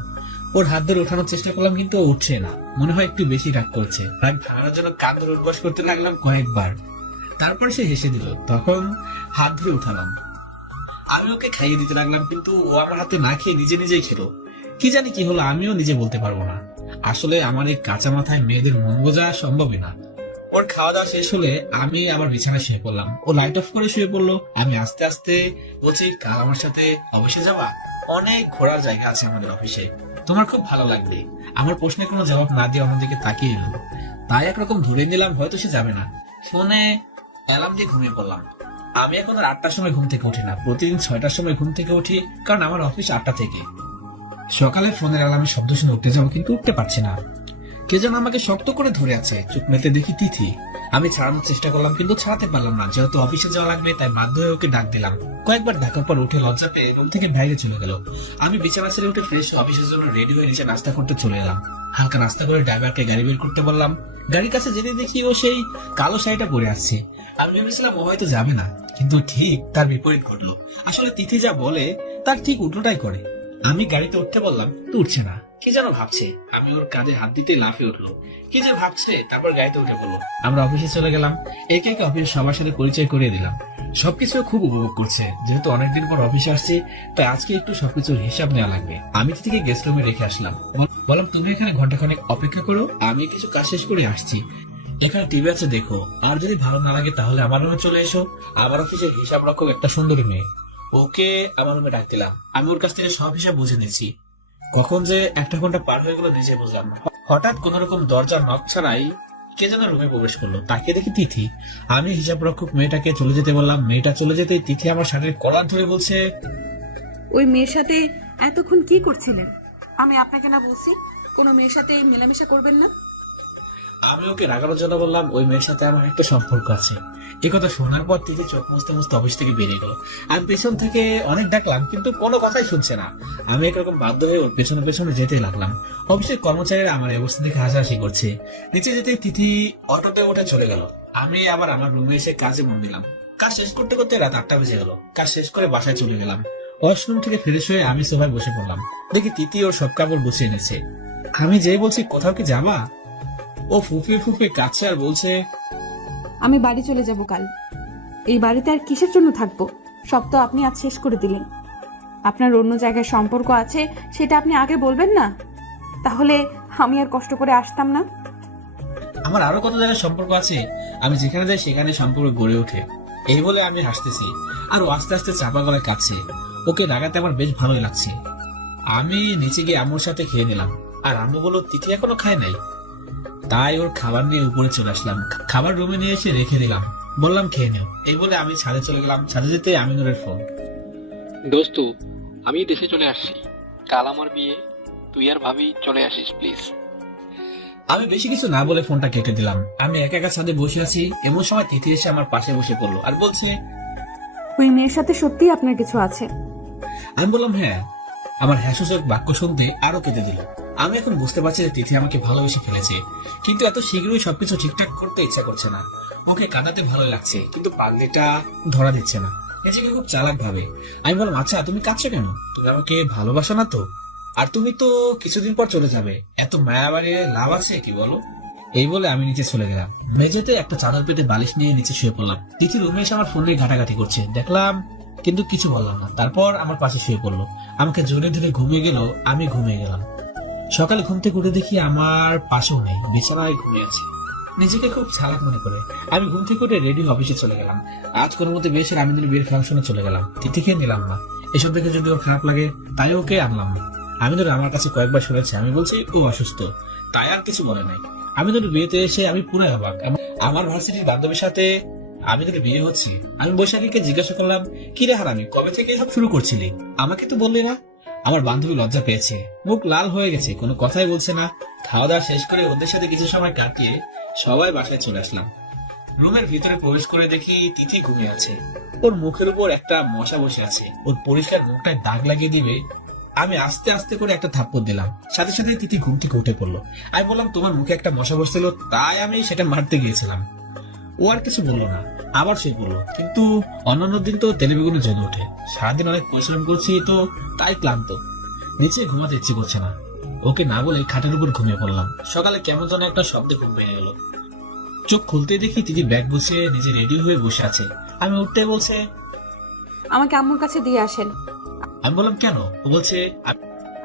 ওর হাত ধরে ওঠানোর চেষ্টা করলাম, কিন্তু ও উঠছে না। মনে হয় একটু বেশি রাগ করছে। রাগ ভাঙানোর জন্য কান ধরে উঠবস করতে লাগলাম কয়েকবার। তারপর সে হেসে দিল। তখন হাত ধরে উঠালাম। আমি ওকে খাইয়ে দিতে লাগলাম, কিন্তু ও আমার হাতে না খেয়ে নিজে নিজেই খেলো। কি জানি কি হলো, আমিও নিজে বলতে পারবো না। আসলে আমার এই কাঁচা মাথায় মেয়েদের মন বোঝা সম্ভবই না। ওর খাওয়া দাওয়া শেষ হলে আমি আমার বিছানায় শুয়ে পড়লাম। ও লাইট অফ করে শুয়ে পড়লো। আমি আস্তে আস্তে বলছি, কাল আমার সাথে অফিসে যাবা? অনেক ঘোরার জায়গা আছে আমাদের অফিসে, তোমার খুব ভালো লাগবে। আমার প্রশ্নের কোনো জবাব না দিয়ে আমার দিকে তাকিয়ে এলো। তাই একরকম ধরে নিলাম হয়তো সে যাবে না। ফোনে অ্যালার্ম দিয়ে ঘুমিয়ে পড়লাম। আমি এখন আর 8টার সময় ঘুম থেকে উঠি না। প্রতিদিন 6টার সময় ঘুম থেকে উঠি, কারণ আমার অফিস 8টা থেকে। সকালে ফোনের অ্যালার্মের শব্দ শুনে উঠতে যাবো, কিন্তু উঠতে পারছি না। কে যেন আমাকে শক্ত করে ধরে আছে। চোখ মেলতে দেখি তিথি। আমি ছাড়ানোর চেষ্টা করলাম, কিন্তু ছাড়াতে পারলাম না। যেহেতু অফিসে যাওয়া লাগবে, তাই বাধ্য হয়ে ওকে ডাক দিলাম। কয়েকবার ডাকার পর উঠে লজ্জা পেয়ে রুম থেকে বাইরে চলে গেল। আমি বিছানা ছেড়ে উঠে ফ্রেশ অফিসের জন্য রেডি হয়ে নিচে নাস্তা করতে চলে এলাম। হালকা নাস্তা করে ড্রাইভারকে গাড়ি বের করতে বললাম। গাড়ির কাছে যেতে দেখি ও সেই কালো শাড়িটা পরে আসছে। আমি ভেবেছিলাম ও হয়তো যাবে না, কিন্তু ঠিক তার বিপরীত ঘটলো। আসলে তিথি যা বলে তার ঠিক উল্টোটাই করে। আমি গাড়িতে উঠতে বললাম, তো উঠছে না, কি যেন ভাবছে। আমি ওর কাঁধে হাত দিতে লাফিয়ে উঠলো, কি যে ভাবছে। তারপর গাড়িতে উঠে পড়লো। আমরা অফিসে চলে গেলাম। একে একে অফিসের সবার সাথে পরিচয় করিয়ে দিলাম। সবকিছু খুব উপভোগ করছে। যেহেতু অনেকদিন পর অফিসে আসছি, তাই আজকে একটু সবকিছুর হিসাব নেওয়া লাগবে। আমি থেকে গেস্ট রুমে রেখে আসলাম। বললাম, তুমি এখানে ঘন্টাখানেক অপেক্ষা করো, আমি কিছু কাজ শেষ করে আসছি। এখানে টিভি আছে, দেখো। আর যদি ভালো না লাগে তাহলে আমার রুমে চলে এসো। আমার অফিসের হিসাব রক্ষক একটা সুন্দরী মেয়ে, ওকে আমার রুমে ডাক দিলাম। আমি ওর কাছ থেকে সব হিসাব বুঝে নিচ্ছি। কখন যে 1 ঘন্টা পার হয়ে গেল নিজে বুঝলাম না। হঠাৎ কোন রকম দরজার নক ছাড়াই কে যেন রুমে প্রবেশ করলো। তাকে দেখি তিথি। আমি হিসাব রক্ষক মেয়েটাকে চলে যেতে বললাম। মেয়েটা চলে যেতে তিথি আমার শাড়ির কলার ধরে বলছে, ওই মেয়ের সাথে এতক্ষণ কি করছিলেন? আমি আপনাকে না বলছি কোনো মেয়ের সাথে মেলামেশা করবেন না? আমি ওকে রাগানোর জন্য বললাম, ওই মেয়ের সাথে আমার একটা সম্পর্ক আছে। এই কথা শোনার পর তিথি চোখ মুছতে মুছতে অফিস থেকে বেরিয়ে গেল। আমি পেছন থেকে অনেক ডাকলাম, কিন্তু কোনো কথাই শুনছে না। আমি একরকম বাধ্য হয়ে ওর পেছনে পেছনে যেতে লাগলাম। অফিসের কর্মচারীরা আমার এই অবস্থা দেখে হাসাহাসি করছে। নিচে যেতে তিথি অটোতে উঠে চলে গেল। আমি আবার আমার রুমে এসে কাজে মন দিলাম। কাজ শেষ করতে করতে রাত 8টা বেজে গেল। কাজ শেষ করে বাসায় চলে গেলাম। ওয়াশরুম থেকে ফ্রেশ হয়ে আমি সোফায় বসে পড়লাম। দেখি তিথি ওর সব কাপড় গুছিয়ে এনেছে। আমি যেই বলছি, কোথাও কি যাবা, ও ফুফিয়ে ফুফিয়ে কাছে আর বলছে, আমি বাড়ি চলে যাব কাল। এই বাড়িতে আর কিসের জন্য থাকবো? সব তো আপনি আজ শেষ করে দিলেন। আপনার অন্য জায়গায় সম্পর্ক আছে, সেটা আপনি আগে বলবেন না? তাহলে আমি আর কষ্ট করে আসতাম না। আমার আরো কত জায়গায় সম্পর্ক আছে, আমি যেখানে যাই সেখানে সম্পর্ক গড়ে ওঠে। এই বলে আমি হাসতেছি আর ও আস্তে আস্তে চাপা গলায় কাঁদছে। ওকে রাগাতে আমার বেশ ভালোই লাগছে। আমি নিচে গিয়ে আম্মুর সাথে খেয়ে নিলাম। আর আম্মু বলল, তিথি এখনো খায় নাই। তাই ওর খাবার নিয়ে উপরে চলে আসলাম। খাবার রুমে নিয়ে এসে রেখে দিলাম। বললাম, খেয়ে নেও। এই বলে আমি ছাদে চলে গেলাম। ছাদে যেতে আমিনুরের ফোন। দোস্ত, আমি দেশে চলে আসছি। কাল আমার বিয়ে, তুই আর ভাবি চলে আসিস প্লিজ। আমি বেশি কিছু না বলে ফোনটা কেটে দিলাম। আমি একা একা ছাদে বসে আছি, এমন সময় তিথি এসে আমার পাশে বসে পড়লো আর বলছে, ওই মেয়ের সাথে সত্যিই আপনার কিছু আছে? আমি বললাম, হ্যাঁ। আমার হ্যাসূচক বাক্য শুনতে আরো কেঁদে দিল। আমি এখন বুঝতে পারছি যে তিথি আমাকে ভালোবেসে ফেলেছে, কিন্তু এত শীঘ্রই সবকিছু ঠিকঠাক করতে ইচ্ছা করছে না। ওকে কাঁদাতে ভালো লাগছে, কিন্তু পাগলিটা ধরা দিচ্ছে না। নিজেকে খুব চালাক ভাবে। আমি বললাম, আচ্ছা তুমি কাঁদছো কেন? তুমি আমাকে ভালোবাসো না তো? আর তুমি তো কিছুদিন পর চলে যাবে, এত মায়া বাড়িয়ে লাভ আছে কি বলো? এই বলে আমি নিচে চলে গেলাম। মেঝেতে একটা চাদর পেতে বালিশ নিয়ে নিচে শুয়ে পড়লাম। তিথি রুমে এসে আমার ফোন নিয়ে ঘাটাঘাটি করছে, দেখলাম, কিন্তু কিছু বললাম না। তারপর আমার পাশে শুয়ে পড়লো। আমাকে জোরে ধরে ঘুমিয়ে গেল। আমি ঘুমিয়ে গেলাম। সকালে ঘুম থেকে উঠে দেখি আমার পাশেও নেই, বিছানায় ঘুমিয়ে আছে। নিজেকে খুব চালাক মনে করে আমি ঘুম থেকে উঠে রেডি অফিসে চলে গেলাম। আজ কোনো মতে বেশ আমিনুর বিয়ের ফাংশনে চলে গেলাম। তিথিকে নিলাম না। এসব দেখে যদি ওর খারাপ লাগে তাই ওকে আনলাম না। আমিনুর আমার কাছে কয়েকবার শুনেছে আমি বলছি ও অসুস্থ, তাই আর কিছু বলে নাই। আমিনুর বিয়েতে এসে আমি পুরো অবাক। আমার ভার্সিটির বান্ধবীর সাথে আমিনুর বিয়ে হচ্ছে। আমি বৈশাখীকে জিজ্ঞাসা করলাম, কি রে হারামি, কবে থেকে এসব শুরু করছিলি? আমাকে তো বললি না। আমার বান্ধবী লজ্জা পেয়েছে, মুখ লাল হয়ে গেছে, কোনো কথাই বলছে না। খাওয়া দাওয়া শেষ করে ওদের সাথে কিছু সময় কাটিয়ে সবাই বাসায় চলে আসলাম। রুমের ভিতরে প্রবেশ করে দেখি তিথি ঘুমিয়ে আছে। ওর মুখের উপর একটা মশা বসে আছে। ওর পরিষ্কার মুখটায় দাগ লাগিয়ে দিবে আমি আস্তে আস্তে করে একটা থাপ্পড় দিলাম। সাথে সাথে তিথি ঘুম থেকে উঠে পড়লো। আমি বললাম, তোমার মুখে একটা মশা বসছিল, তাই আমি সেটা মারতে গিয়েছিলাম। ও আর কিছু বললো না, আবার শুয়ে পড়লো। কিন্তু অন্যান্য দিন তো তেলে বেগুনে জ্বলে ওঠে। সারাদিন অনেক পরিশ্রম করছি তো, তাই ক্লান্ত। নিচে ঘুমাতে ইচ্ছে করছে না। ওকে না বলে খাটের উপর ঘুমিয়ে পড়লাম। সকালে কেমন যেন একটা শব্দে ঘুম ভেঙে গেল। চোখ খুলতে দেখি তিথি ব্যাগ গুছিয়ে নিজে রেডি হয়ে বসে আছে। আমি উঠতে বলছে, আমাকে আম্মুর কাছে দিয়ে আসেন। আমি বললাম, কেন? ও বলছে,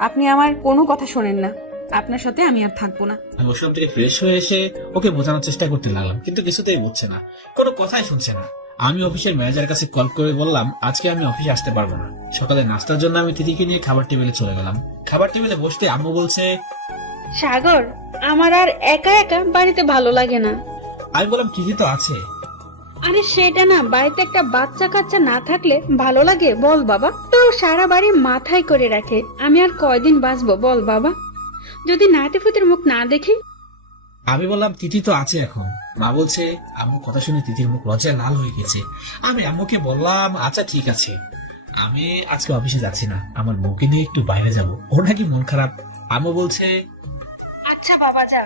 আপনি আমার কোনো কথা শোনেন না, আপনার সাথে আমি আর থাকবো না। আমি ওষুধ থেকে ফ্রেশ হয়ে এসে ওকে বোঝানোর চেষ্টা করতে লাগলাম, কিন্তু কিছুতেই বুঝছে না, কোনো কথাই শুনছে না। আমি অফিসের ম্যানেজারের কাছে কল করে বললাম, আজকে আমি অফিসে আসতে পারবো না। সকালে নাস্তার জন্য আমি তিথিকে নিয়ে খাবার টেবিলে চলে গেলাম। খাবার টেবিলে বসতে আম্মু বলছে, সাগর, আমার আর একা একা বাড়িতে ভালো লাগে না। আমি বললাম, তিথি তো আছে। আরে সেটা না, বাড়িতে একটা বাচ্চা কাচ্চা না থাকলে ভালো লাগে বল বাবা? তো সারা বাড়ি মাথায় করে রাখে, আমি আর কয়দিন বাঁচবো বল বাবা, যদি নাতিপুতির মুখ না দেখি? আমি বললাম, তিথি তো আছে এখন। মা বলছে, আম্মু কথা শুনে তিথির মুখ লজ্জায় লাল হয়ে গেছে। আমি আম্মুকে বললাম, আচ্ছা ঠিক আছে, আমি আজকে অফিসে যাচ্ছি না, আমার বউকে নিয়ে একটু বাইরে যাব, ওর নাকি মন খারাপ। আম্মু বলছে, আচ্ছা বাবা যা,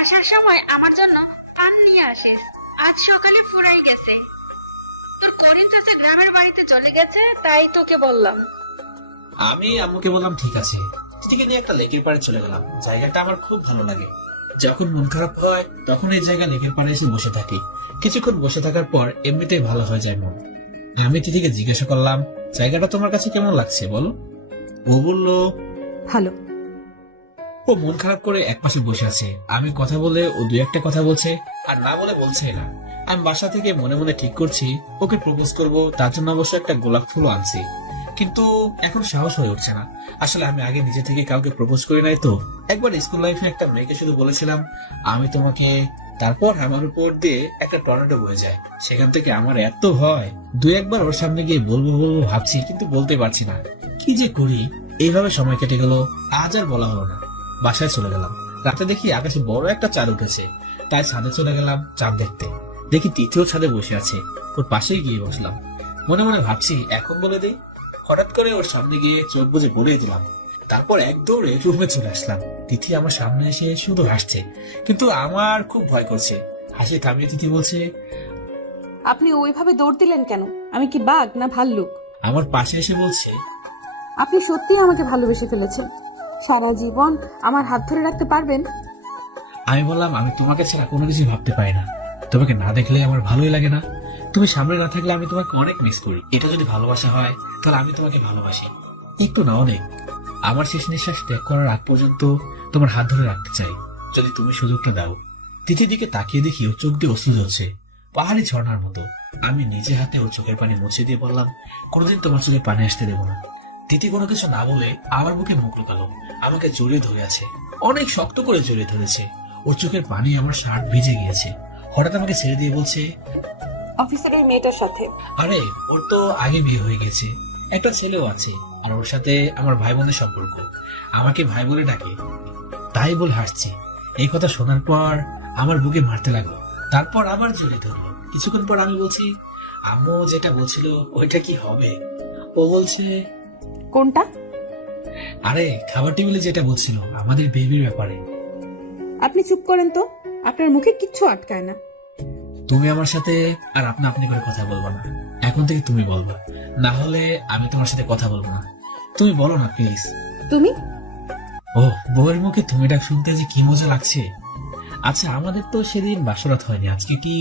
আসার সময় আমার জন্য পান নিয়ে আসিস, আজ সকালে ফুরাই গেছে। তোর করিম চাচা গ্রামের বাড়িতে চলে গেছে, তাই তোকে বললাম। আমি আম্মুকে বললাম ঠিক আছে, তিথিকে নিয়ে একটা লেকের পাড়ে চলে গেলাম। জায়গাটা আমার খুব ভালো লাগে। যখন মন খারাপ হয় তখন এই জায়গা লেকের পাড়ে এসে বসে থাকি। কিছুক্ষণ বসে থাকার পর এমনিতেই ভালো হয়ে যায় মন। আমি তিথিকে জিজ্ঞাসা করলাম, জায়গাটা তোমার কাছে কেমন লাগছে বলো? ও বলল, ভালো। ও মন খারাপ করে একপাশে বসে আছে। আমি কথা বলে ও দুই একটা কথা বলছে, আর না বলে বলছেই না। আমি বাসা থেকে মনে মনে ঠিক করছি ওকে প্রপোজ করব, তার জন্য অবশ্য একটা গোলাপ ফুলও আনছি, কিন্তু এখন সাহস হয়ে উঠছে না। আসলে আমি আগে নিজে থেকে কাউকে প্রপোজ করি নাই তো। একবার স্কুল লাইফে একটা মেয়েকে শুধু বলেছিলাম আমি তোমাকে, তারপর আমার উপর দিয়ে একটা টর্নেডো বয়ে যায়। সেখান থেকে আমার এত ভয়, দুই একবার ওর সামনে গিয়ে বলবো বলবো ভাবছি, কিন্তু বলতে পারছি না। কি যে করি। এইভাবে সময় কেটে গেল, আজ আর বলা হলো না। বাসায় চলে গেলাম। রাতে দেখি আকাশে বড় একটা চাঁদ উঠেছে, তাই ছাদে চলে গেলাম চাঁদ দেখতে। দেখি তৃতীয় ছাদে বসে আছে, ওর পাশেই গিয়ে বসলাম। মনে মনে ভাবছি এখন বলে দিই। হঠাৎ করে ওর সামনে গিয়ে চোখ বুজে বলে দিলাম। তারপর এক দৌড়ে রুমে চলে আসলাম। তিথি আমার সামনে এসে শুধু হাসছে, কিন্তু আমার খুব ভয় করছে। হাসি থামিয়ে তিথি বলছে, আপনি ওইভাবে দৌড় দিলেন কেন? আমি কি বাঘ না ভাল্লুক? আমার পাশে এসে বলছে, আপনি সত্যিই আমাকে ভালোবেসে ফেলেছেন। সারা জীবন আমার হাত ধরে রাখতে পারবেন? আমি বললাম আমি তোমাকে ছাড়া কোনো কিছু ভাবতে পারি না। তোমাকে না দেখলে আমার ভালোই লাগে না। তুমি সামনে না থাকলে আমি তোমাকে অনেক মিস করি। এটা যদি ভালোবাসা হয় তাহলে আমি তোমাকে ভালোবাসি, একটু না অনেক। আমার শেষ নিঃশ্বাস ত্যাগ করার আগ পর্যন্ত তোমার হাত ধরে রাখতে চাই, যদি তুমি সুযোগটা দাও। তিথির দিকে তাকিয়ে দেখি ওর চোখ দিয়ে অশ্রু ঝরছে, পাহাড়ি ঝর্ণার মতো। আমি নিজে হাতে ওর চোখের পানি মুছে দিয়ে বললাম, কোনোদিন তোমার চোখে পানি আসতে দেবো না। তিথি কোনো কিছু না বলে আমার বুকে মুখ লুকালো, আমাকে জড়িয়ে ধরে আছে, অনেক শক্ত করে জড়িয়ে ধরেছে। ওর চোখের পানি আমার শার্ট ভিজে গিয়েছে। হঠাৎ আমাকে ছেড়ে দিয়ে বলছে, অফিসের এই মেয়েটার সাথে। আরে ওর তো আগে বিয়ে হয়ে গেছে, একটা ছেলেও আছে, আর ওর সাথে আমার ভাই বোনের সম্পর্ক। আমাকে ভাই বলে ডাকে, তাই বলে হাসছে। এই কথা শোনার পর আমার বুকে মারতে লাগলো, তারপর আবার জড়িয়ে ধরলো। কিছুক্ষণ পর আমি বলছি, আম্মু যেটা বলছিল ওইটা কি হবে? ও বলছে, কোনটা? আরে খাবার টেবিলে যেটা বলছিল আমাদের বেবির ব্যাপারে। আপনি চুপ করেন তো, আপনার মুখে কিচ্ছু আটকায় না। তুমি আমার সাথে আর আপনা আপনি করে কথা বলবো না, এখন থেকে তুমি বলবা, না হলে আমি তোমার সাথে কথা বলবো না। তুমি বলো না প্লিজ। তুমি? ও, বউয়ের মুখে তুমি ডাক শুনতে যে কি মজা লাগছে। আচ্ছা আমাদের তো সেদিন বাসরাত হয়নি, আজকে কি?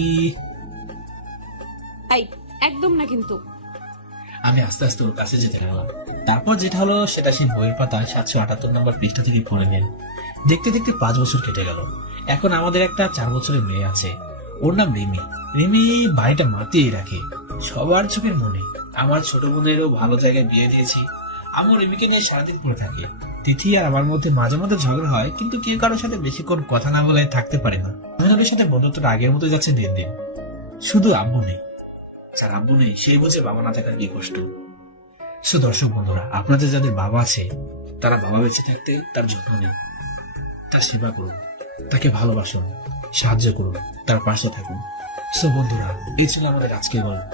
এই একদম না কিন্তু। আমি আস্তে আস্তে ওর কাছে যেতে লাগলাম। তারপর যেটা হলো সেটা সেই বইয়ের পাতায় 778 নম্বর পৃষ্ঠা থেকে পড়ে নেন। দেখতে দেখতে 5 বছর কেটে গেল। এখন আমাদের একটা 4 বছরের মেয়ে আছে, ওর নাম রিমি। রিমি বাড়িটা মাতিয়ে রাখে সবার চোখের মনে। আমার ছোট বোনেরও ভালো জায়গায় বিয়ে দিয়েছি। আমি রিমিকে নিয়ে সারাদিন পড়ে থাকি। তিথি আর আমার মধ্যে মাঝে মধ্যে ঝগড়া হয়, কিন্তু কেউ কারোর সাথে বেশিক্ষণ কথা না বলে থাকতে পারে না। দুজনের সাথে বন্ধুত্বটা আগের মতো যাচ্ছে দিন দিন। শুধু আম্মু নেই, স্যার আম্মু নেই, সেই বুঝে বাবা না থাকার কি কষ্ট। সো দর্শক বন্ধুরা, আপনাদের যাদের বাবা আছে তারা বাবা বেঁচে থাকতে তার যত্ন নেন, তার সেবা করুন, তাকে ভালোবাসুন, সাহায্য করুন, তার পাশে থাকুন। সো বন্ধুরা, এই ছিল আমাদের আজকের গল্প।